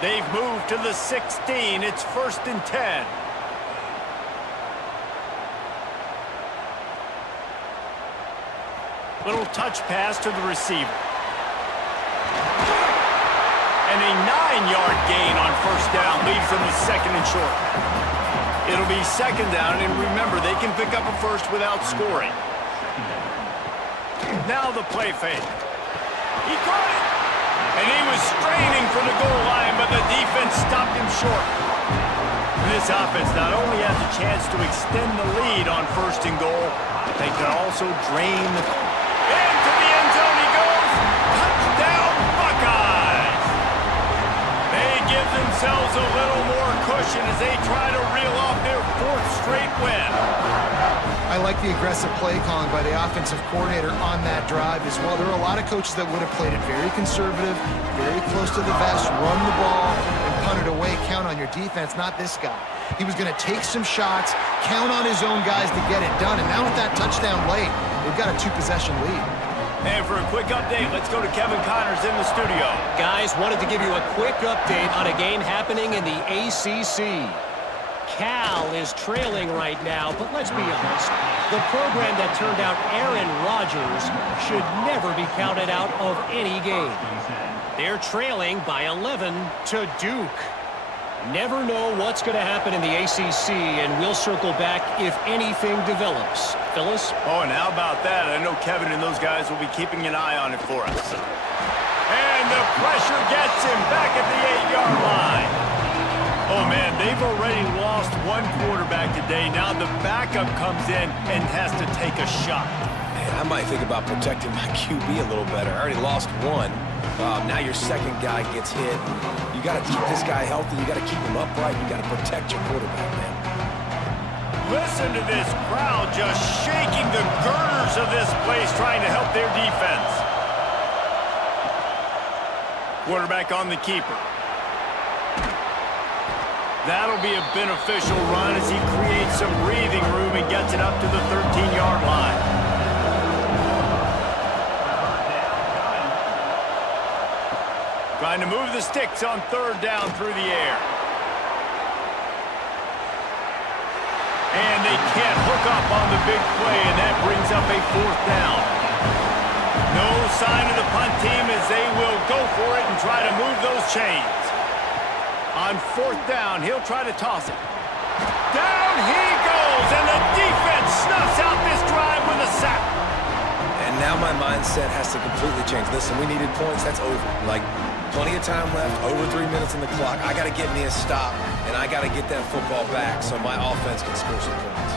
They've moved to the 16. It's 1st and 10. Little touch pass to the receiver. And a 9-yard gain on 1st down leaves them with 2nd and short. It'll be 2nd down, and remember, they can pick up a 1st without scoring. Now the play fake. He caught it! And he was straining for the goal line, but the defense stopped him short. This offense not only has a chance to extend the lead on 1st and goal, but they can also drain the... Into the end zone he goes! Touchdown, Buckeyes! They give themselves a little more cushion as they try to reel off their 4th straight win. I like the aggressive play calling by the offensive coordinator on that drive as well. There are a lot of coaches that would have played it very conservative, very close to the vest, run the ball, and punt it away. Count on your defense, not this guy. He was going to take some shots, count on his own guys to get it done. And now with that touchdown late, they've got a 2-possession lead. And for a quick update, let's go to Kevin Connors in the studio. Guys, wanted to give you a quick update on a game happening in the ACC. Cal is trailing right now, but let's be honest. The program that turned out Aaron Rodgers should never be counted out of any game. They're trailing by 11 to Duke. Never know what's going to happen in the ACC, and we'll circle back if anything develops. Phyllis? Oh, and how about that? I know Kevin and those guys will be keeping an eye on it for us. And the pressure gets him back at the 8-yard line. Oh, man, they've already lost one quarterback today. Now the backup comes in and has to take a shot. Man, I might think about protecting my QB a little better. I already lost one. Now your second guy gets hit. You got to keep this guy healthy. You got to keep him upright. You got to protect your quarterback, man. Listen to this crowd just shaking the girders of this place trying to help their defense. Quarterback on the keeper. That'll be a beneficial run as he creates some breathing room and gets it up to the 13-yard line. Trying to move the sticks on 3rd down through the air. And they can't hook up on the big play, and that brings up a 4th down. No sign of the punt team as they will go for it and try to move those chains. On 4th down, he'll try to toss it. Down he goes, and the defense snuffs out this drive with a sack. And now my mindset has to completely change. Listen, we needed points. That's over. Like, plenty of time left, over 3 minutes on the clock. I got to get me a stop, and I got to get that football back so my offense can score some points.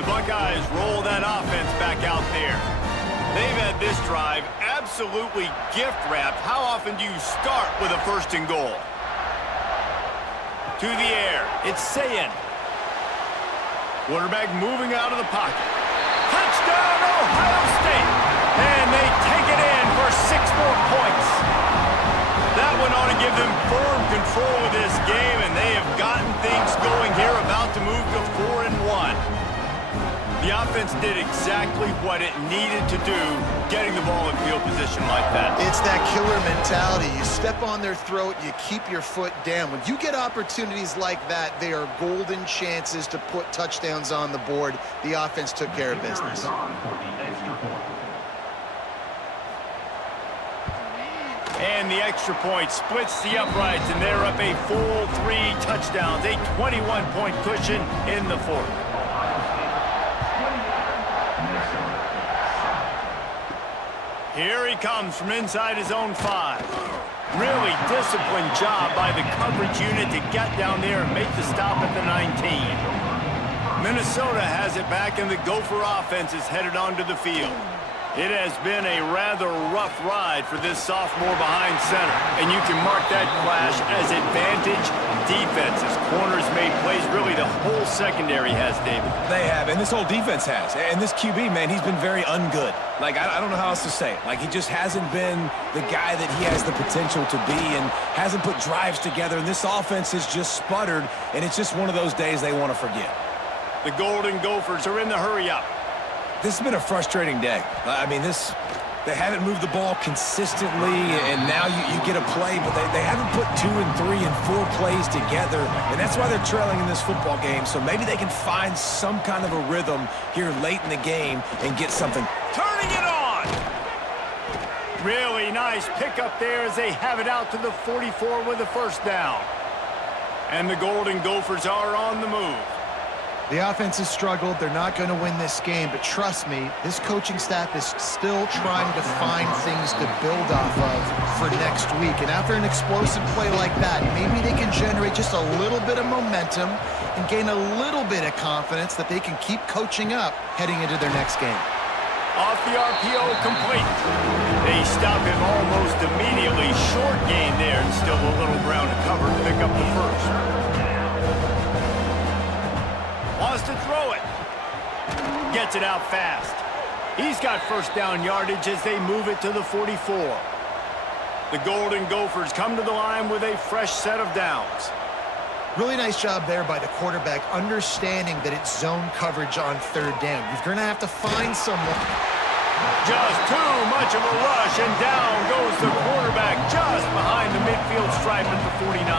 The Buckeyes roll that offense back out there. They've had this drive absolutely gift-wrapped. How often do you start with a 1st and goal? To the air. It's Sayin. Quarterback moving out of the pocket. Touchdown, Ohio State! And they take it in for 6 more points. That one ought to give them firm control of this game, and they have gotten things going here, about to move to 4-1. The offense did exactly what it needed to do, getting the ball in field position like that. It's that killer mentality. You step on their throat, you keep your foot down. When you get opportunities like that, they are golden chances to put touchdowns on the board. The offense took care of business. And the extra point splits the uprights, and they're up a full 3 touchdowns, a 21-point cushion in the 4th. Here he comes from inside his own 5. Really disciplined job by the coverage unit to get down there and make the stop at the 19. Minnesota has it back, and the Gopher offense is headed onto the field. It has been a rather rough ride for this sophomore behind center, and you can mark that clash as advantage defenses. Corners made plays. Really, the whole secondary has, David. They have, and this whole defense has. And this QB, man, he's been very ungood. Like, I don't know how else to say it. Like, he just hasn't been the guy that he has the potential to be and hasn't put drives together. And this offense has just sputtered, and it's just one of those days they want to forget. The Golden Gophers are in the hurry-up. This has been a frustrating day. I mean, they haven't moved the ball consistently, and now you get a play, but they haven't put 2 and 3 and 4 plays together, and that's why they're trailing in this football game. So maybe they can find some kind of a rhythm here late in the game and get something. Turning it on! Really nice pickup there as they have it out to the 44 with a 1st down. And the Golden Gophers are on the move. The offense has struggled. They're not going to win this game, but trust me, this coaching staff is still trying to find things to build off of for next week. And after an explosive play like that, maybe they can generate just a little bit of momentum and gain a little bit of confidence that they can keep coaching up heading into their next game. Off the RPO, complete. They stop him almost immediately. Short gain there, and still a little ground to cover to pick up the first. Wants to throw it. Gets it out fast. He's got first down yardage as they move it to the 44. The Golden Gophers come to the line with a fresh set of downs. Really nice job there by the quarterback, understanding that it's zone coverage on third down. You're going to have to find someone. Just too much of a rush, and down goes the quarterback just behind the midfield stripe at the 49.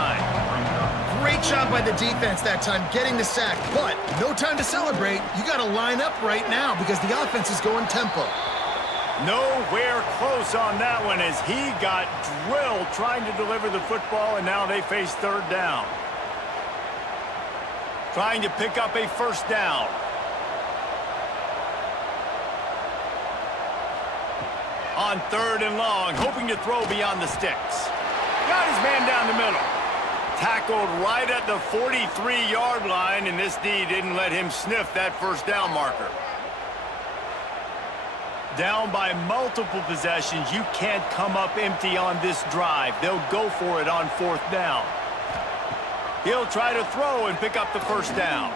Great job by the defense that time getting the sack, but no time to celebrate. You got to line up right now because the offense is going tempo. Nowhere close on that one as he got drilled trying to deliver the football, and now they face third down. Trying to pick up a first down. On third and long, hoping to throw beyond the sticks. Got his man down the middle. Tackled right at the 43-yard line, and this D didn't let him sniff that first down marker. Down by multiple possessions, you can't come up empty on this drive. They'll go for it on fourth down. He'll try to throw and pick up the first down.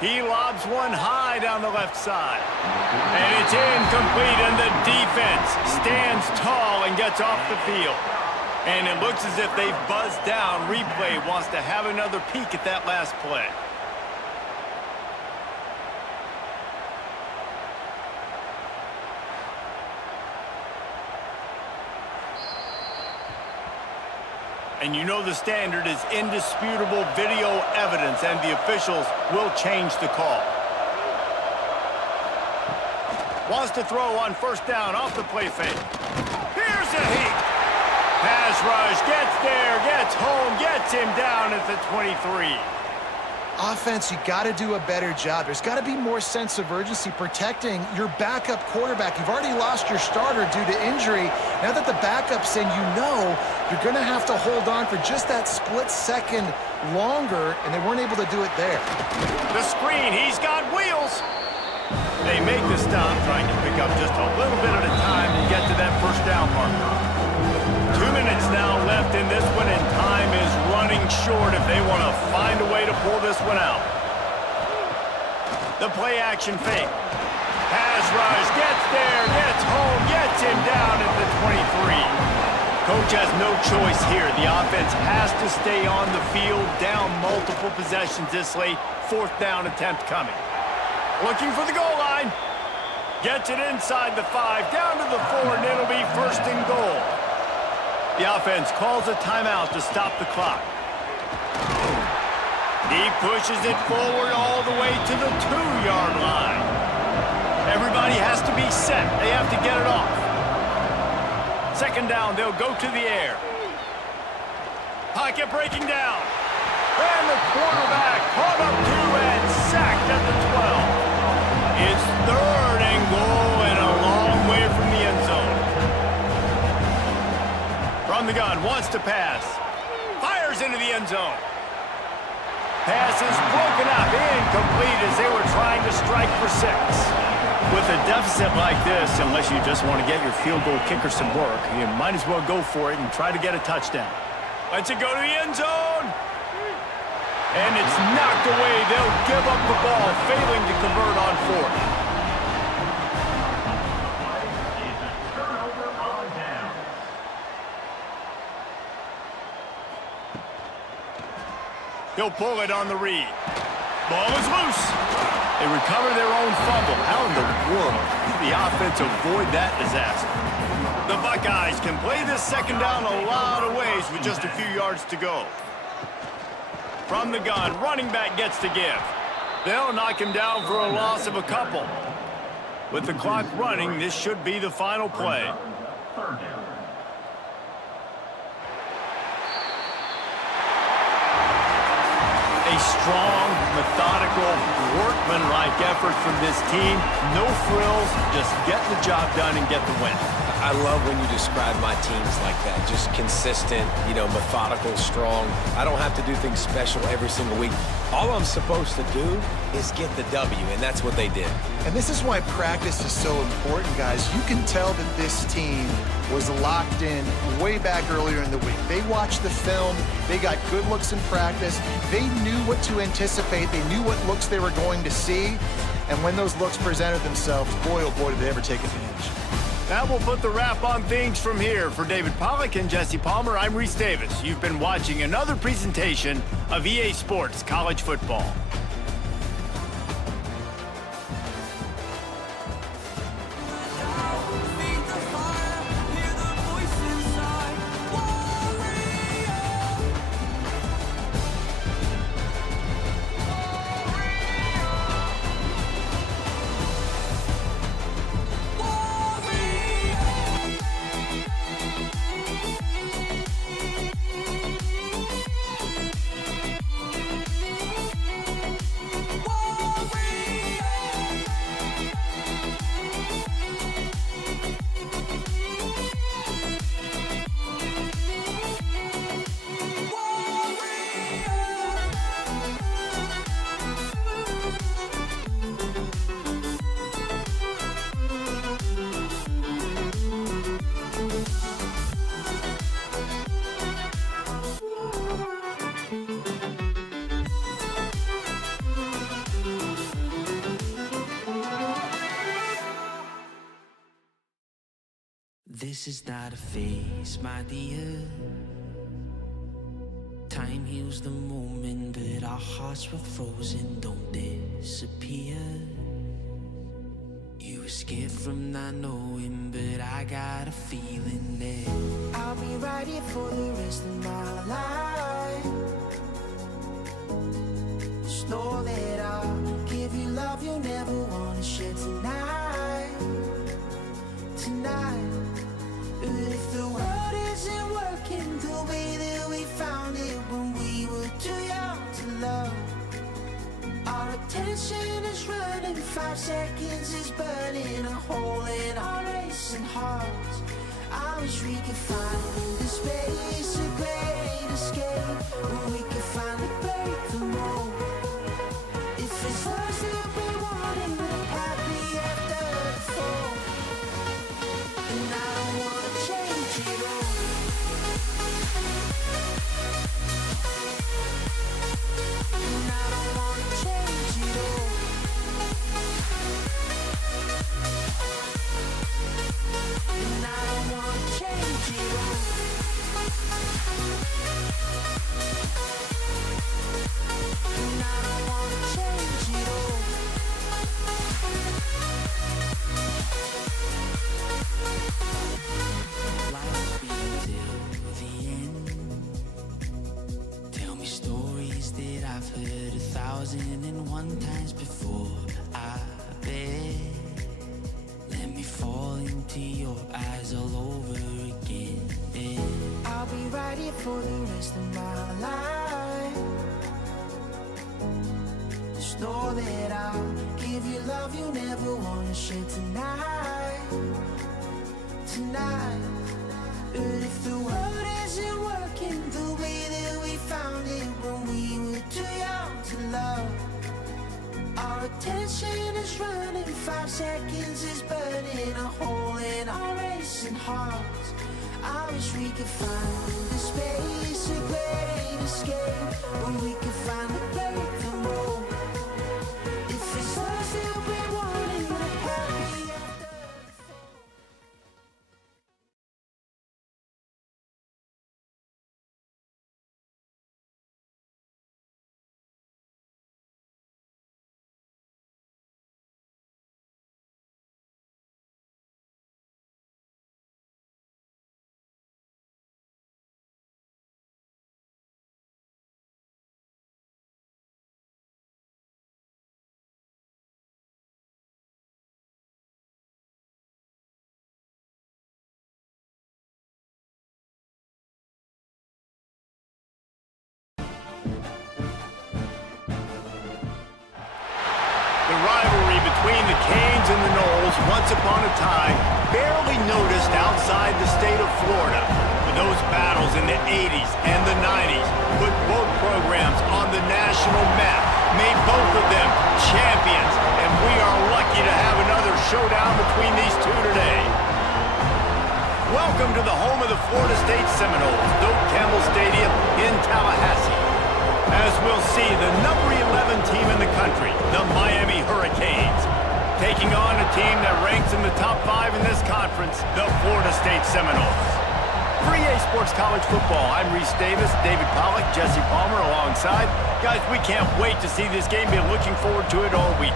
He lobs one high down the left side. And it's incomplete, and the defense stands tall and gets off the field. And it looks as if they've buzzed down. Replay wants to have another peek at that last play. And you know the standard is indisputable video evidence, and the officials will change the call. Wants to throw on first down off the play fake. Here's a heat. Pass rush, gets there, gets home, gets him down at the 23. Offense, you got to do a better job. There's got to be more sense of urgency protecting your backup quarterback. You've already lost your starter due to injury. Now that the backup's in, you know you're going to have to hold on for just that split second longer, and they weren't able to do it there. The screen, he's got wheels. They make the stop, trying to pick up just a little bit at a time and get to that first down marker. 2 minutes now left in this one, and time is running short if they want to find a way to pull this one out. The play action fake. Pass rush, gets there, gets home, gets him down at the 23. Coach has no choice here. The offense has to stay on the field, down multiple possessions this late. Fourth down attempt coming. Looking for the goal line. Gets it inside the 5, down to the 4, and it'll be first and goal. The offense calls a timeout to stop the clock. He pushes it forward all the way to the 2-yard line. Everybody has to be set. They have to get it off. Second down, they'll go to the air. Pocket breaking down. And the quarterback caught up to and sacked at the 12. It's third and goal and a long way from the end zone. From the gun, wants to pass. Fires into the end zone. Pass is broken up, incomplete as they were trying to strike for 6. With a deficit like this, unless you just want to get your field goal kicker some work, you might as well go for it and try to get a touchdown. Lets it go to the end zone. And it's knocked away. They'll give up the ball, failing to convert on fourth. He'll pull it on the read. Ball is loose. They recover their own fumble. How in the world did the offense avoid that disaster? The Buckeyes can play this second down a lot of ways with just a few yards to go. From the gun, running back gets to give. They'll knock him down for a loss of a couple. With the clock running, this should be the final play. A A strong, methodical, workmanlike effort from this team. No frills, just get the job done and get the win. I love when you describe my teams like that. Just consistent, methodical, strong. I don't have to do things special every single week. All I'm supposed to do is get the W, and that's what they did. And this is why practice is so important, guys. You can tell that this team was locked in way back earlier in the week. They watched the film. They got good looks in practice. They knew what to anticipate. They knew what looks they were going to see. And when those looks presented themselves, boy, oh boy, did they ever take advantage. That will put the wrap on things from here. For David Pollack and Jesse Palmer, I'm Reese Davis. You've been watching another presentation of EA Sports College Football. This is not a phase, my dear. Time heals the moment, but our hearts were frozen, don't disappear. You escaped from not knowing, but I got a feeling that I'll be right here for the rest of my life. Just know that I'll give you love you'll never want to share tonight. Tonight. But if the world isn't working the way that we found it when we were too young to love, our attention is running, 5 seconds is burning a hole in our racing hearts. I wish we could find the space, a great escape, where we could finally break the mold. If it's us that we wanted, we're happy after the fall. And I don't wanna change it all. And I don't wanna change it all. And I don't wanna change it all. And I don't wanna change it all. Life be till the end. Tell me stories that I've heard 1,001 times before. I bet. Let me fall into your eyes all over again. I'll be right here for the rest of my life. Just know that I'll give you love you'll never want to share tonight. Tonight. But if the world isn't working the way that we found it when we were too young to love, our attention is running, 5 seconds is burning a hole in our racing hearts. I wish we could find the space, a great escape, where we could finally break the mold. If it's us that we wanted, we're happy after. Canes and the Knowles, once upon a time, barely noticed outside the state of Florida. But those battles in the 80s and the 90s put both programs on the national map, made both of them champions, and we are lucky to have another showdown between these two today. Welcome to the home of the Florida State Seminoles, Doak Campbell Stadium in Tallahassee. As we'll see, the number 11 team in the country, the Miami Hurricanes, taking on a team that ranks in the top 5 in this conference, the Florida State Seminoles. For EA Sports College Football, I'm Reese Davis, David Pollack, Jesse Palmer alongside. Guys, we can't wait to see this game. Been looking forward to it all week.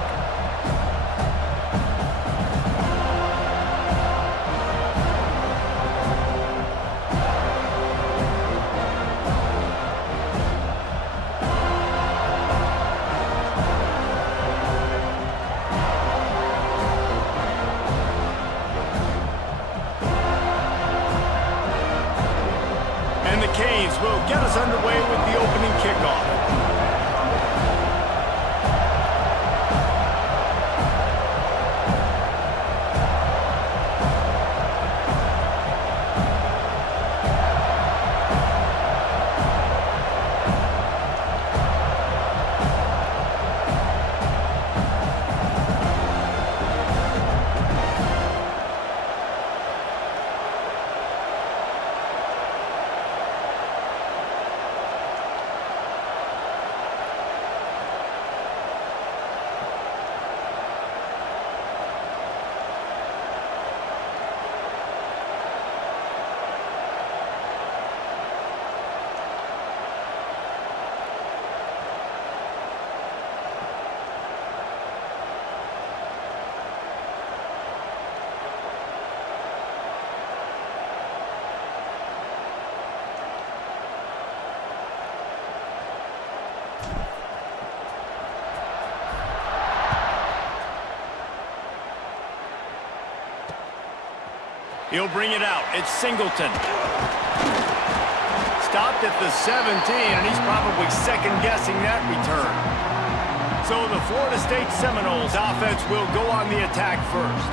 And the Canes will get us underway with the opening kickoff. He'll bring it out. It's Singleton. Stopped at the 17, and he's probably second-guessing that return. So the Florida State Seminoles offense will go on the attack first.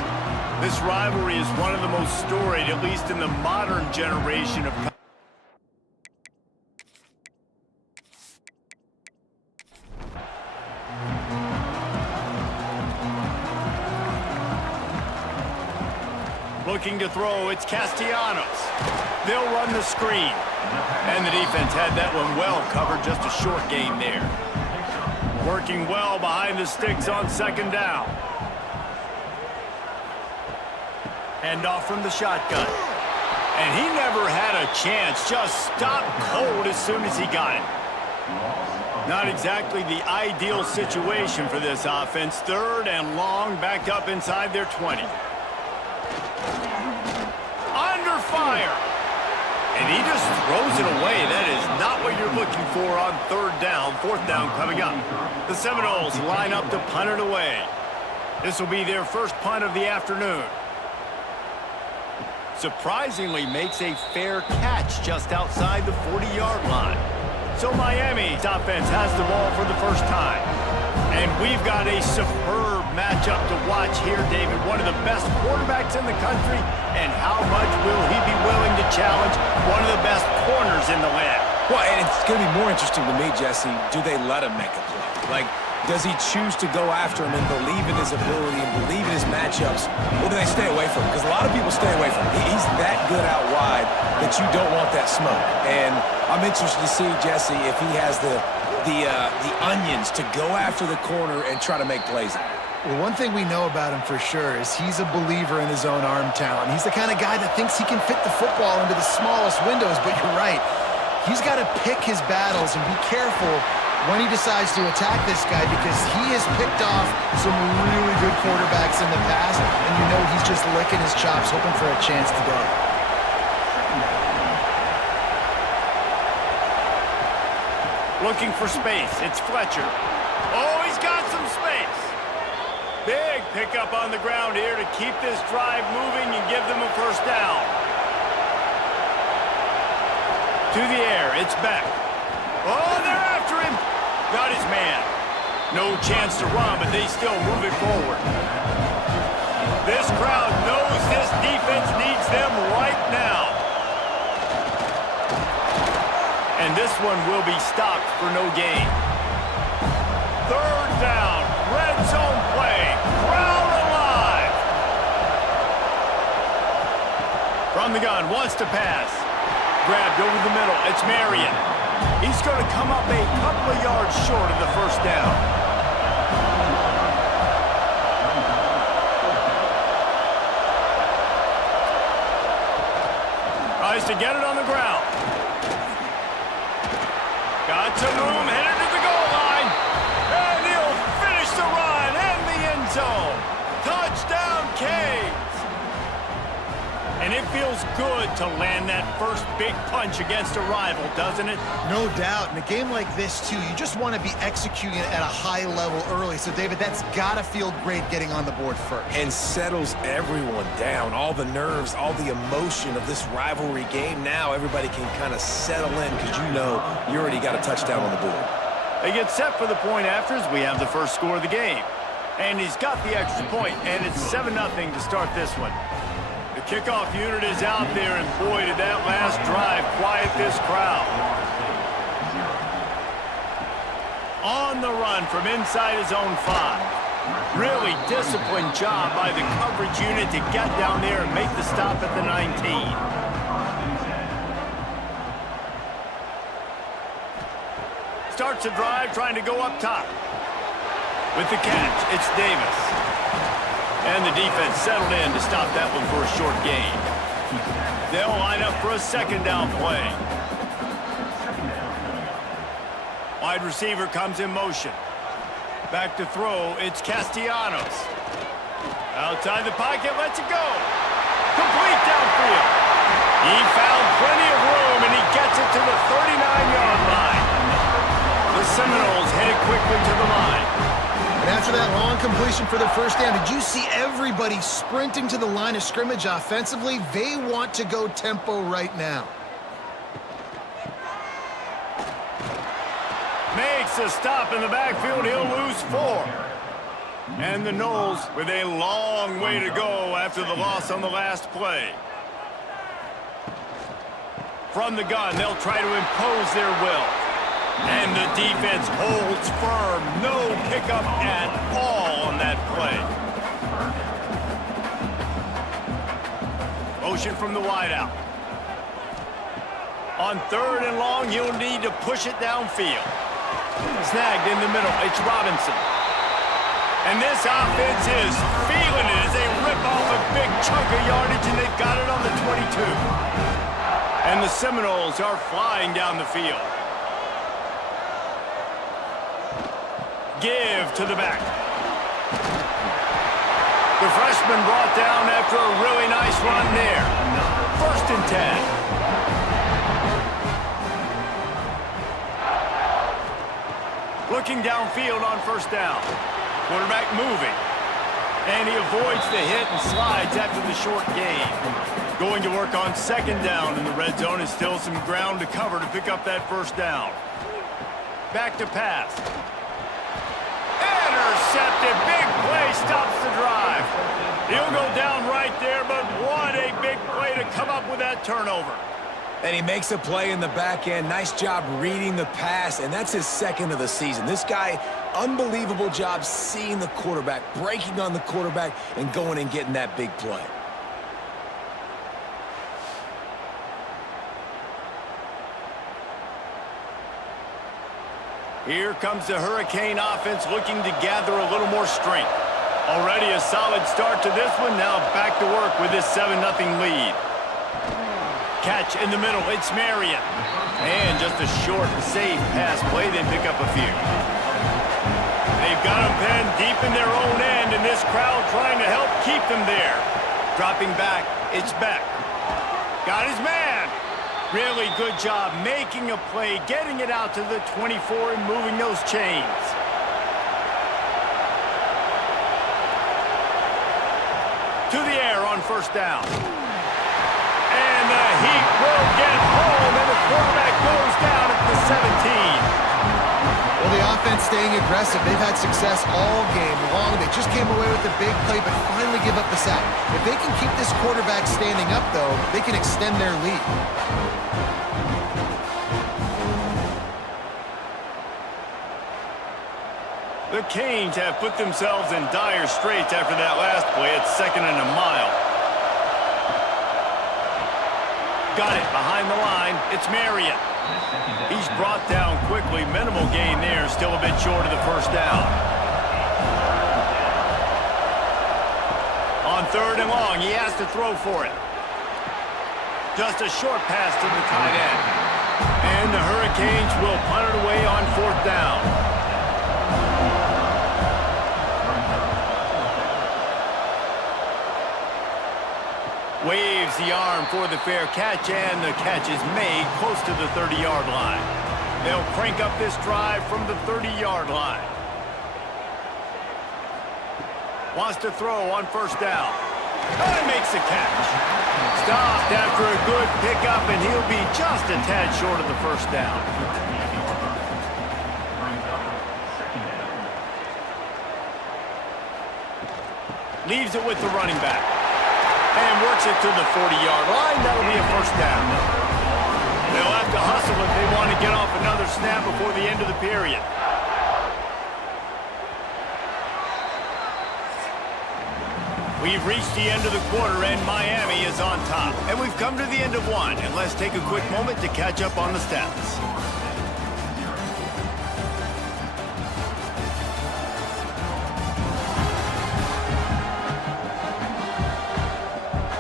This rivalry is one of the most storied, at least in the modern generation of... Looking to throw, it's Castellanos. They'll run the screen. And the defense had that one well covered, just a short game there. Working well behind the sticks on second down. Hand off from the shotgun. And he never had a chance, just stopped cold as soon as he got it. Not exactly the ideal situation for this offense. Third and long, backed up inside their 20. Under fire. And he just throws it away. That is not what you're looking for on third down. Fourth down coming up. The Seminoles line up to punt it away. This will be their first punt of the afternoon. Surprisingly makes a fair catch just outside the 40-yard line. So Miami's offense has the ball for the first time. And we've got a superb matchup to watch here, David. One of the best quarterbacks in the country. And how much will he be willing to challenge one of the best corners in the land? Well, and it's going to be more interesting to me, Jesse, do they let him make a play? Like, does he choose to go after him and believe in his ability and believe in his matchups, or do they stay away from him? Because a lot of people stay away from him. He's that good out wide that you don't want that smoke. And I'm interested to see, Jesse, if he has the onions to go after the corner and try to make plays. Well, one thing we know about him for sure is he's a believer in his own arm talent. He's the kind of guy that thinks he can fit the football into the smallest windows, but you're right. He's got to pick his battles and be careful when he decides to attack this guy, because he has picked off some really good quarterbacks in the past, and you know he's just licking his chops, hoping for a chance today. Looking for space. It's Fletcher. Oh, he's got some space. Big pickup on the ground here to keep this drive moving and give them a first down. To the air. It's Beck. Oh, they're after him. Got his man. No chance to run, but they still move it forward. This crowd knows this defense needs them right now. And this one will be stopped for no gain. Third down, red zone play, crowd alive. From the gun, wants to pass. Grabbed over the middle, it's Marion. He's going to come up a couple of yards short of the first down. Tries to get it on the ground. Got some room, headed to the goal line. And he'll finish the run in the end zone. Touchdown, Canes. And it feels good to land that first big punch against a rival, doesn't it? No doubt. In a game like this, too, you just want to be executing it at a high level early. So, David, that's got to feel great getting on the board first. And settles everyone down. All the nerves, all the emotion of this rivalry game. Now everybody can kind of settle in because you know you already got a touchdown on the board. They get set for the point afters. We have the first score of the game. And he's got the extra point, and it's 7-0 to start this one. The kickoff unit is out there, and boy, did that last drive quiet this crowd. On the run from inside his own 5. Really disciplined job by the coverage unit to get down there and make the stop at the 19. Starts the drive trying to go up top. With the catch, it's Davis. And the defense settled in to stop that one for a short gain. They'll line up for a second down play. Wide receiver comes in motion. Back to throw, it's Castellanos. Outside the pocket, lets it go. Complete downfield. He found plenty of room, and he gets it to the 39-yard line. The Seminoles headed quickly to the line. And after that long completion for the first down, did you see everybody sprinting to the line of scrimmage offensively? They want to go tempo right now. Makes a stop in the backfield. He'll lose 4. And the Noles with a long way to go after the loss on the last play. From the gun, they'll try to impose their will. And the defense holds firm. No pickup at all on that play. Motion from the wideout. On 3rd and long, he'll need to push it downfield. Snagged in the middle. It's Robinson. And this offense is feeling it as they rip off a big chunk of yardage, and they've got it on the 22. And the Seminoles are flying down the field. Give to the back. The freshman brought down after a really nice run there. 1st and 10. Looking downfield on 1st down. Quarterback moving. And he avoids the hit and slides after the short gain. Going to work on 2nd down in the red zone is still some ground to cover to pick up that 1st down. Back to pass. Intercepted. Big play stops the drive. He'll go down right there, but what a big play to come up with that turnover. And he makes a play in the back end. Nice job reading the pass, and that's his 2nd of the season. This guy, unbelievable job seeing the quarterback, breaking on the quarterback, and going and getting that big play. Here comes the Hurricane offense looking to gather a little more strength. Already a solid start to this one. Now back to work with this 7-0 lead. Catch in the middle. It's Marion. And just a short, safe pass play. They pick up a few. They've got them pinned deep in their own end, and this crowd trying to help keep them there. Dropping back. It's Beck. Got his man. Really good job making a play, getting it out to the 24 and moving those chains. To the air on 1st down. And the Heat will get home, and the quarterback goes down at the 17. Well, the offense staying aggressive. They've had success all game long. They just came away with a big play, but finally give up the sack. If they can keep this quarterback standing up, though, they can extend their lead. The Canes have put themselves in dire straits after that last play. It's 2nd and a mile. Got it behind the line. It's Marion. He's brought down quickly. Minimal gain there. Still a bit short of the first down. On 3rd and long, he has to throw for it. Just a short pass to the tight end. And the Hurricanes will punt it away on 4th down. Waves the arm for the fair catch, and the catch is made close to the 30-yard line. They'll crank up this drive from the 30-yard line. Wants to throw on 1st down. And makes the catch. Stopped after a good pickup, and he'll be just a tad short of the 1st down. Leaves it with the running back. And works it to the 40-yard line. That'll be a 1st down. They'll have to hustle if they want to get off another snap before the end of the period. We've reached the end of the quarter, and Miami is on top. And we've come to the end of one. And let's take a quick moment to catch up on the stats.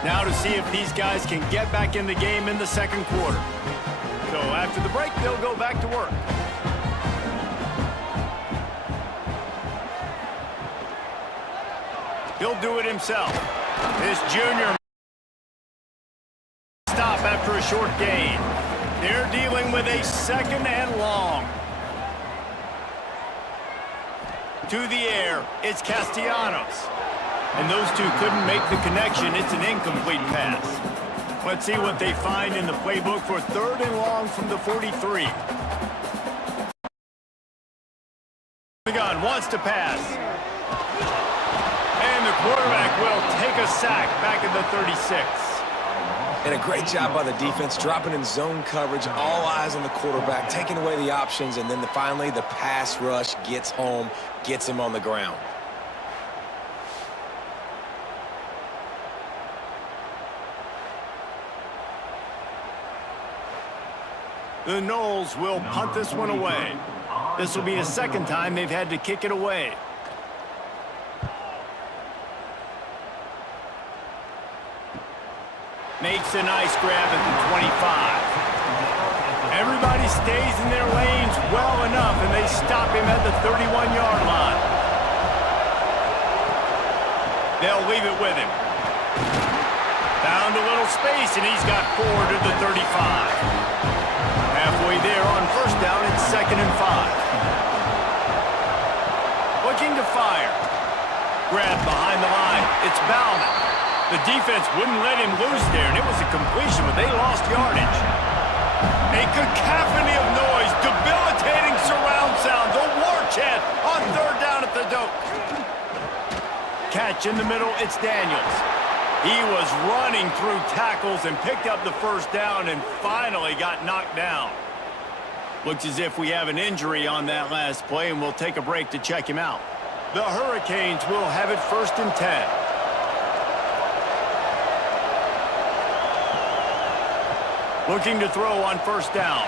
Now to see if these guys can get back in the game in the 2nd quarter. So after the break, they'll go back to work. He'll do it himself. This junior stop after a short gain. They're dealing with a 2nd and long. To the air, it's Castellanos. And those two couldn't make the connection. It's an incomplete pass. Let's see what they find in the playbook for 3rd and long from the 43. The gun wants to pass. And the quarterback will take a sack back at the 36. And a great job by the defense, dropping in zone coverage, all eyes on the quarterback, taking away the options, and then finally the pass rush gets home, gets him on the ground. The Noles will punt this one away. This will be the 2nd time they've had to kick it away. Makes a nice grab at the 25. Everybody stays in their lanes well enough, and they stop him at the 31-yard line. They'll leave it with him. Found a little space, and he's got 4 to the 35. Halfway there on 1st down, it's 2nd and 5. Looking to fire. Grab behind the line. It's Bauman. The defense wouldn't let him loose there, and it was a completion, but they lost yardage. A cacophony of noise, debilitating surround sound, the war chant on 3rd down at the Doak. Catch in the middle, it's Daniels. He was running through tackles and picked up the 1st down and finally got knocked down. Looks as if we have an injury on that last play, and we'll take a break to check him out. The Hurricanes will have it 1st and 10. Looking to throw on 1st down.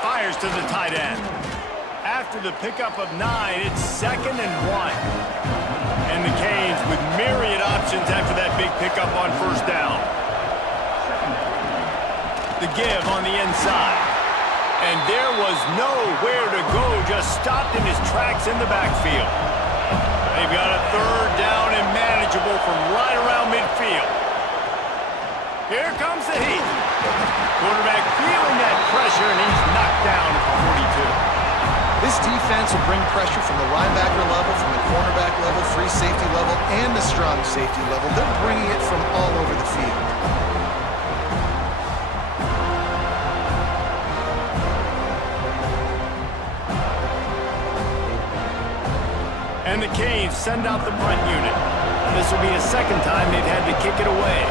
Fires to the tight end. After the pickup of 9, it's 2nd and 1. And the Canes with myriad options after that big pickup on 1st down. The give on the inside. And there was nowhere to go, just stopped in his tracks in the backfield. They've got a 3rd down and manageable from right around midfield. Here comes the heat. Quarterback feeling that pressure, and he's knocked down at the 42. This defense will bring pressure from the linebacker level, from the cornerback level, free safety level, and the strong safety level. They're bringing it from all over the field. And the Canes send out the punt unit. This will be the second time they've had to kick it away.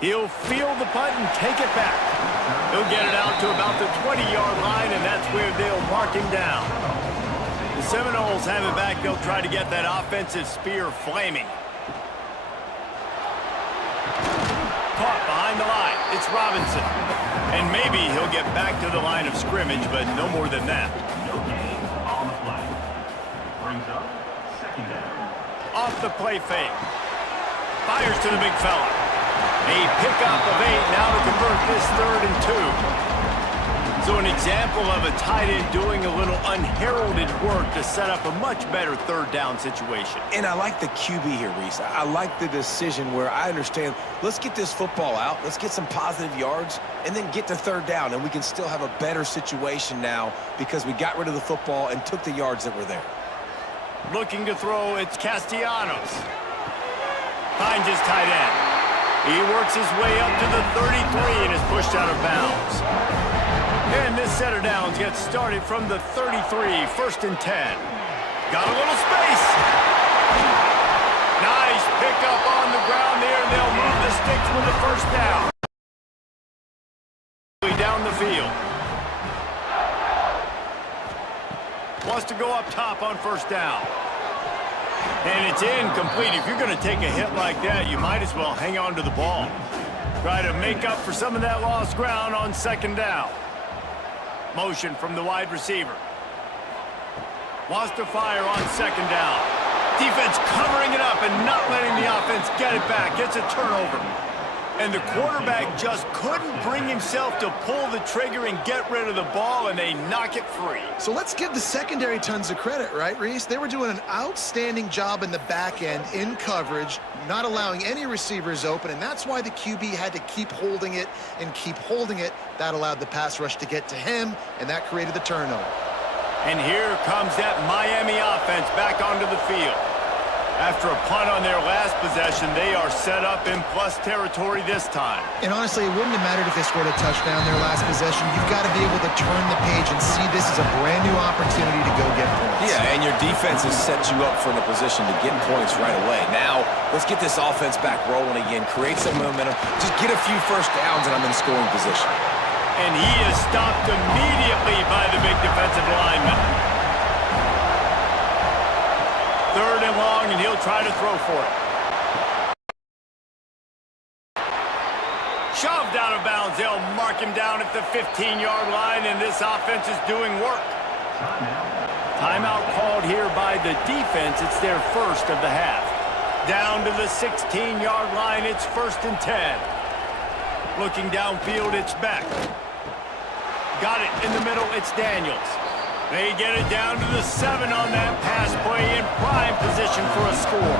He'll field the punt and take it back. He'll get it out to about the 20-yard line, and that's where they'll mark him down. The Seminoles have it back. They'll try to get that offensive spear flaming. Caught behind the line. It's Robinson. And maybe he'll get back to the line of scrimmage, but no more than that. Off the play fake. Fires to the big fella. A pickup of 8 now to convert this 3rd and 2. So an example of a tight end doing a little unheralded work to set up a much better 3rd down situation. And I like the QB here, Reese. I like the decision where I understand, let's get this football out, let's get some positive yards, and then get to 3rd down, and we can still have a better situation now because we got rid of the football and took the yards that were there. Looking to throw, it's Castellanos. Finds his tight end. He works his way up to the 33 and is pushed out of bounds. And this set of downs gets started from the 33, 1st and 10. Got a little space. Nice pickup on the ground there, and they'll move the sticks with the 1st down. Down the field. Wants to go up top on 1st down. And it's incomplete. If you're going to take a hit like that, you might as well hang on to the ball. Try to make up for some of that lost ground on 2nd down. Motion from the wide receiver. Wants to fire on 2nd down. Defense covering it up and not letting the offense get it back. Gets a turnover. And the quarterback just couldn't bring himself to pull the trigger and get rid of the ball, and they knock it free. So let's give the secondary tons of credit, right, Reese? They were doing an outstanding job in the back end in coverage, not allowing any receivers open, and that's why the QB had to keep holding it and keep holding it. That allowed the pass rush to get to him, and that created the turnover. And here comes that Miami offense back onto the field. After a punt on their last possession, they are set up in plus territory this time. And honestly, it wouldn't have mattered if they scored a touchdown their last possession. You've got to be able to turn the page and see this is a brand new opportunity to go get points. Yeah, and your defense has set you up for the position to get points right away. Now, let's get this offense back rolling again, create some momentum, just get a few 1st downs, and I'm in scoring position. And he is stopped immediately by the big defensive lineman. 3rd and long, and he'll try to throw for it. Shoved out of bounds. They'll mark him down at the 15-yard line, and this offense is doing work. Timeout called here by the defense. It's their 1st of the half. Down to the 16-yard line, it's 1st and 10. Looking downfield, it's Beck. Got it in the middle, it's Daniels. They get it down to the 7 on that pass play in prime position for a score.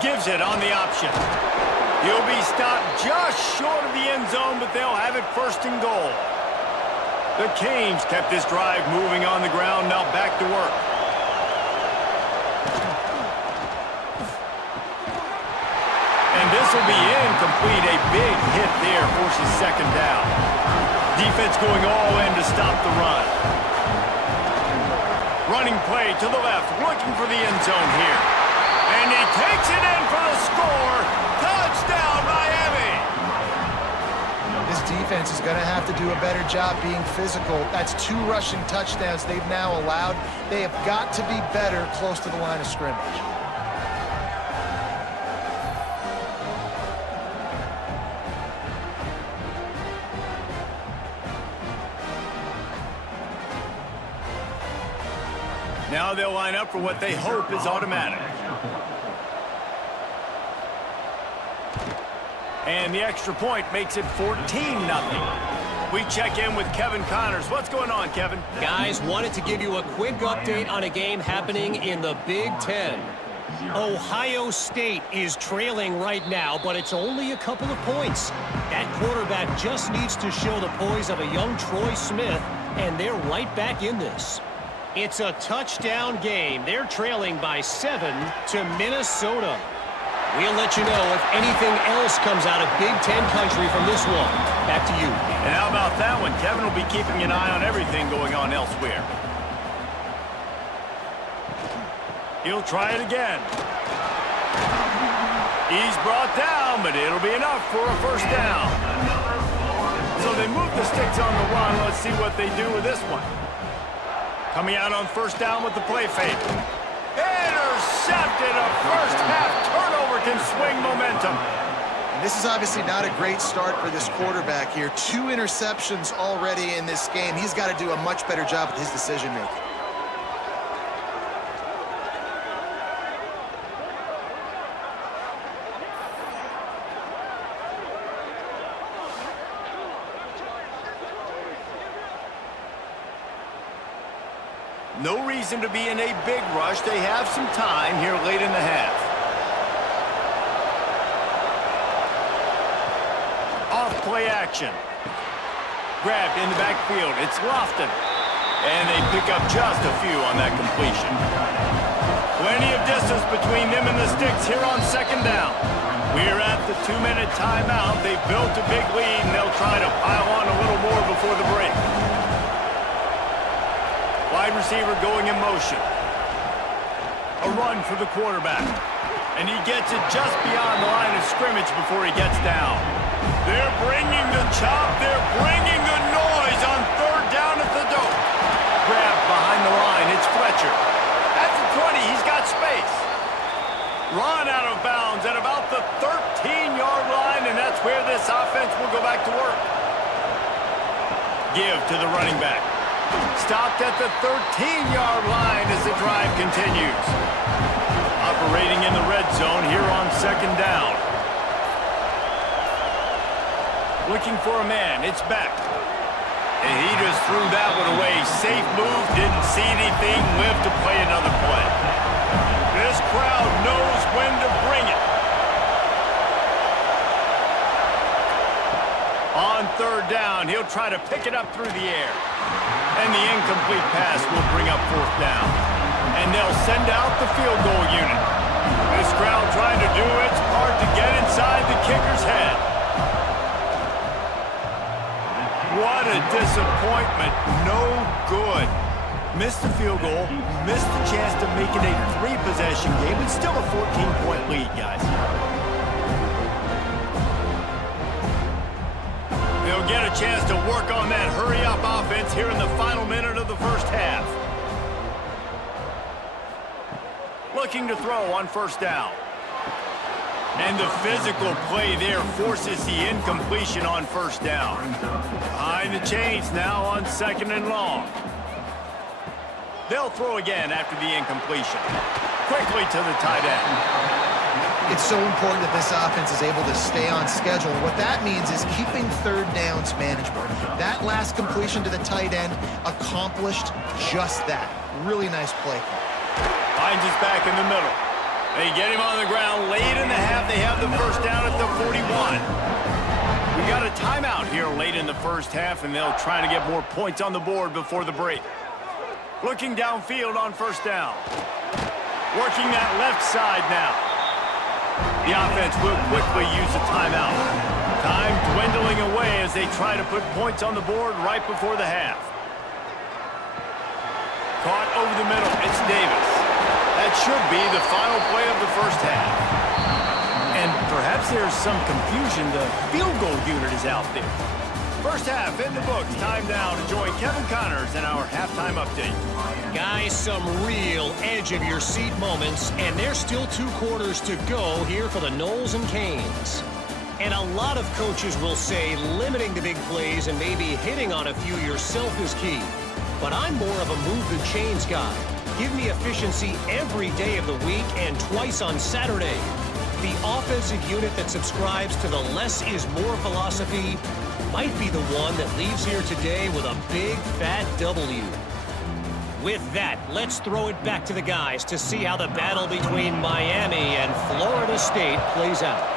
Gives it on the option. He'll be stopped just short of the end zone, but they'll have it 1st and goal. The Canes kept this drive moving on the ground, now back to work. And this will be incomplete. A big hit there forces 2nd down. Defense going all in to stop the run. Running play to the left, looking for the end zone here. And he takes it in for the score. Touchdown, Miami! This defense is going to have to do a better job being physical. That's 2 rushing touchdowns they've now allowed. They have got to be better close to the line of scrimmage. Now they'll line up for what they hope is automatic. And the extra point makes it 14-0. We check in with Kevin Connors. What's going on, Kevin? Guys, wanted to give you a quick update on a game happening in the Big Ten. Ohio State is trailing right now, but it's only a couple of points. That quarterback just needs to show the poise of a young Troy Smith, and they're right back in this. It's a touchdown game. They're trailing by 7 to Minnesota. We'll let you know if anything else comes out of Big Ten country from this one. Back to you. And how about that one? Kevin will be keeping an eye on everything going on elsewhere. He'll try it again. He's brought down, but it'll be enough for a first down. So they move the sticks on the run. Let's see what they do with this one. Coming out on first down with the play fake. Intercepted. A first half turnover can swing momentum. And this is obviously not a great start for this quarterback here. 2 interceptions already in this game. He's got to do a much better job with his decision-making. No reason to be in a big rush. They have some time here late in the half. Off play action. Grabbed in the backfield. It's Lofton. And they pick up just a few on that completion. Plenty of distance between them and the sticks here on second down. We're at the 2-minute timeout. They've built a big lead, and they'll try to pile on a little more before the break. Wide receiver going in motion. A run for the quarterback. And he gets it just beyond the line of scrimmage before he gets down. They're bringing the chop. They're bringing the noise on third down at the dope. Grabbed behind the line. It's Fletcher. At the 20, he's got space. Run out of bounds at about the 13-yard line, and that's where this offense will go back to work. Give to the running back. Stopped at the 13-yard line as the drive continues. Operating in the red zone here on second down. Looking for a man. It's back. And he just threw that one away. Safe move. Didn't see anything. Lived to play another play. This crowd knows when to bring it. On third down, he'll try to pick it up through the air. And the incomplete pass will bring up fourth down. And they'll send out the field goal unit. This crowd trying to do its part to get inside the kicker's head. What a disappointment. No good. Missed the field goal, missed the chance to make it a 3-possession game, but still a 14-point lead, guys. They'll get a chance to work on that hurry-up offense here in the final minute of the first half. Looking to throw on first down. And the physical play there forces the incompletion on first down. Behind the chains now on second and long. They'll throw again after the incompletion. Quickly to the tight end. It's so important that this offense is able to stay on schedule. What that means is keeping third downs manageable. That last completion to the tight end accomplished just that. Really nice play. Finds his back in the middle. They get him on the ground late in the half. They have the first down at the 41. We got a timeout here late in the first half, and they'll try to get more points on the board before the break. Looking downfield on first down. Working that left side now. The offense will quickly use a timeout. Time dwindling away as they try to put points on the board right before the half. Caught over the middle. It's Davis. That should be the final play of the first half. And perhaps there's some confusion. The field goal unit is out there. First half in the books. Time now to join Kevin Connors in our halftime update. Guys, some real edge-of-your-seat moments, and there's still 2 quarters to go here for the Noles and Canes. And a lot of coaches will say limiting the big plays and maybe hitting on a few yourself is key. But I'm more of a move-the-chains guy. Give me efficiency every day of the week and twice on Saturday. The offensive unit that subscribes to the less is more philosophy might be the one that leaves here today with a big, fat W. With that, let's throw it back to the guys to see how the battle between Miami and Florida State plays out.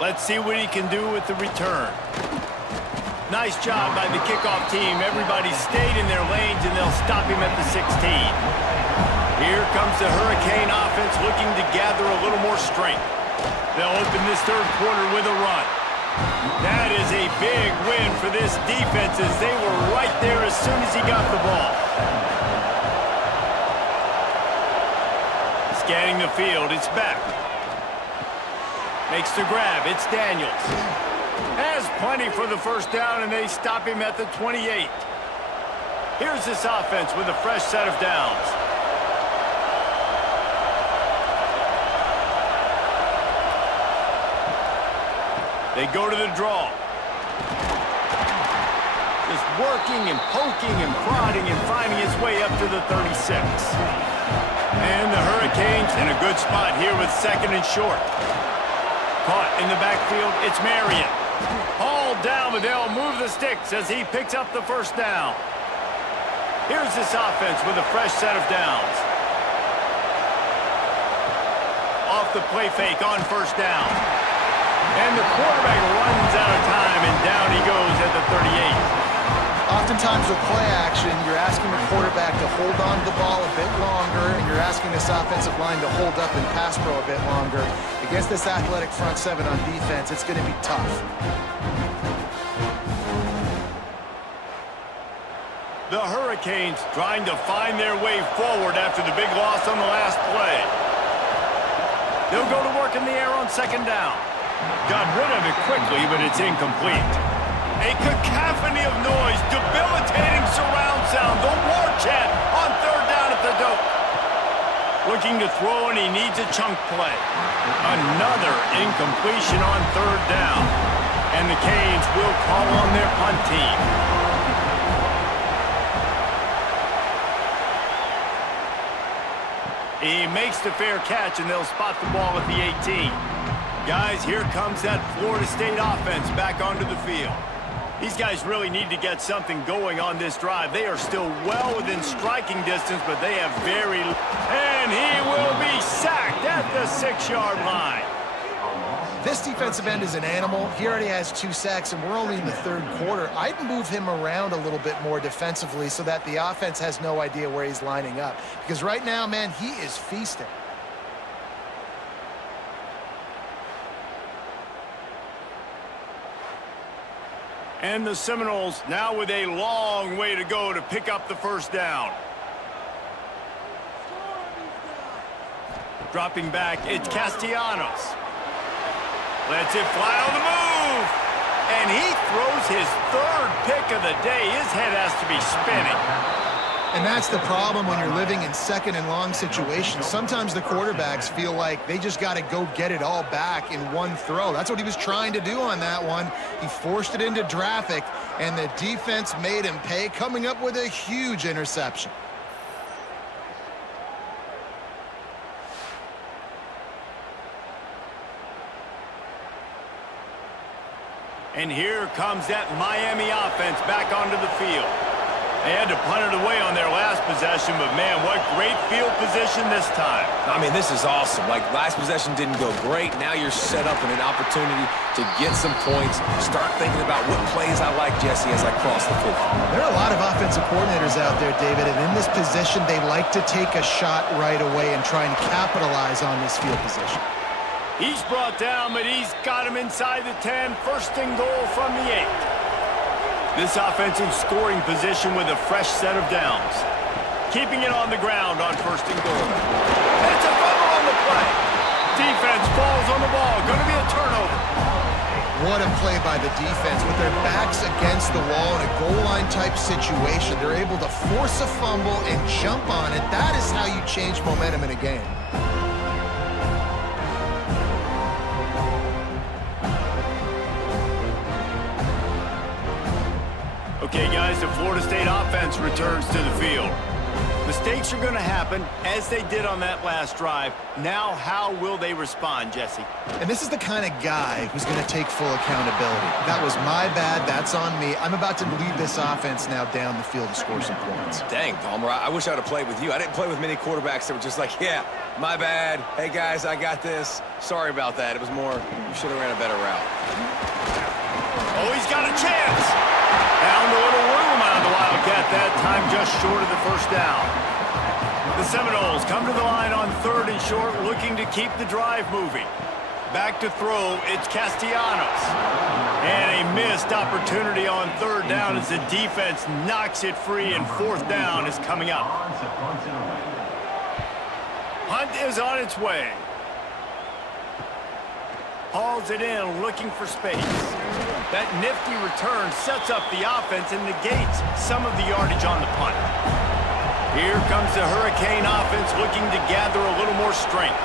Let's see what he can do with the return. Nice job by the kickoff team. Everybody stayed in their lanes, and they'll stop him at the 16. Here comes the Hurricane offense looking to gather a little more strength. They'll open this third quarter with a run. That is a big win for this defense as they were right there as soon as he got the ball. Scanning the field, it's Beck. Makes the grab, it's Daniels. Has plenty for the first down, and they stop him at the 28. Here's this offense with a fresh set of downs. They go to the draw. Just working and poking and prodding and finding his way up to the 36. And the Hurricanes in a good spot here with second and short. Caught in the backfield, it's Marion. Hauled down, but they'll move the sticks as he picks up the first down. Here's this offense with a fresh set of downs. Off the play fake on first down. And the quarterback runs out of time, and down he goes at the 38. Oftentimes with play action, you're asking the quarterback to hold on to the ball a bit longer, and you're asking this offensive line to hold up and pass pro a bit longer. Against this athletic front seven on defense, it's going to be tough. The Hurricanes trying to find their way forward after the big loss on the last play. They'll go to work in the air on second down. Got rid of it quickly, but it's incomplete. A cacophony of noise, debilitating surround sound, the war chant on third down at the dope. Looking to throw, and he needs a chunk play. Another incompletion on third down. And the Canes will call on their punt team. He makes the fair catch, and they'll spot the ball at the 18. Guys, here comes that Florida State offense back onto the field. These guys really need to get something going on this drive. They are still well within striking distance, but they have very... And he will be sacked at the 6-yard line. This defensive end is an animal. He already has 2 sacks, and we're only in the third quarter. I'd move him around a little bit more defensively so that the offense has no idea where he's lining up. Because right now, man, he is feasting. And the Seminoles now with a long way to go to pick up the first down. Dropping back, it's Castellanos. Lets it fly on the move. And he throws his third pick of the day. His head has to be spinning. And that's the problem when you're living in second and long situations. Sometimes the quarterbacks feel like they just got to go get it all back in one throw. That's what he was trying to do on that one. He forced it into traffic, and the defense made him pay, coming up with a huge interception. And here comes that Miami offense back onto the field. They had to punt it away on their last possession, but man, what great field position this time. I mean, this is awesome. Like, last possession didn't go great. Now you're set up in an opportunity to get some points. Start thinking about what plays I like, Jesse, as I cross the field. There are a lot of offensive coordinators out there, David, and in this position, they like to take a shot right away and try and capitalize on this field position. He's brought down, but he's got him inside the 10. First and goal from the 8. This offensive scoring position with a fresh set of downs. Keeping it on the ground on first and goal. It's a fumble on the play. Defense falls on the ball. Going to be a turnover. What a play by the defense. With their backs against the wall in a goal line type situation, they're able to force a fumble and jump on it. That is how you change momentum in a game. Okay, guys, the Florida State offense returns to the field. Mistakes are going to happen, as they did on that last drive. Now, how will they respond, Jesse? And this is the kind of guy who's going to take full accountability. That was my bad. That's on me. I'm about to lead this offense now down the field to score some points. Dang, Palmer, I wish I would have played with you. I didn't play with many quarterbacks that were just like, yeah, my bad. Hey, guys, I got this. Sorry about that. It was more, you should have ran a better route. Oh, he's got a chance. Found a little room out of the Wildcat that time, just short of the first down. The Seminoles come to the line on 3rd and short, looking to keep the drive moving. Back to throw, it's Castellanos. And a missed opportunity on 3rd down as the defense knocks it free, and 4th down is coming up. Hunt is on its way. Hauls it in, looking for space. That nifty return sets up the offense and negates some of the yardage on the punt. Here comes the Hurricane offense looking to gather a little more strength.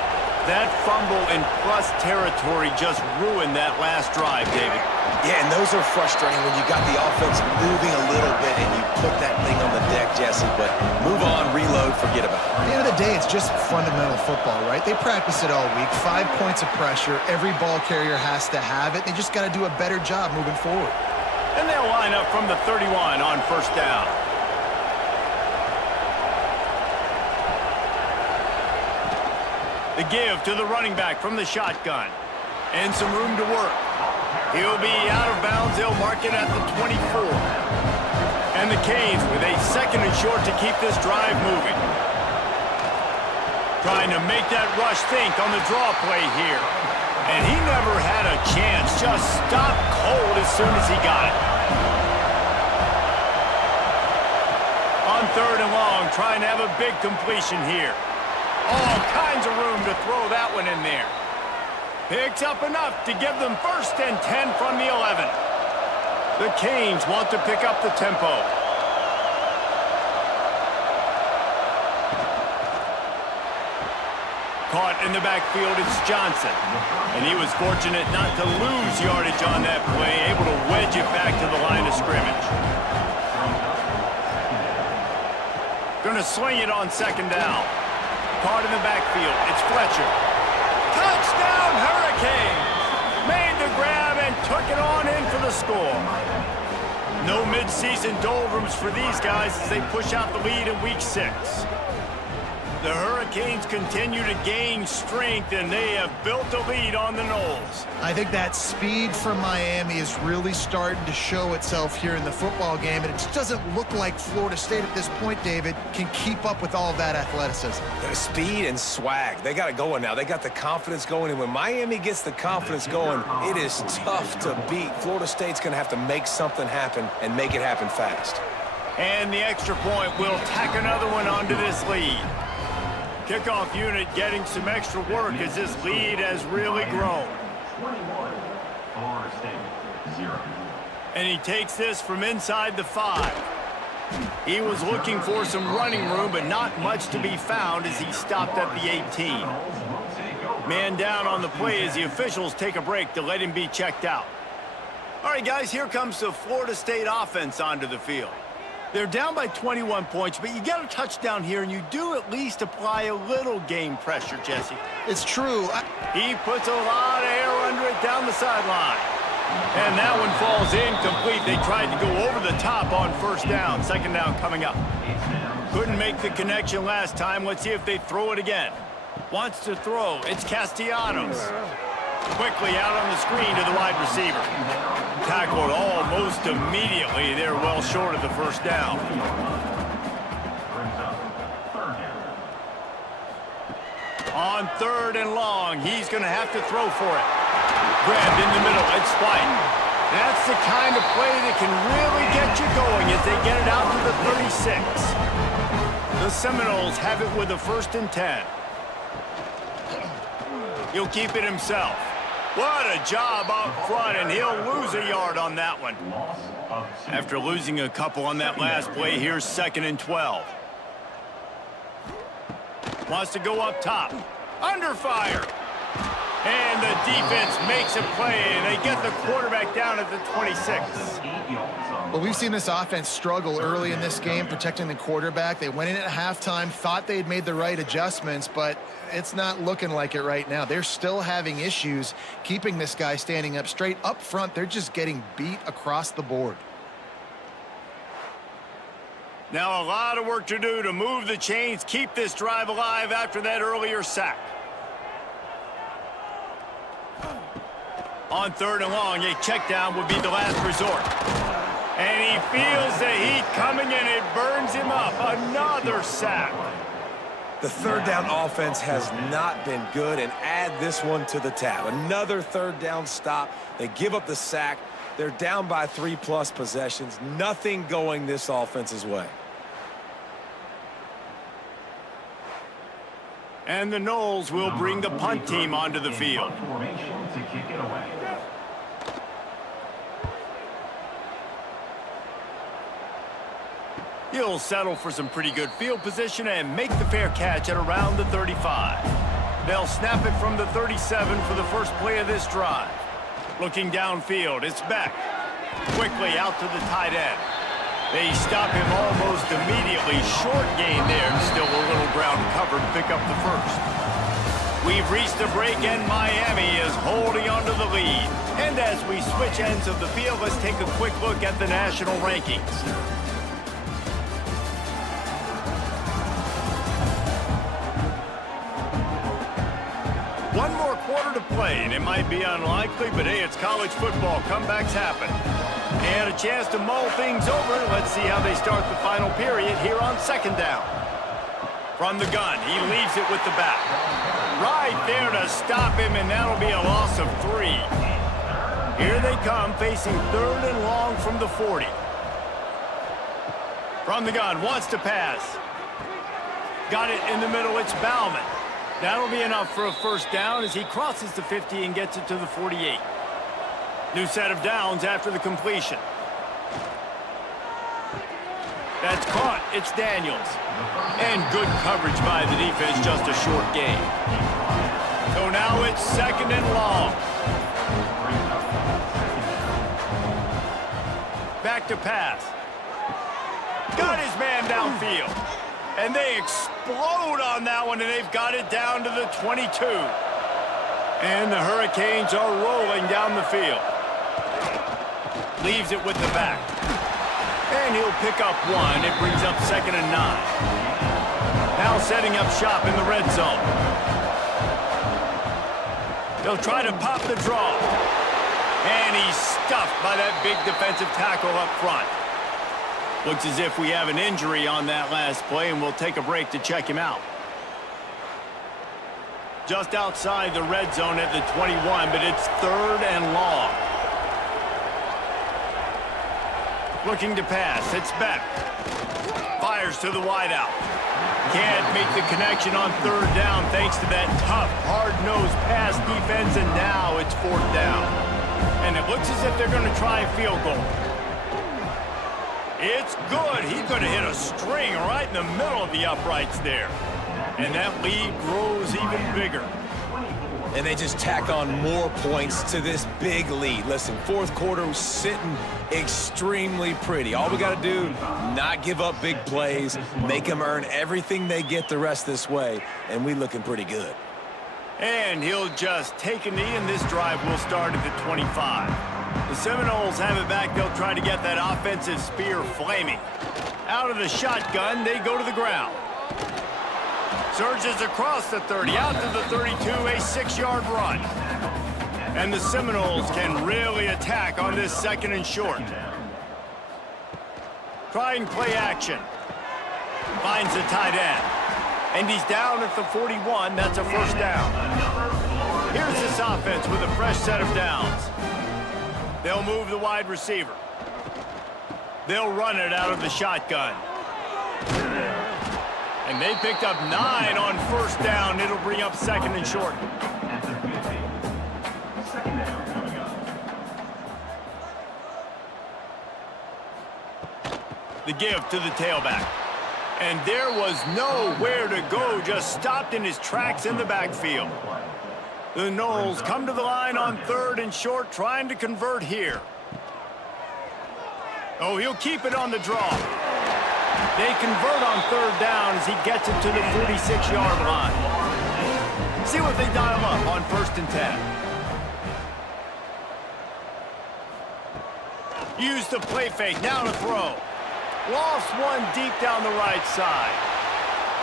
That fumble in plus territory just ruined that last drive, David. Yeah, and those are frustrating when you got the offense moving a little bit and you put that thing on the deck, Jesse. But move on, reload, forget about it. At the end of the day, it's just fundamental football, right? They practice it all week. 5 points of pressure. Every ball carrier has to have it. They just got to do a better job moving forward. And they'll line up from the 31 on 1st down. The give to the running back from the shotgun. And some room to work. He'll be out of bounds. They'll mark it at the 24. And the Canes with a 2nd and short to keep this drive moving. Trying to make that rush think on the draw play here. And he never had a chance. Just stopped cold as soon as he got it. On 3rd and long, trying to have a big completion here. All kinds of room to throw that one in there. Picks up enough to give them 1st and 10 from the 11. The Canes want to pick up the tempo. Caught in the backfield, it's Johnson. And he was fortunate not to lose yardage on that play, able to wedge it back to the line of scrimmage. Gonna sling it on 2nd down. Caught in the backfield, it's Fletcher. Touchdown, Hurricanes! Made the grab and took it on in for the score. No midseason doldrums for these guys as they push out the lead in Week 6. The Hurricanes continue to gain strength, and they have built a lead on the Noles. I think that speed from Miami is really starting to show itself here in the football game, and it just doesn't look like Florida State at this point, David, can keep up with all of that athleticism. Speed and swag, they got it going now. They got the confidence going, and when Miami gets the confidence going, it is tough to beat. Florida State's going to have to make something happen and make it happen fast. And the extra point will tack another one onto this lead. Kickoff unit getting some extra work as this lead has really grown. And he takes this from inside the 5. He was looking for some running room, but not much to be found as he stopped at the 18. Man down on the play as the officials take a break to let him be checked out. All right, guys, here comes the Florida State offense onto the field. They're down by 21 points, but you get a touchdown here, and you do at least apply a little game pressure, Jesse. It's true. He puts a lot of air under it down the sideline. And that one falls incomplete. They tried to go over the top on 1st down. 2nd down coming up. Couldn't make the connection last time. Let's see if they throw it again. Wants to throw. It's Castellanos. Quickly out on the screen to the wide receiver. Tackled almost immediately. They're well short of the 1st down. On 3rd and long, he's going to have to throw for it. Grabbed in the middle. It's White. That's the kind of play that can really get you going as they get it out to the 36. The Seminoles have it with a 1st and 10. He'll keep it himself. What a job up front, and he'll lose a yard on that one. After losing a couple on that last play, here's 2nd and 12. Wants to go up top. Under fire. And the defense makes a play, and they get the quarterback down at the 26. Well, we've seen this offense struggle early in this game, protecting the quarterback. They went in at halftime, thought they had made the right adjustments, but it's not looking like it right now. They're still having issues keeping this guy standing up straight. Up front, they're just getting beat across the board. Now a lot of work to do to move the chains, keep this drive alive after that earlier sack. On 3rd and long, a check down would be the last resort. And he feels the heat coming and it burns him up. Another sack. The third down offense has not been good, and add this one to the tab. Another third down stop. They give up the sack. They're down by 3+ possessions. Nothing going this offense's way. And the Noles will bring the punt team onto the field. He'll settle for some pretty good field position and make the fair catch at around the 35. They'll snap it from the 37 for the first play of this drive. Looking downfield, it's Beck. Quickly out to the tight end. They stop him almost immediately. Short gain there, and still a little ground cover to pick up the first. We've reached the break, and Miami is holding on to the lead. And as we switch ends of the field, let's take a quick look at the national rankings. One more quarter to play, and it might be unlikely, but hey, it's college football. Comebacks happen. And a chance to mull things over. Let's see how they start the final period here on second down. From the gun, he leaves it with the back. Right there to stop him, and that'll be a loss of 3. Here they come, facing third and long from the 40. From the gun, wants to pass. Got it in the middle, it's Bauman. That'll be enough for a first down as he crosses the 50 and gets it to the 48. New set of downs after the completion. That's caught. It's Daniels. And good coverage by the defense, just a short gain. So now it's second and long. Back to pass. Got his man downfield. And they explode on that one, and they've got it down to the 22. And the Hurricanes are rolling down the field. Leaves it with the back. And he'll pick up 1. It brings up second and 9. Now setting up shop in the red zone. They'll try to pop the draw. And he's stuffed by that big defensive tackle up front. Looks as if we have an injury on that last play, and we'll take a break to check him out. Just outside the red zone at the 21, but it's third and long. Looking to pass, it's Beck. Fires to the wideout. Can't make the connection on third down thanks to that tough, hard-nosed pass defense, and now it's fourth down. And it looks as if they're going to try a field goal. It's good. He's going to hit a string right in the middle of the uprights there. And that lead grows even bigger. And they just tack on more points to this big lead. Listen, fourth quarter was sitting extremely pretty. All we got to do, not give up big plays, make them earn everything they get the rest this way, and we looking pretty good. And he'll just take a knee, and this drive will start at the 25. The Seminoles have it back. They'll try to get that offensive spear flaming. Out of the shotgun, they go to the ground. Surges across the 30, out to the 32, a 6-yard run. And the Seminoles can really attack on this second and short. Trying play action. Finds the tight end. And he's down at the 41. That's a first down. Here's this offense with a fresh set of downs. They'll move the wide receiver. They'll run it out of the shotgun. And they picked up 9 on first down. It'll bring up second and short. The give to the tailback. And there was nowhere to go, just stopped in his tracks in the backfield. The Noles come to the line on third and short, trying to convert here. Oh, he'll keep it on the draw. They convert on third down as he gets it to the 46-yard line. See what they dial up on first and 10. Use the play fake, now to throw. Lost one deep down the right side.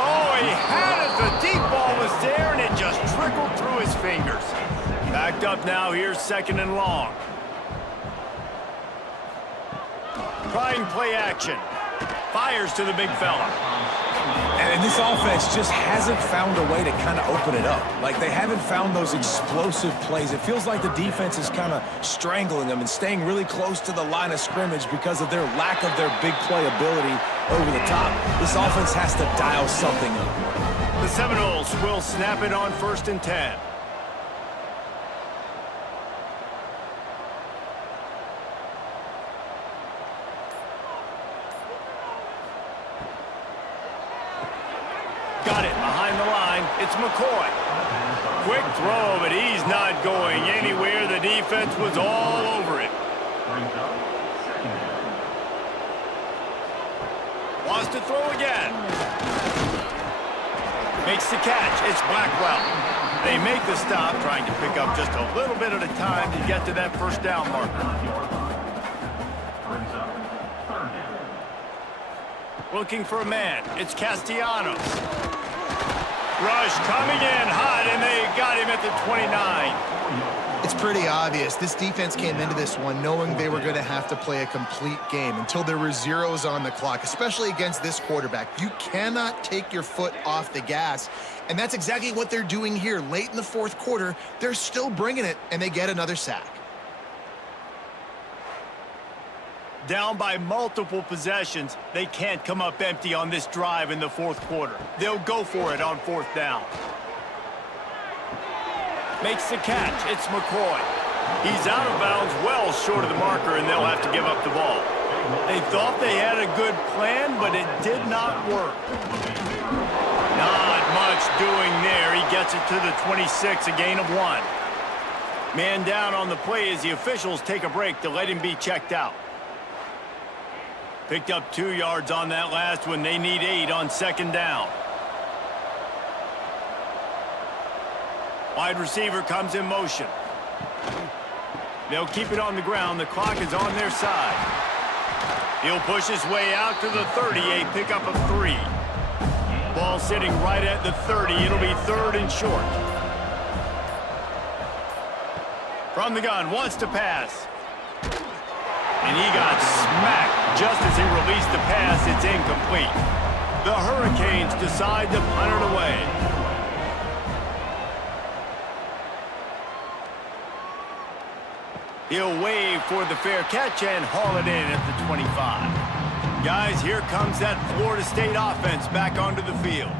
Oh, he had it. The deep ball was there, and it just trickled through his fingers. Backed up now. Here's second and long. Trying play action. Fires to the big fella. And And this offense just hasn't found a way to kind of open it up. Like, they haven't found those explosive plays. It feels like the defense is kind of strangling them and staying really close to the line of scrimmage because of their lack of their big play ability over the top. This offense has to dial something up. The Seminoles will snap it on 1st and 10. Got it behind the line. It's McCoy. Quick throw, but he's not going anywhere. The defense was all over it. Wants to throw again. Makes the catch. It's Blackwell. They make the stop, trying to pick up just a little bit at a time to get to that first down marker. Looking for a man. It's Castellanos. Rush coming in hot, and they got him at the 29. It's pretty obvious. This defense came into this one knowing they were going to have to play a complete game until there were zeros on the clock, especially against this quarterback. You cannot take your foot off the gas, and that's exactly what they're doing here. Late in the fourth quarter, they're still bringing it, and they get another sack. Down by multiple possessions, they can't come up empty on this drive in the fourth quarter. They'll go for it on 4th down. Makes the catch. It's McCoy. He's out of bounds well short of the marker, and they'll have to give up the ball. They thought they had a good plan, but it did not work. Not much doing there. He gets it to the 26, a gain of 1. Man down on the play as the officials take a break to let him be checked out. Picked up 2 yards on that last one. They need 8 on 2nd down. Wide receiver comes in motion. They'll keep it on the ground. The clock is on their side. He'll push his way out to the 38, pickup of 3. Ball sitting right at the 30. It'll be 3rd and short. From the gun, wants to pass. And he got smacked just as he released the pass. It's incomplete. The Hurricanes decide to punt it away. He'll wave for the fair catch and haul it in at the 25. Guys, here comes that Florida State offense back onto the field.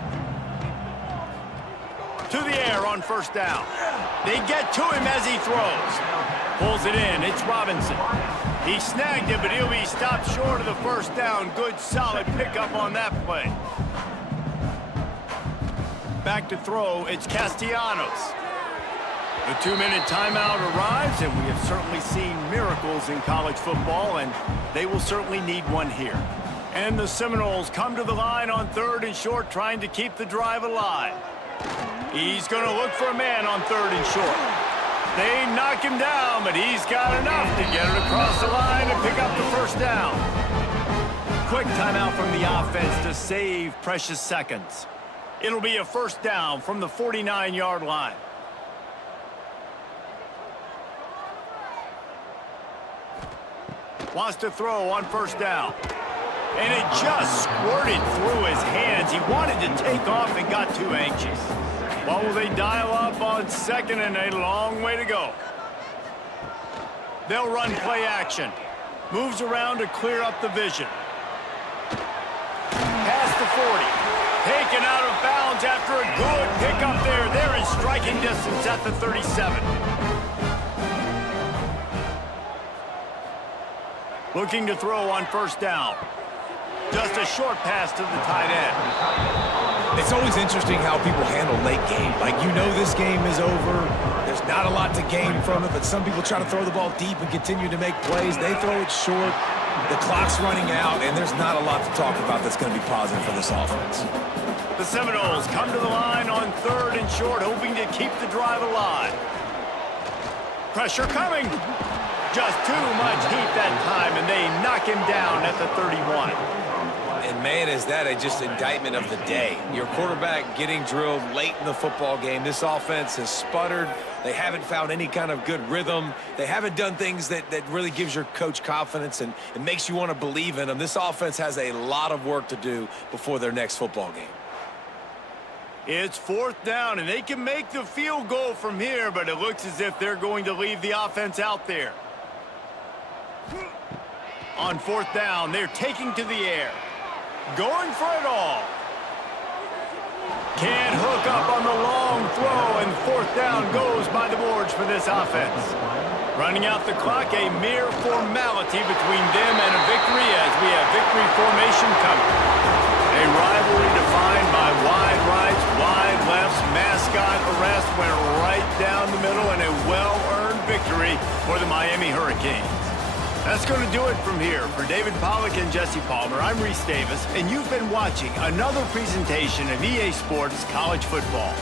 To the air on 1st down. They get to him as he throws. Pulls it in. It's Robinson. He snagged it, but he'll be stopped short of the 1st down. Good, solid pickup on that play. Back to throw, it's Castellanos. The 2-minute timeout arrives, and we have certainly seen miracles in college football, and they will certainly need one here. And the Seminoles come to the line on 3rd and short, trying to keep the drive alive. He's going to look for a man on 3rd and short. They knock him down, but he's got enough to get it across the line and pick up the 1st down. Quick timeout from the offense to save precious seconds. It'll be a 1st down from the 49-yard line. Wants to throw on 1st down. And it just squirted through his hands. He wanted to take off and got too anxious. Well, will they dial up on 2nd and a long way to go? They'll run play action. Moves around to clear up the vision. Past the 40. Taken out of bounds after a good pickup there. They're in striking distance at the 37. Looking to throw on 1st down. Just a short pass to the tight end. It's always interesting how people handle late game. Like, you know this game is over. There's not a lot to gain from it, but some people try to throw the ball deep and continue to make plays. They throw it short. The clock's running out, and there's not a lot to talk about that's going to be positive for this offense. The Seminoles come to the line on 3rd and short, hoping to keep the drive alive. Pressure coming. Just too much heat that time, and they knock him down at the 31. And, man, is that just indictment of the day. Your quarterback getting drilled late in the football game. This offense has sputtered. They haven't found any kind of good rhythm. They haven't done things that really gives your coach confidence and it makes you want to believe in them. This offense has a lot of work to do before their next football game. It's 4th down, and they can make the field goal from here, but it looks as if they're going to leave the offense out there. On 4th down, they're taking to the air. Going for it all. Can't hook up on the long throw, and 4th down goes by the boards for this offense. Running out the clock, a mere formality between them and a victory as we have victory formation coming. A rivalry defined by wide rights, wide lefts, mascot arrest went right down the middle, and a well-earned victory for the Miami Hurricanes. That's going to do it from here. For David Pollack and Jesse Palmer, I'm Reese Davis, and you've been watching another presentation of EA Sports College Football.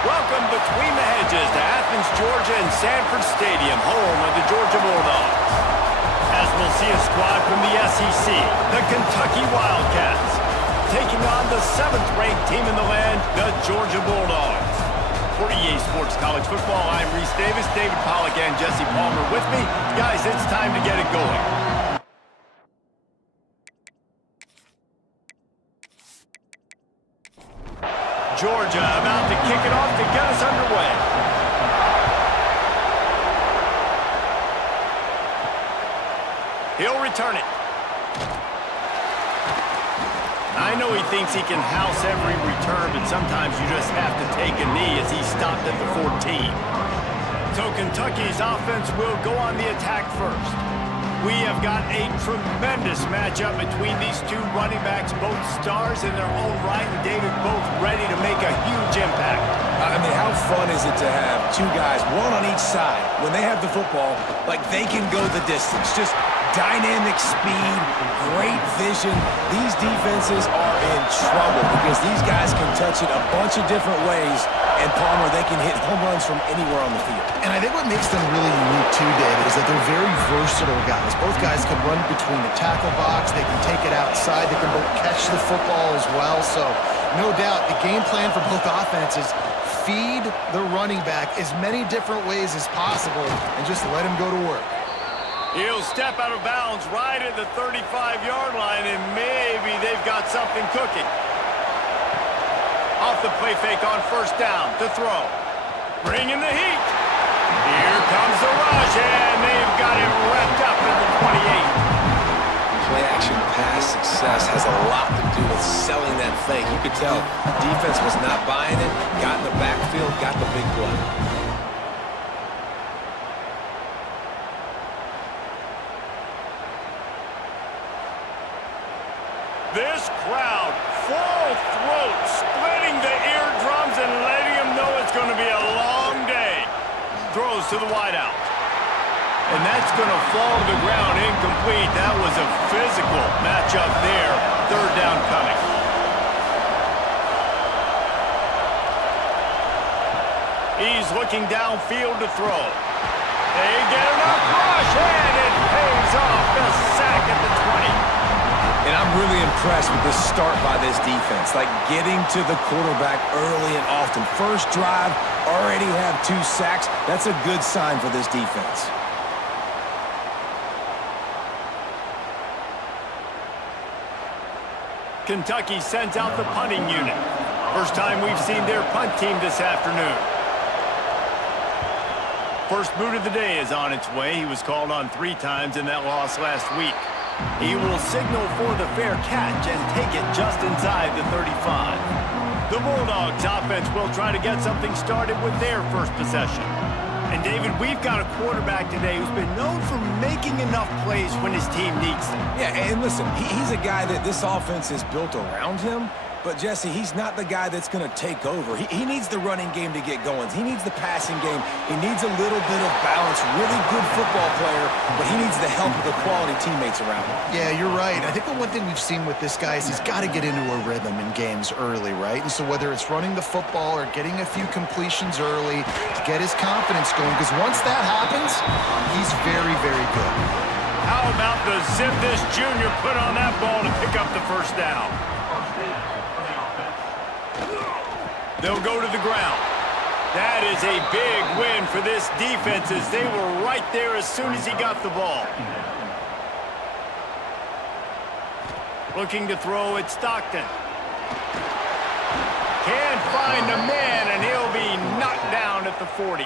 Welcome between the hedges to Athens, Georgia and Sanford Stadium, home of the Georgia Bulldogs. As we'll see a squad from the SEC, the Kentucky Wildcats, taking on the 7th-ranked team in the land, the Georgia Bulldogs. For EA Sports College Football, I'm Reese Davis, David Pollack and Jesse Palmer with me. Guys, it's time to get it going. Georgia about to kick it off to get us underway. He'll return it. I know he thinks he can house every return, but sometimes you just have to take a knee as he stopped at the 14. So Kentucky's offense will go on the attack first. We have got a tremendous matchup between these two running backs, both stars in their own right, and David both ready to make a huge impact. I mean, how fun is it to have two guys, one on each side, when they have the football, like they can go the distance. Just dynamic speed, great vision. These defenses are in trouble because these guys can touch it a bunch of different ways, and Palmer, they can hit home runs from anywhere on the field. And I think what makes them really unique too, David, is that they're very versatile guys. Both guys can run between the tackle box, they can take it outside, they can both catch the football as well. So no doubt the game plan for both offenses, feed the running back as many different ways as possible and just let him go to work. He'll step out of bounds right at the 35-yard line, and maybe they've got something cooking. Off the play fake on 1st down to throw. Bring in the heat. Here comes the rush, and they've got it wrapped up at the 28. Play-action pass success has a lot to do with selling that fake. You could tell defense was not buying it, got in the backfield, got the big play. This crowd, full throat, splitting the eardrums and letting them know it's going to be a long day. Throws to the wideout. And that's going to fall to the ground incomplete. That was a physical matchup there. Third down coming. He's looking downfield to throw. They get enough rush, and it pays off. The sack at the 20. And I'm really impressed with this start by this defense. Like getting to the quarterback early and often. First drive, already have 2 sacks. That's a good sign for this defense. Kentucky sends out the punting unit. First time we've seen their punt team this afternoon. First boot of the day is on its way. He was called on 3 times in that loss last week. He will signal for the fair catch and take it just inside the 35. The Bulldogs offense will try to get something started with their first possession. And David, we've got a quarterback today who's been known for making enough plays when his team needs them. Yeah, and listen, he's a guy that this offense is built around him. But, Jesse, he's not the guy that's going to take over. He needs the running game to get going. He needs the passing game. He needs a little bit of balance. Really good football player, but he needs the help of the quality teammates around him. Yeah, you're right. I think the one thing we've seen with this guy is he's got to get into a rhythm in games early, right? And so whether it's running the football or getting a few completions early to get his confidence going, because once that happens, he's very, very good. How about the zip this junior put on that ball to pick up the first down? They'll go to the ground. That is a big win for this defense as they were right there as soon as he got the ball. Looking to throw at Stockton. Can't find a man, and he'll be knocked down at the 40.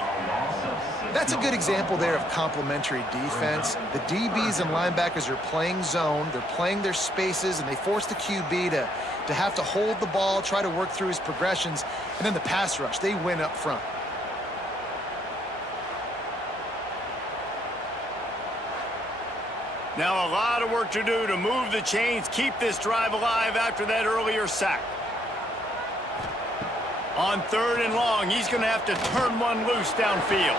That's a good example there of complementary defense. The DBs and linebackers are playing zone. They're playing their spaces, and they force the QB to have to hold the ball, try to work through his progressions, and then the pass rush, they win up front. Now a lot of work to do to move the chains, keep this drive alive after that earlier sack. On 3rd and long, he's going to have to turn one loose downfield.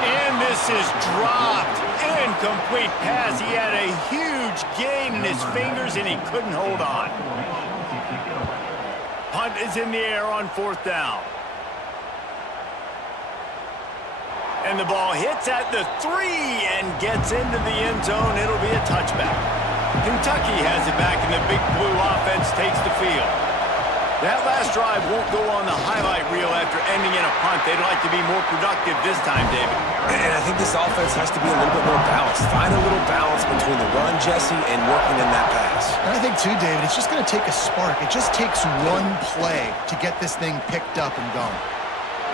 And this is dropped. Incomplete pass. He had a huge gain in his fingers, and he couldn't hold on. Punt is in the air on 4th down. And the ball hits at the 3 and gets into the end zone. It'll be a touchback. Kentucky has it back, and the Big Blue offense takes the field. That last drive won't go on the highlight reel after ending in a punt. They'd like to be more productive this time, David. And I think this offense has to be a little bit more balanced. Find a little balance between the run, Jesse, and working in that pass. And I think, too, David, it's just going to take a spark. It just takes one play to get this thing picked up and going.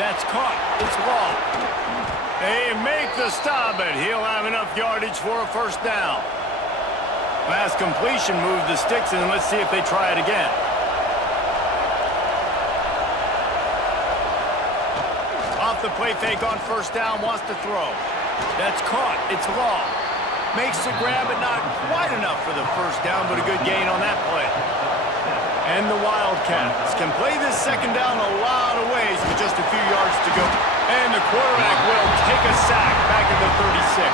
That's caught. It's long. They make the stop, but he'll have enough yardage for a first down. Last completion moved the sticks, and let's see if they try it again. Off the play fake on 1st down, wants to throw. That's caught. It's long. Makes the grab, but not quite enough for the first down, but a good gain on that play. And the Wildcats can play this 2nd down a lot of ways with just a few yards to go. And the quarterback will take a sack back at the 36.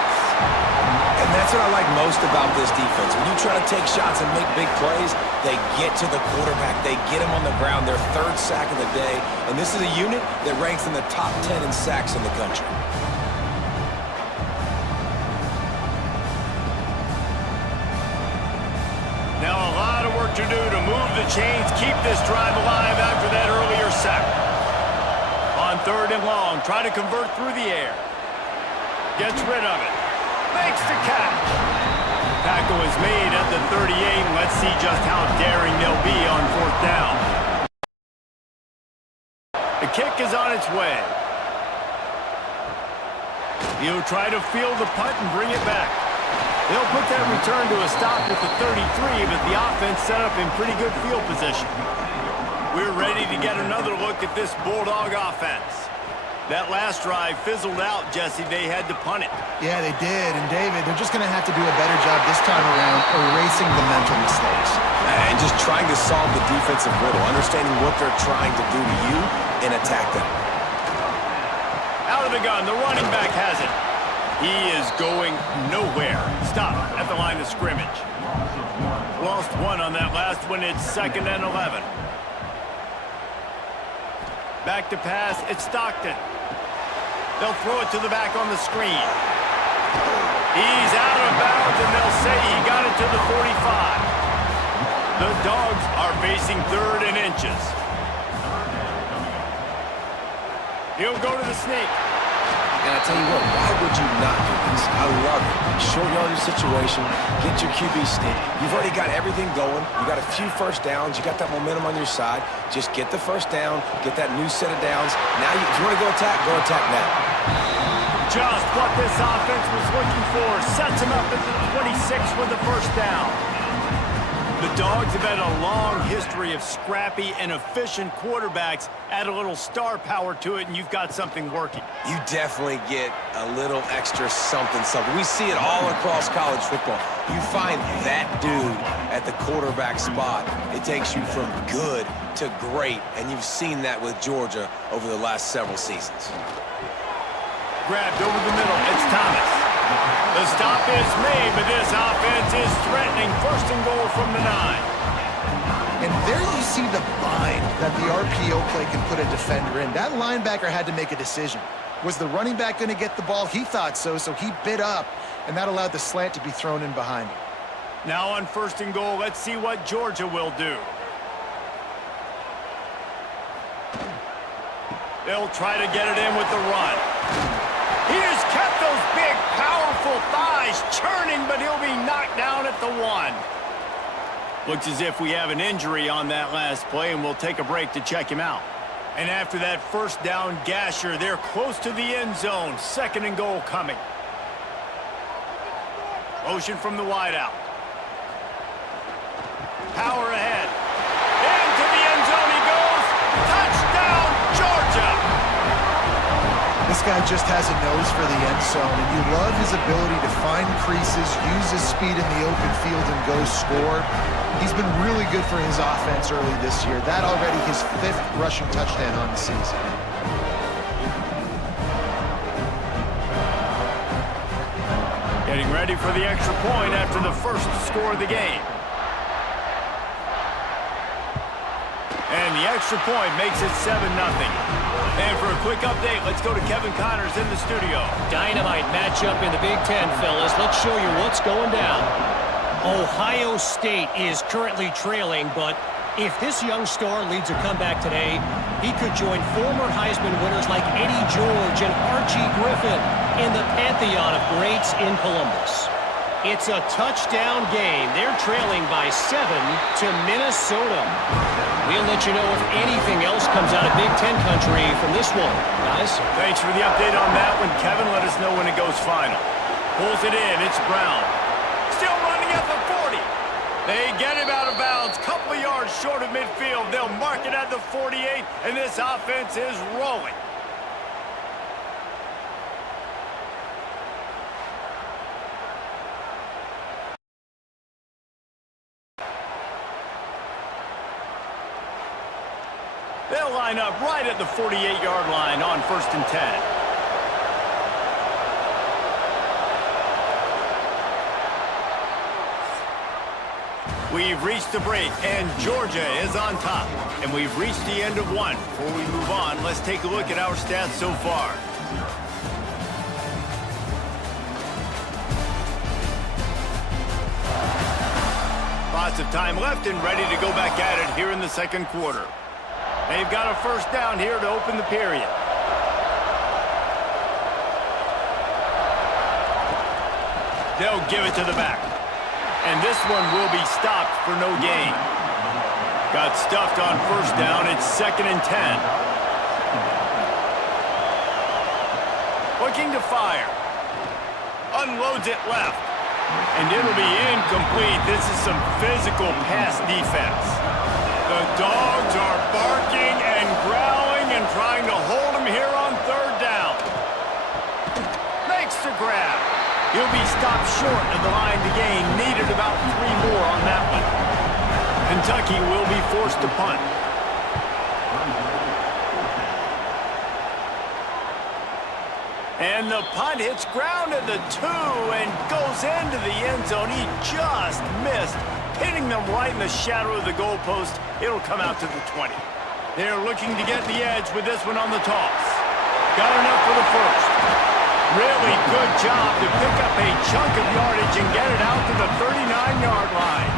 And that's what I like most about this defense. When you try to take shots and make big plays, they get to the quarterback. They get him on the ground, their 3rd sack of the day. And this is a unit that ranks in the top 10 in sacks in the country. Now a lot of work to do to move the chains, keep this drive alive after that earlier sack. On 3rd and long, try to convert through the air. Gets rid of it. Makes the catch. Tackle is made at the 38, and let's see just how daring they'll be on 4th down. The kick is on its way. He'll try to field the punt and bring it back. They'll put that return to a stop at the 33, but the offense set up in pretty good field position. We're ready to get another look at this Bulldog offense. That last drive fizzled out, Jesse. They had to punt it. Yeah, they did. And, David, they're just going to have to do a better job this time around erasing the mental mistakes. And just trying to solve the defensive riddle, understanding what they're trying to do to you and attack them. Out of the gun, the running back has it. He is going nowhere. Stop at the line of scrimmage. Lost one on that last one. It's 2nd and 11. Back to pass. It's Stockton. They'll throw it to the back on the screen. He's out of bounds, and they'll say he got it to the 45. The Dogs are facing 3rd and inches. He'll go to the sneak. And I tell you what, why would you not do this? I love it. Short yardage situation, get your QB sneak. You've already got everything going. You got a few first downs. You got that momentum on your side. Just get the first down, get that new set of downs. Now, if you want to go attack now. Just what this offense was looking for. Sets him up at the 26 with the first down. The Dogs have had a long history of scrappy and efficient quarterbacks. Add a little star power to it, and you've got something working. You definitely get a little extra something. We see it all across college football. You find that dude at the quarterback spot. It takes you from good to great, and you've seen that with Georgia over the last several seasons. Grabbed over the middle. It's Thomas. The stop is made, but this offense is threatening. 1st and goal from the 9. And there you see the bind that the RPO play can put a defender in. That linebacker had to make a decision. Was the running back going to get the ball? He thought so, so he bit up, and that allowed the slant to be thrown in behind him. Now on 1st and goal, let's see what Georgia will do. They'll try to get it in with the run. He has kept those big, powerful thighs churning, but he'll be knocked down at the 1. Looks as if we have an injury on that last play, and we'll take a break to check him out. And after that first down gasher, they're close to the end zone. 2nd and goal coming. Motion from the wideout. Power ahead. Into the end zone he goes. Touchdown, Georgia! This guy just has a nose for the end zone, and you love his ability to find creases, use his speed in the open field, and go score. He's been really good for his offense early this year. That already his 5th rushing touchdown on the season. Getting ready for the extra point after the first score of the game. And the extra point makes it 7-0. And for a quick update, let's go to Kevin Connors in the studio. Dynamite matchup in the Big Ten, fellas. Let's show you what's going down. Ohio State is currently trailing, but if this young star leads a comeback today, he could join former Heisman winners like Eddie George and Archie Griffin in the pantheon of greats in Columbus. It's a touchdown game. They're trailing by 7 to Minnesota. We'll let you know if anything else comes out of Big Ten country from this one, guys. Thanks for the update on that one, Kevin. Let us know when it goes final. Pulls it in. It's Brown. Still running at the 40. They get him out of bounds. Couple of yards short of midfield. They'll mark it at the 48, and this offense is rolling. They'll line up right at the 48-yard line on 1st and 10. We've reached the break, and Georgia is on top. And we've reached the end of one. Before we move on, let's take a look at our stats so far. Lots of time left and ready to go back at it here in the 2nd quarter. They've got a first down here to open the period. They'll give it to the back. And this one will be stopped for no gain. Got stuffed on first down. It's 2nd and 10. Looking to fire. unloads it left. And it'll be incomplete. This is some physical pass defense. The Dogs are barking and growling and trying to hold him here on third down. Makes the grab. He'll be stopped short of the line to gain. Needed about 3 more on that one. Kentucky will be forced to punt. And the punt hits ground at the 2 and goes into the end zone. He just missed, hitting them right in the shadow of the goalpost. It'll come out to the 20. They're looking to get the edge with this one on the toss. Got enough for the first. Really good job to pick up a chunk of yardage and get it out to the 39-yard line.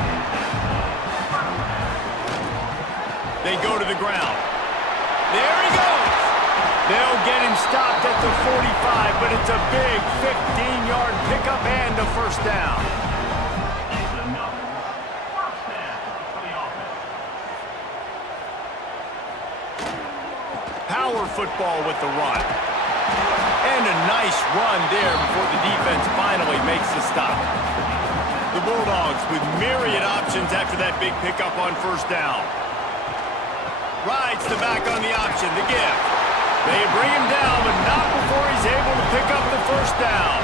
They go to the ground. There he goes. They'll get him stopped at the 45, but it's a big 15-yard pickup and a first down. Power football with the run. And a nice run there before the defense finally makes the stop. The Bulldogs with myriad options after that big pickup on first down. Rides the back on the option, the give. They bring him down, but not before he's able to pick up the first down.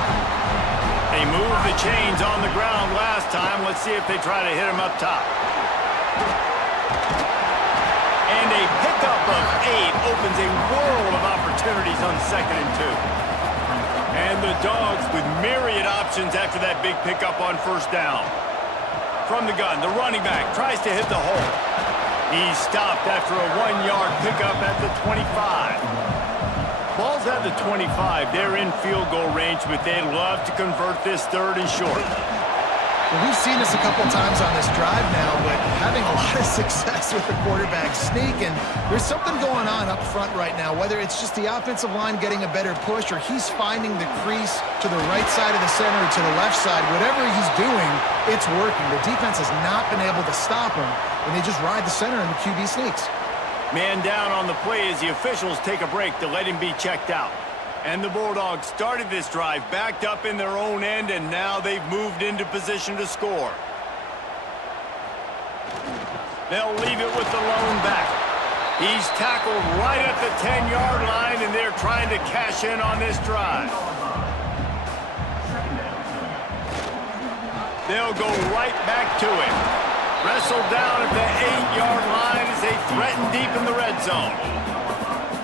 They moved the chains on the ground last time. Let's see if they try to hit him up top. And a pickup of 8 opens a world of opportunities on 2nd and 2. And the Dogs with myriad options after that big pickup on first down. From the gun, the running back tries to hit the hole. He's stopped after a 1-yard pickup at the 25. Ball's at the 25. They're in field goal range, but they'd love to convert this 3rd and short. Well, we've seen this a couple times on this drive now, but having a lot of success with the quarterback sneak, and there's something going on up front right now, whether it's just the offensive line getting a better push or he's finding the crease to the right side of the center or to the left side. Whatever he's doing, it's working. The defense has not been able to stop him, and they just ride the center and the QB sneaks. Man down on the play as the officials take a break to let him be checked out. And the Bulldogs started this drive backed up in their own end, and now they've moved into position to score. They'll leave it with the lone back. He's tackled right at the 10-yard line, and they're trying to cash in on this drive. They'll go right back to him. Wrestled down at the 8-yard line as they threaten deep in the red zone.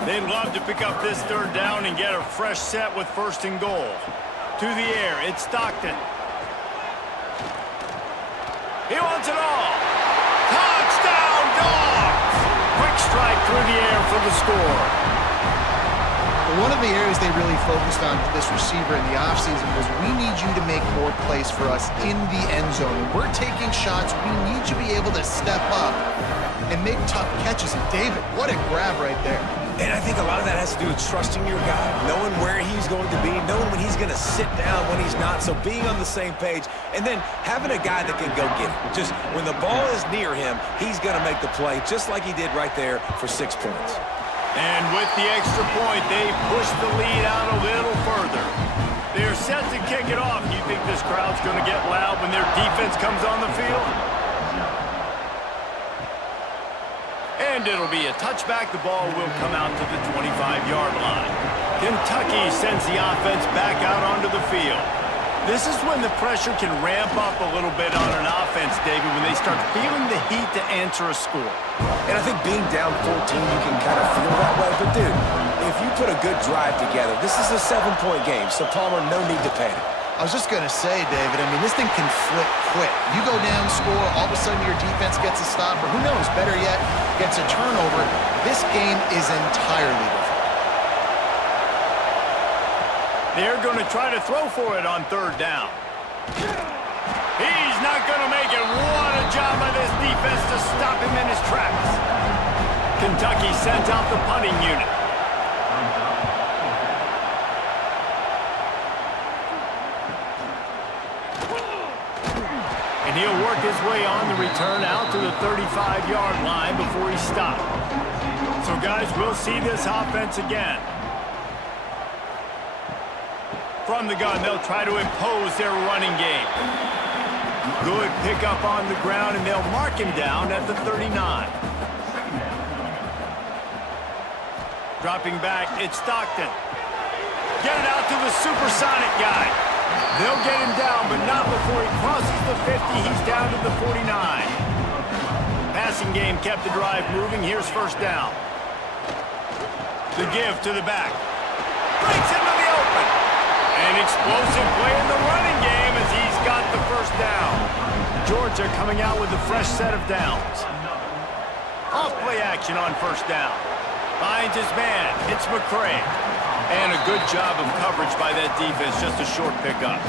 They'd love to pick up this 3rd down and get a fresh set with 1st and goal. To the air, it's Stockton. He wants it all. Touchdown, Dogs! Quick strike through the air for the score. One of the areas they really focused on with this receiver in the offseason was we need you to make more plays for us in the end zone. When we're taking shots, we need you to be able to step up and make tough catches. And David, what a grab right there. And I think a lot of that has to do with trusting your guy, knowing where he's going to be, knowing when he's going to sit down, when he's not. So being on the same page, and then having a guy that can go get it. Just when the ball is near him, he's going to make the play, just like he did right there for 6 points. And with the extra point, they push the lead out a little further. They're set to kick it off. Do you think this crowd's going to get loud when their defense comes on the field? And it'll be a touchback. The ball will come out to the 25-yard line. Kentucky sends the offense back out onto the field. This is when the pressure can ramp up a little bit on an offense, David, when they start feeling the heat to answer a score. And I think being down 14, you can kind of feel that way. But, dude, if you put a good drive together, this is a 7-point game, so Palmer, no need to panic. I was just going to say, David, I mean, this thing can flip quick. You go down, score, all of a sudden your defense gets a stop, or who knows, better yet, gets a turnover. This game is entirely different. They're going to try to throw for it on 3rd down. He's not going to make it. What a job by this defense to stop him in his tracks. Kentucky sends out the punting unit. And he'll work his way on the return out to the 35-yard line before he's stopped. So, guys, we'll see this offense again. From the gun, they'll try to impose their running game. Good pickup on the ground, and they'll mark him down at the 39. Dropping back, it's Stockton. Get it out to the supersonic guy. They'll get him down, but not before he crosses the 50. He's down to the 49. Passing game kept the drive moving. Here's first down. The give to the back. Breaks into the open. An explosive play in the running game as he's got the first down. Georgia coming out with a fresh set of downs. Off-play action on first down. Finds his man. It's McCray. And a good job of coverage by that defense. Just a short pickup.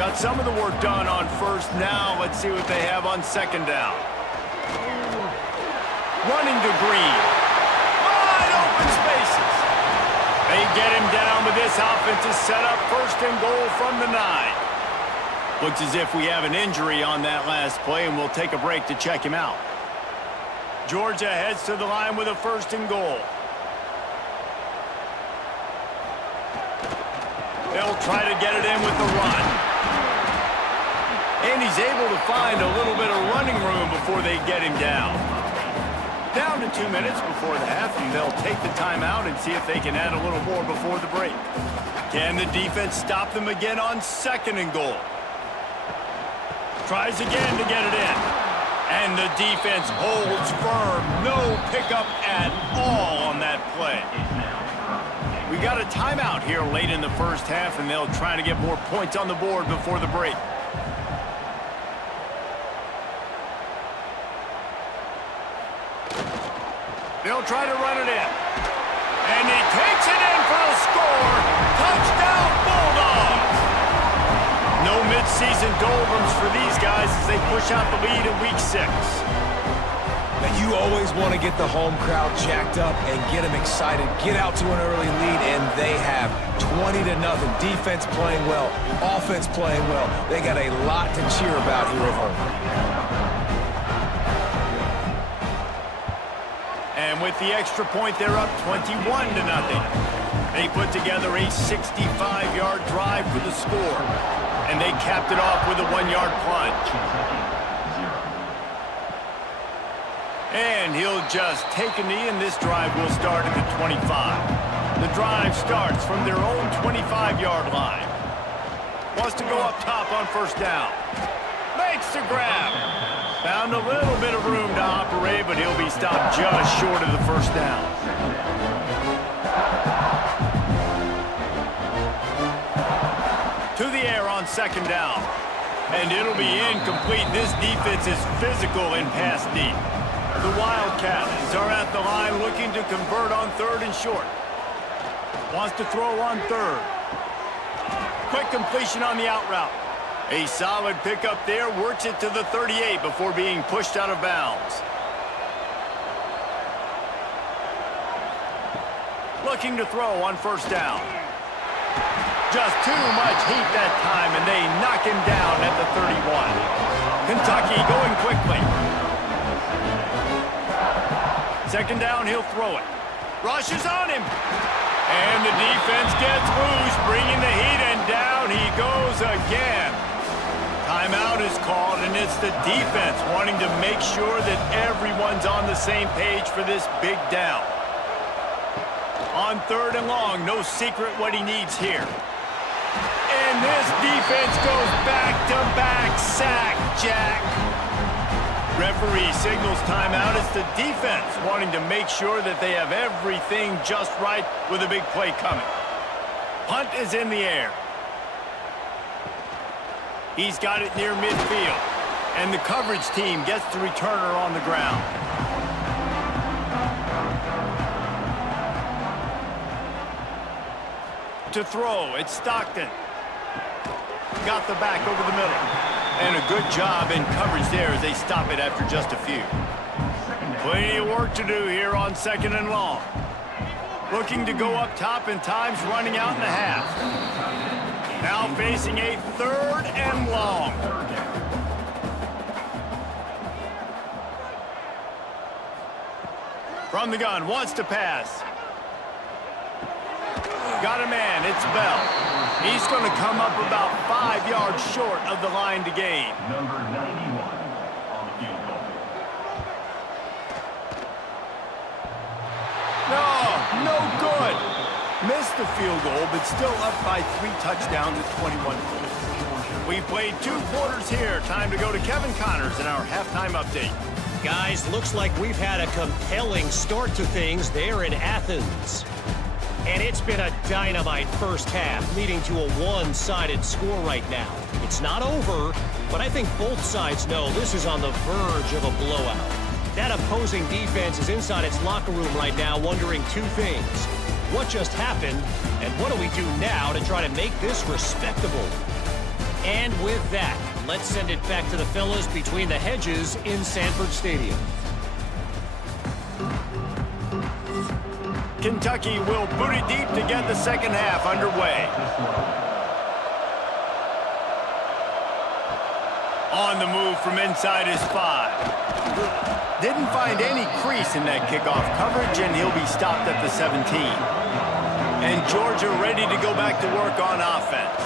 Got some of the work done on first. Now let's see what they have on second down. Running to Green. Wide open spaces. They get him down, but this offense is set up first and goal from the 9. Looks as if we have an injury on that last play, and we'll take a break to check him out. Georgia heads to the line with a first and goal. They'll try to get it in with the run. And he's able to find a little bit of running room before they get him down. Down to 2 minutes before the half, and they'll take the timeout and see if they can add a little more before the break. Can the defense stop them again on second and goal? Tries again to get it in. And the defense holds firm. No pickup at all on that play. We got a timeout here late in the first half, and they'll try to get more points on the board before the break. They'll try to run it in. And he takes it in for a score. Touchdown, Bulldogs! No midseason doldrums for these guys as they push out the lead in Week 6. Now, you always want to get the home crowd jacked up and get them excited. Get out to an early lead, and they have 20-0. Defense playing well, offense playing well. They got a lot to cheer about here at home. And with the extra point, they're up 21-0. They put together a 65-yard drive for the score. And they capped it off with a 1-yard plunge. And he'll just take a knee, and this drive will start at the 25. The drive starts from their own 25-yard line. Wants to go up top on first down. Makes the grab. Found a little bit of room to operate, but he'll be stopped just short of the first down. To the air on second down. And it'll be incomplete. This defense is physical in pass deep. The Wildcats are at the line looking to convert on third and short. Wants to throw on third. Quick completion on the out route. A solid pickup there, works it to the 38 before being pushed out of bounds. Looking to throw on first down. Just too much heat that time, and they knock him down at the 31. Kentucky going quickly. Second down, he'll throw it. Rushes on him. And the defense gets loose, bringing the heat, and down he goes again. Timeout is called, and it's the defense wanting to make sure that everyone's on the same page for this big down. On third and long, no secret what he needs here. And this defense goes back-to-back sack, Jack. Referee signals timeout. It's the defense wanting to make sure that they have everything just right with a big play coming. Punt is in the air. He's got it near midfield. And the coverage team gets the returner on the ground. To throw, it's Stockton. Got the back over the middle. And a good job in coverage there as they stop it after just a few. Plenty of work to do here on second and long. Looking to go up top, and time's running out in the half. Now facing a third and long. From the gun, wants to pass. Got a man, it's Bell. He's going to come up about 5 yards short of the line to gain. Number 91 on the field goal. No good. Missed the field goal, but still up by 3 touchdowns at 21 points. We've played 2 quarters here. Time to go to Kevin Connors in our halftime update. Guys, looks like we've had a compelling start to things there in Athens. And it's been a dynamite first half, leading to a one-sided score right now. It's not over, but I think both sides know this is on the verge of a blowout. That opposing defense is inside its locker room right now wondering 2 things. What just happened, and what do we do now to try to make this respectable? And with that, let's send it back to the fellas between the hedges in Sanford Stadium. Kentucky will boot it deep to get the second half underway. On the move from inside his 5. Didn't find any crease in that kickoff coverage, and he'll be stopped at the 17. And Georgia ready to go back to work on offense.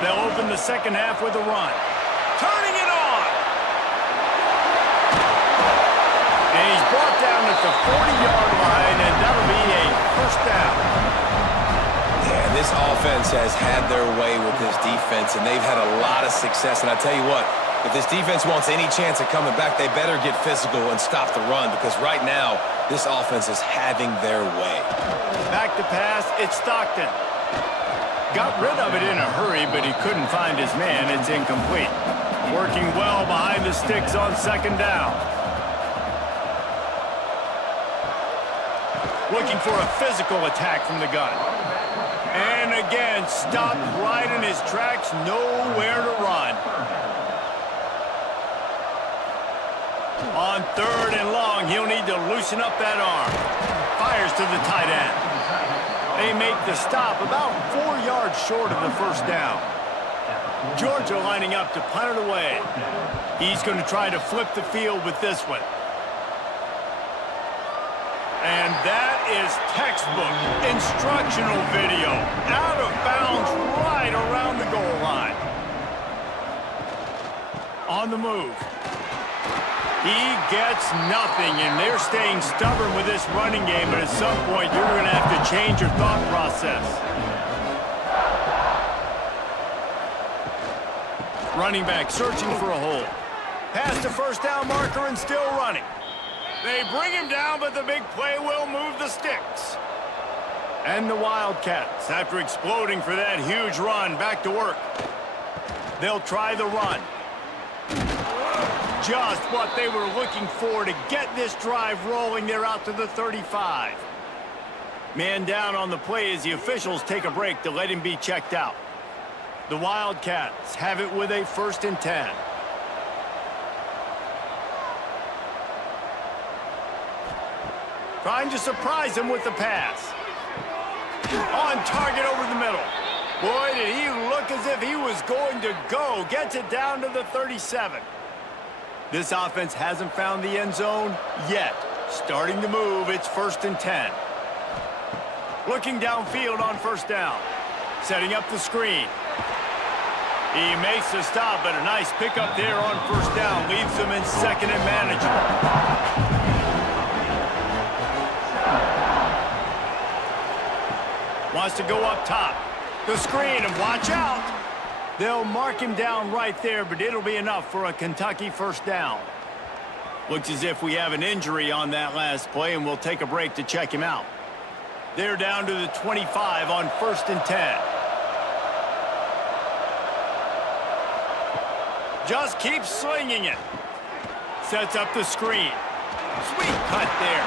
They'll open the second half with a run. Turning it on! And he's brought down at the 40-yard line, and that'll be a first down. Yeah, this offense has had their way with this defense, and they've had a lot of success. And I tell you what, if this defense wants any chance of coming back, they better get physical and stop the run, because right now, this offense is having their way. Back to pass, it's Stockton. Got rid of it in a hurry, but he couldn't find his man. It's incomplete. Working well behind the sticks on second down. Looking for a physical attack from the gun. And again, stopped right in his tracks, nowhere to run. On 3rd and long, he'll need to loosen up that arm. Fires to the tight end. They make the stop about 4 yards short of the first down. Georgia lining up to punt it away. He's going to try to flip the field with this one. And that is textbook instructional video. Out of bounds right around the goal line. On the move. He gets nothing, and they're staying stubborn with this running game, but at some point you're going to have to change your thought process. Running back searching for a hole. Past the first down marker and still running. They bring him down, but the big play will move the sticks. And the Wildcats, after exploding for that huge run, back to work. They'll try the run. Just what they were looking for to get this drive rolling. They're out to the 35. Man down on the play as the officials take a break to let him be checked out. The Wildcats have it with a 1st and 10. Trying to surprise him with the pass. On target over the middle. Boy, did he look as if he was going to go. Gets it down to the 37. This offense hasn't found the end zone yet. Starting to move, it's 1st and 10. Looking downfield on first down. Setting up the screen. He makes the stop, but a nice pickup there on first down. Leaves them in 2nd and manageable. Wants to go up top. The screen, and watch out. They'll mark him down right there, but it'll be enough for a Kentucky first down. Looks as if we have an injury on that last play, and we'll take a break to check him out. They're down to the 25 on 1st and 10. Just keeps slinging it. Sets up the screen. Sweet cut there.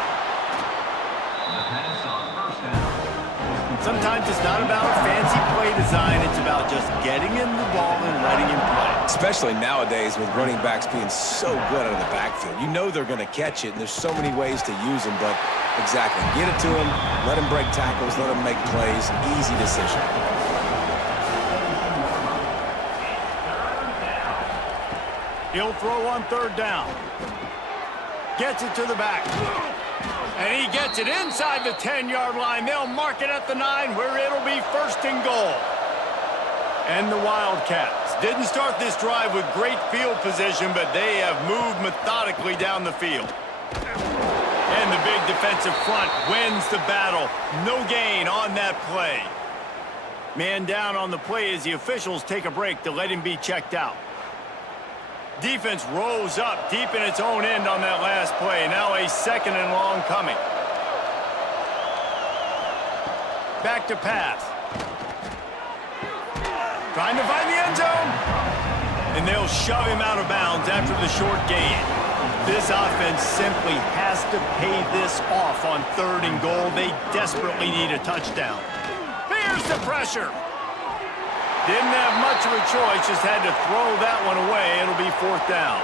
Sometimes it's not about fancy play design. It's about just getting him the ball and letting him play. Especially nowadays with running backs being so good out of the backfield. You know they're going to catch it, and there's so many ways to use them, but exactly. Get it to him, let him break tackles, let him make plays. Easy decision. He'll throw on 3rd down. Gets it to the back. And he gets it inside the 10-yard line. They'll mark it at the 9, where it'll be 1st and goal. And the Wildcats didn't start this drive with great field position, but they have moved methodically down the field. And the big defensive front wins the battle. No gain on that play. Man down on the play as the officials take a break to let him be checked out. Defense rose up deep in its own end on that last play. Now a 2nd and long coming. Back to pass. Trying to find the end zone. And they'll shove him out of bounds after the short gain. This offense simply has to pay this off on 3rd and goal. They desperately need a touchdown. Here's the pressure. Didn't have much of a choice, just had to throw that one away. It'll be 4th down.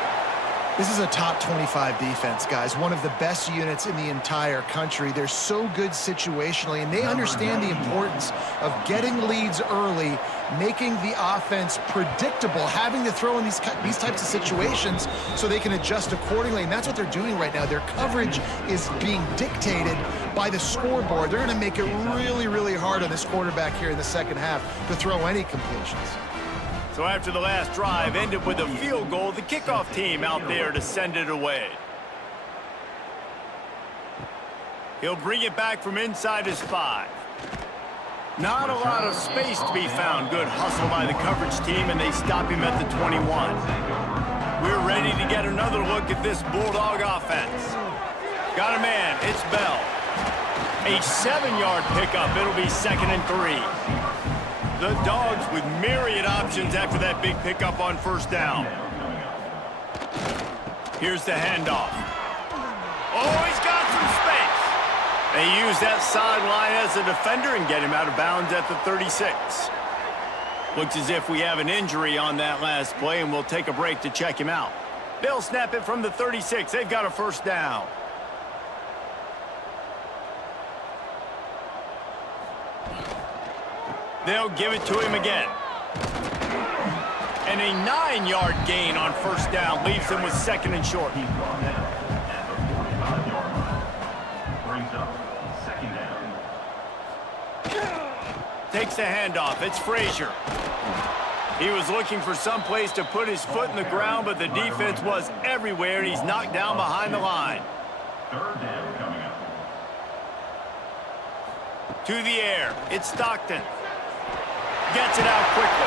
This is a top 25 defense, guys. One of the best units in the entire country. They're so good situationally, and they understand the importance of getting leads early, making the offense predictable, having to throw in these types of situations so they can adjust accordingly, and that's what they're doing right now. Their coverage is being dictated by the scoreboard. They're going to make it really, really hard on this quarterback here in the second half to throw any completions. So after the last drive ended with a field goal, the kickoff team out there to send it away. He'll bring it back from inside his 5. Not a lot of space to be found. Good hustle by the coverage team, and they stop him at the 21. We're ready to get another look at this Bulldog offense. Got a man. It's Bell. A 7-yard pickup. It'll be 2nd and 3. The Dogs with myriad options after that big pickup on 1st down. Here's the handoff. Oh, he's got some space. They use that sideline as a defender and get him out of bounds at the 36. Looks as if we have an injury on that last play, and we'll take a break to check him out. They'll snap it from the 36. They've got a 1st down. They'll give it to him again. And a 9-yard gain on 1st down leaves them with 2nd and short. He's brought down at the 45-yard line. Brings up 2nd down. Takes the handoff. It's Frazier. He was looking for some place to put his foot in the ground, but the defense was everywhere, and he's knocked down behind the line. 3rd down coming up. To the air. It's Stockton. Gets it out quickly.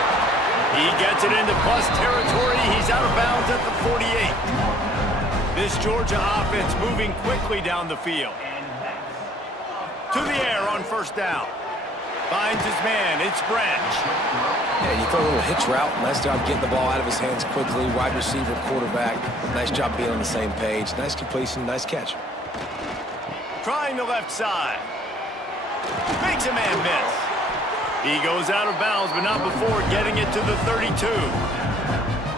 He gets it into plus territory. He's out of bounds at the 48. This Georgia offense moving quickly down the field. To the air on 1st down. Finds his man. It's Branch. Yeah, you throw a little hitch route. Nice job getting the ball out of his hands quickly. Wide receiver, quarterback. Nice job being on the same page. Nice completion, nice catch. Trying the left side. Makes a man miss. He goes out of bounds, but not before getting it to the 32.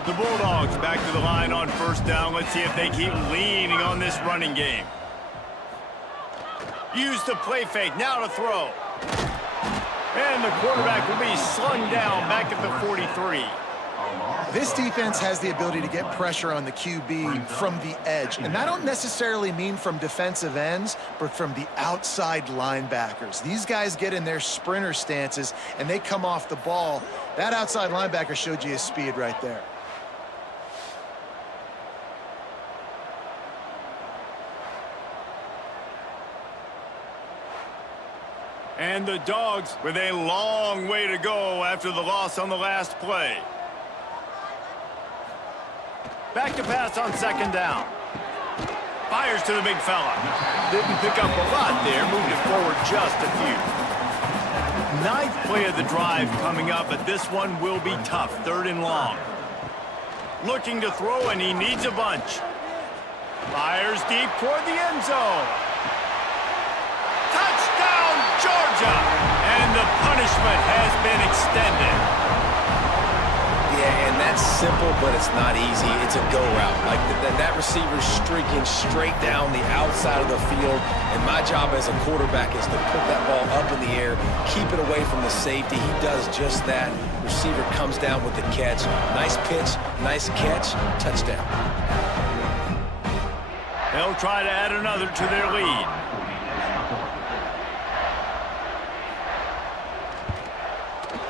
The Bulldogs back to the line on 1st down. Let's see if they keep leaning on this running game. Use the play fake, now to throw. And the quarterback will be slung down back at the 43. This defense has the ability to get pressure on the QB from the edge. And I don't necessarily mean from defensive ends, but from the outside linebackers. These guys get in their sprinter stances, and they come off the ball. That outside linebacker showed you his speed right there. And the Dogs with a long way to go after the loss on the last play. Back to pass on 2nd down. Fires to the big fella. Didn't pick up a lot there. Moved it forward just a few. 9th play of the drive coming up, but this one will be tough. 3rd and long. Looking to throw, and he needs a bunch. Fires deep toward the end zone. Touchdown, Georgia! And the punishment has been extended. Yeah, and that's simple, but it's not easy. It's a go route. Like that receiver's streaking straight down the outside of the field, and my job as a quarterback is to put that ball up in the air, keep it away from the safety. He does just that. Receiver comes down with the catch. Nice pitch, nice catch, touchdown. They'll try to add another to their lead.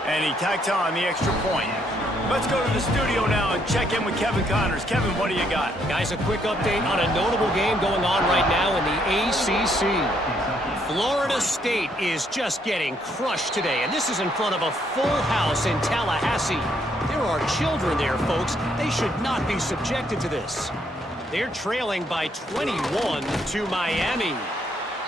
And he tacks on the extra point. Let's go to the studio now and check in with Kevin Connors. Kevin, what do you got? Guys, a quick update on a notable game going on right now in the ACC. Florida State is just getting crushed today, and this is in front of a full house in Tallahassee. There are children there, folks. They should not be subjected to this. They're trailing by 21 to Miami.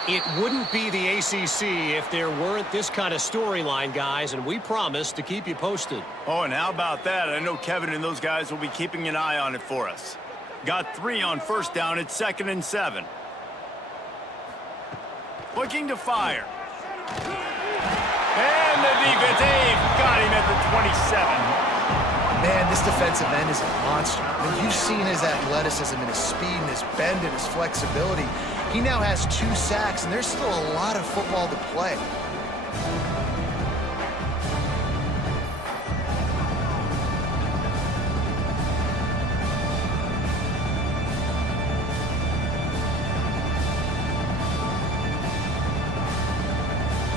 It wouldn't be the ACC if there weren't this kind of storyline, guys, and we promise to keep you posted. Oh, and how about that? I know Kevin and those guys will be keeping an eye on it for us. Got 3 on first down at 2nd and 7. Looking to fire. And the defense, got him at the 27. Man, this defensive end is a monster. I mean, you've seen his athleticism and his speed and his bend and his flexibility. He now has 2 sacks, and there's still a lot of football to play.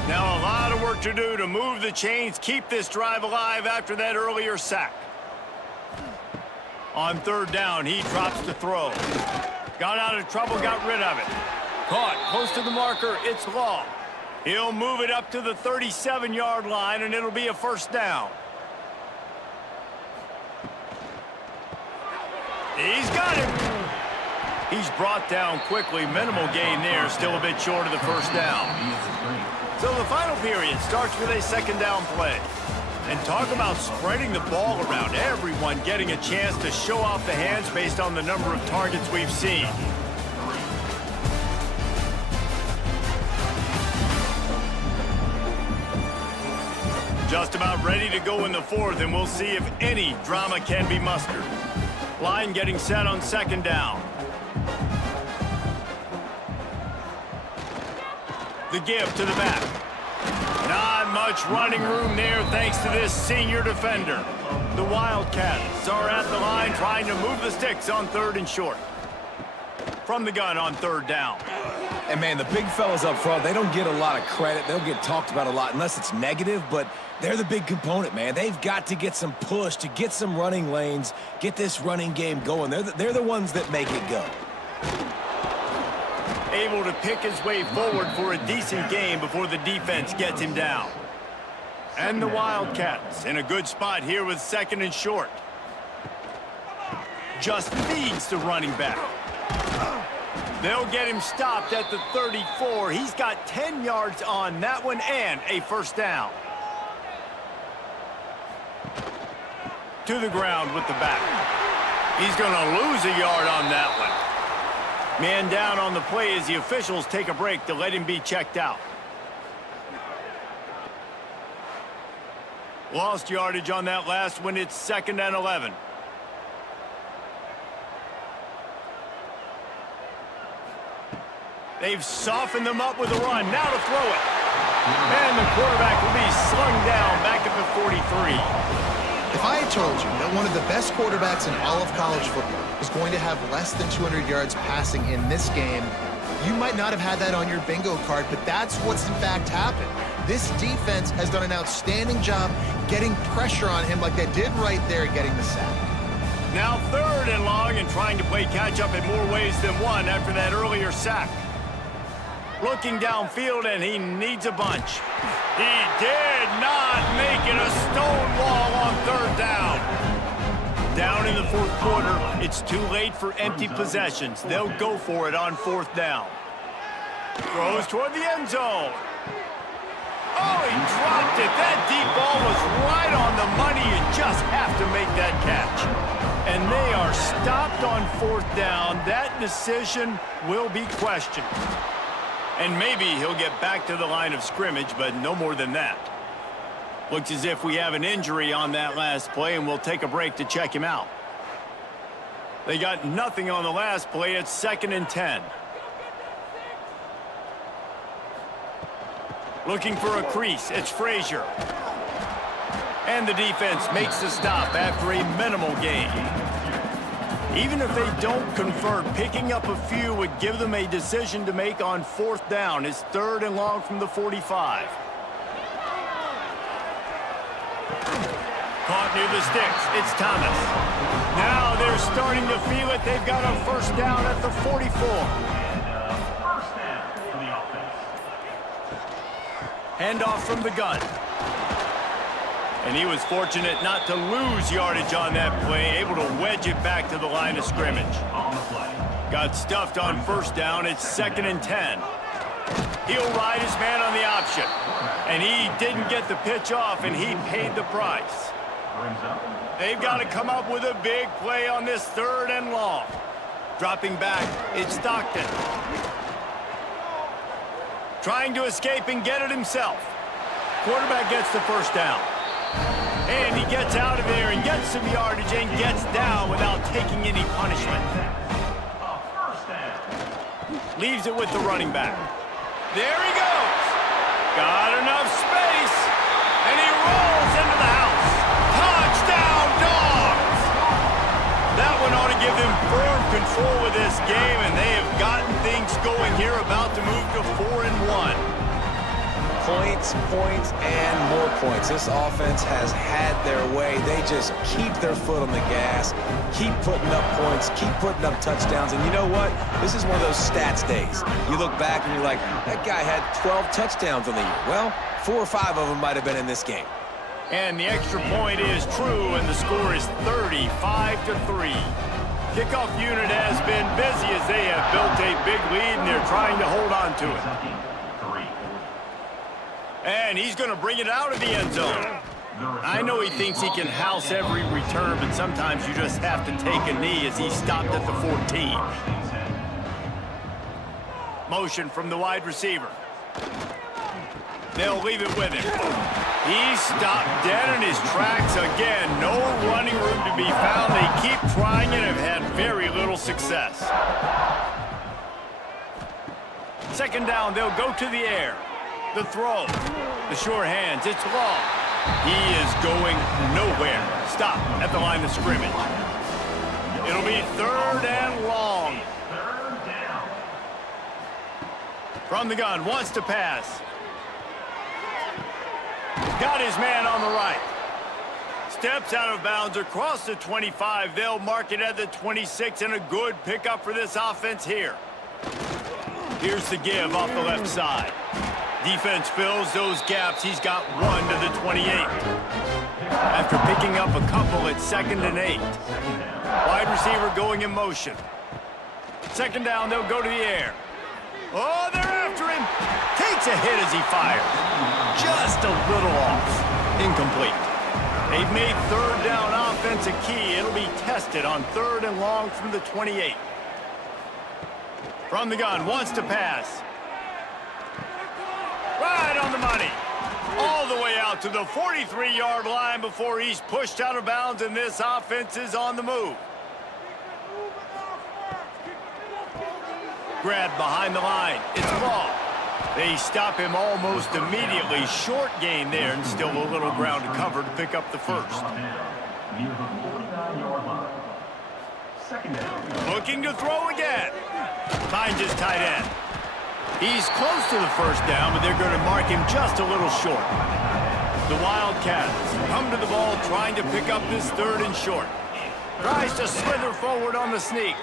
Now a lot of work to do to move the chains, keep this drive alive after that earlier sack. On 3rd down, he drops to throw. Got out of trouble, got rid of it. Caught close to the marker, it's long. He'll move it up to the 37-yard line, and it'll be a first down. He's got it. He's brought down quickly. Minimal gain there, still a bit short of the first down. So the final period starts with a 2nd down play. And talk about spreading the ball around, everyone getting a chance to show off the hands based on the number of targets we've seen. Just about ready to go in the 4th, and we'll see if any drama can be mustered. Line getting set on 2nd down. The give to the back. Not much running room there thanks to this senior defender. The Wildcats are at the line trying to move the sticks on 3rd and short. From the gun on 3rd down. And, man, the big fellas up front, they don't get a lot of credit. They'll get talked about a lot unless it's negative, but they're the big component, man. They've got to get some push, to get some running lanes, get this running game going. They're the ones that make it go. Able to pick his way forward for a decent game before the defense gets him down. And the Wildcats in a good spot here with 2nd and short. Just feeds the running back. They'll get him stopped at the 34. He's got 10 yards on that one and a first down. To the ground with the back. He's going to lose a yard on that one. Man down on the play as the officials take a break to let him be checked out. Lost yardage on that last one. It's 2nd and 11. They've softened them up with a run. Now to throw it. And the quarterback will be slung down back at the 43. If I had told you that one of the best quarterbacks in all of college football is going to have less than 200 yards passing in this game, you might not have had that on your bingo card, but that's what's in fact happened. This defense has done an outstanding job getting pressure on him like they did right there getting the sack. Now 3rd and long and trying to play catch-up in more ways than one after that earlier sack. Looking downfield, and he needs a bunch. He did not make it a stone wall on 3rd down. Down in the 4th quarter, it's too late for empty possessions. They'll go for it on 4th down. Throws toward the end zone. Oh, he dropped it. That deep ball was right on the money. You just have to make that catch. And they are stopped on 4th down. That decision will be questioned. And maybe he'll get back to the line of scrimmage, but no more than that. Looks as if we have an injury on that last play, and we'll take a break to check him out. They got nothing on the last play. It's 2nd and 10. Looking for a crease. It's Frazier. And the defense makes the stop after a minimal gain. Even if they don't convert, picking up a few would give them a decision to make on 4th down. It's 3rd and long from the 45. Caught near the sticks. It's Thomas. Now they're starting to feel it. They've got a first down at the 44. First down for the offense. Handoff from the gun. And he was fortunate not to lose yardage on that play, able to wedge it back to the line of scrimmage. On the play. Got stuffed on first down. It's 2nd and 10. He'll ride his man on the option. And he didn't get the pitch off, and he paid the price. Brings up. They've got to come up with a big play on this 3rd and long. Dropping back, it's Stockton. Trying to escape and get it himself. Quarterback gets the first down. And he gets out of there and gets some yardage and gets down without taking any punishment. A first down. Leaves it with the running back. There he goes. Got enough space. And he rolls into the house. Touchdown, Dogs! That one ought to give them firm control of this game, and they have gotten things going here, about to move to 4-1. Points, points, and more points. This offense has had their way. They just keep their foot on the gas, keep putting up points, keep putting up touchdowns. And you know what? This is one of those stats days. You look back and you're like, that guy had 12 touchdowns on the year. Well, 4 or 5 of them might have been in this game. And the extra point is true, and the score is 35-3. Kickoff unit has been busy as they have built a big lead, and they're trying to hold on to it. 3. And he's going to bring it out of the end zone. I know he thinks he can house every return, but sometimes you just have to take a knee as he stopped at the 14. Motion from the wide receiver. They'll leave it with him. He stopped dead in his tracks again. No running room to be found. They keep trying and have had very little success. 2nd down, they'll go to the air. The throw. The sure hands. It's long. He is going nowhere. Stop at the line of scrimmage. It'll be 3rd and long. 3rd down. From the gun, wants to pass. Got his man on the right. Steps out of bounds across the 25. They'll mark it at the 26, and a good pickup for this offense here. Here's the give off the left side. Defense fills those gaps. He's got 1 to the 28. After picking up a couple at 2nd and 8. Wide receiver going in motion. 2nd down, they'll go to the air. Oh, they're after him. Takes a hit as he fires. Just a little off. Incomplete. They've made 3rd down offense a key. It'll be tested on 3rd and long from the 28. From the gun, wants to pass. Right on the money. All the way out to the 43-yard line before he's pushed out of bounds, and this offense is on the move. Grab behind the line. It's ball. They stop him almost immediately. Short gain there, and still a little ground to cover to pick up the first. Near the 49-yard line. 2nd down. Looking to throw again. Finds his tight end. He's close to the first down, but they're going to mark him just a little short. The Wildcats come to the ball trying to pick up this 3rd and short. Tries to slither forward on the sneak.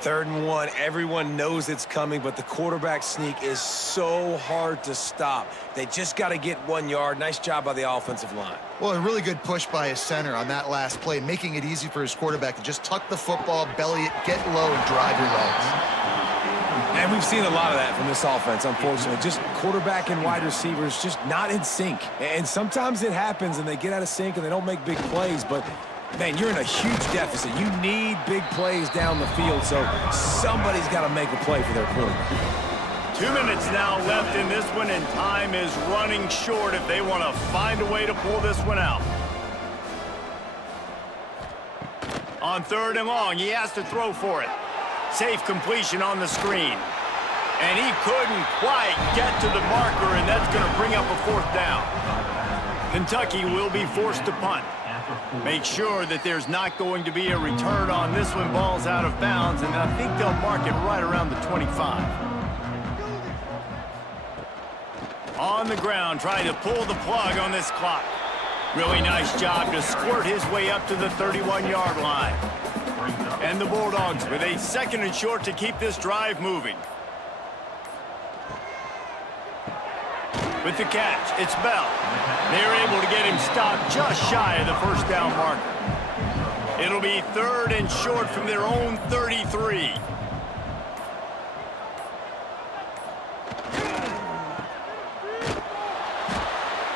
3rd and 1, everyone knows it's coming, but the quarterback sneak is so hard to stop. They just got to get 1 yard. Nice job by the offensive line. Well, a really good push by his center on that last play, making it easy for his quarterback to just tuck the football, belly it, get low, and drive your legs. And we've seen a lot of that from this offense, unfortunately. Just quarterback and wide receivers just not in sync. And sometimes it happens and they get out of sync and they don't make big plays, but man, you're in a huge deficit. You need big plays down the field, so somebody's got to make a play for their quarterback. 2 minutes now left in this one, and time is running short if they want to find a way to pull this one out. On 3rd and long, he has to throw for it. Safe completion on the screen. And he couldn't quite get to the marker, and that's going to bring up a 4th down. Kentucky will be forced to punt. Make sure that there's not going to be a return on this one. Ball's out of bounds, and I think they'll mark it right around the 25. On the ground, trying to pull the plug on this clock. Really nice job to squirt his way up to the 31-yard line. And the Bulldogs with a 2nd and short to keep this drive moving. With the catch, it's Bell. They're able to get him stopped just shy of the first down marker. It'll be 3rd and short from their own 33.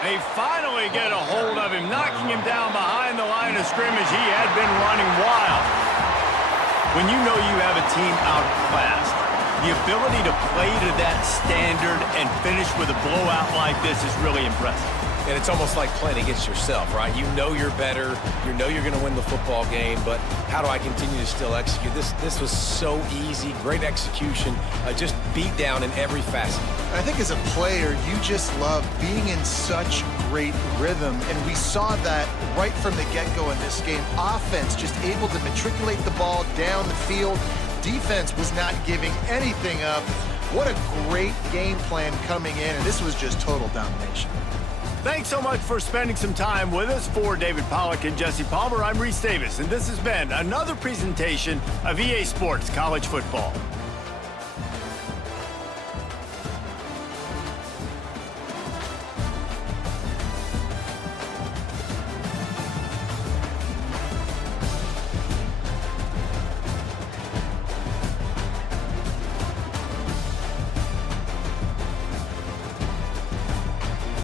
They finally get a hold of him, knocking him down behind the line of scrimmage. He had been running wild. When you know you have a team outclassed, the ability to play to that standard and finish with a blowout like this is really impressive. And it's almost like playing against yourself, right? You know you're better. You know you're going to win the football game, but how do I continue to still execute? This was so easy. Great execution. Just beat down in every facet. I think as a player, you just love being in such great rhythm, and we saw that right from the get-go in this game. Offense just able to matriculate the ball down the field. Defense was not giving anything up. What a great game plan coming in, and this was just total domination. Thanks so much for spending some time with us. For David Pollack and Jesse Palmer, I'm Reese Davis, and this has been another presentation of EA Sports College Football.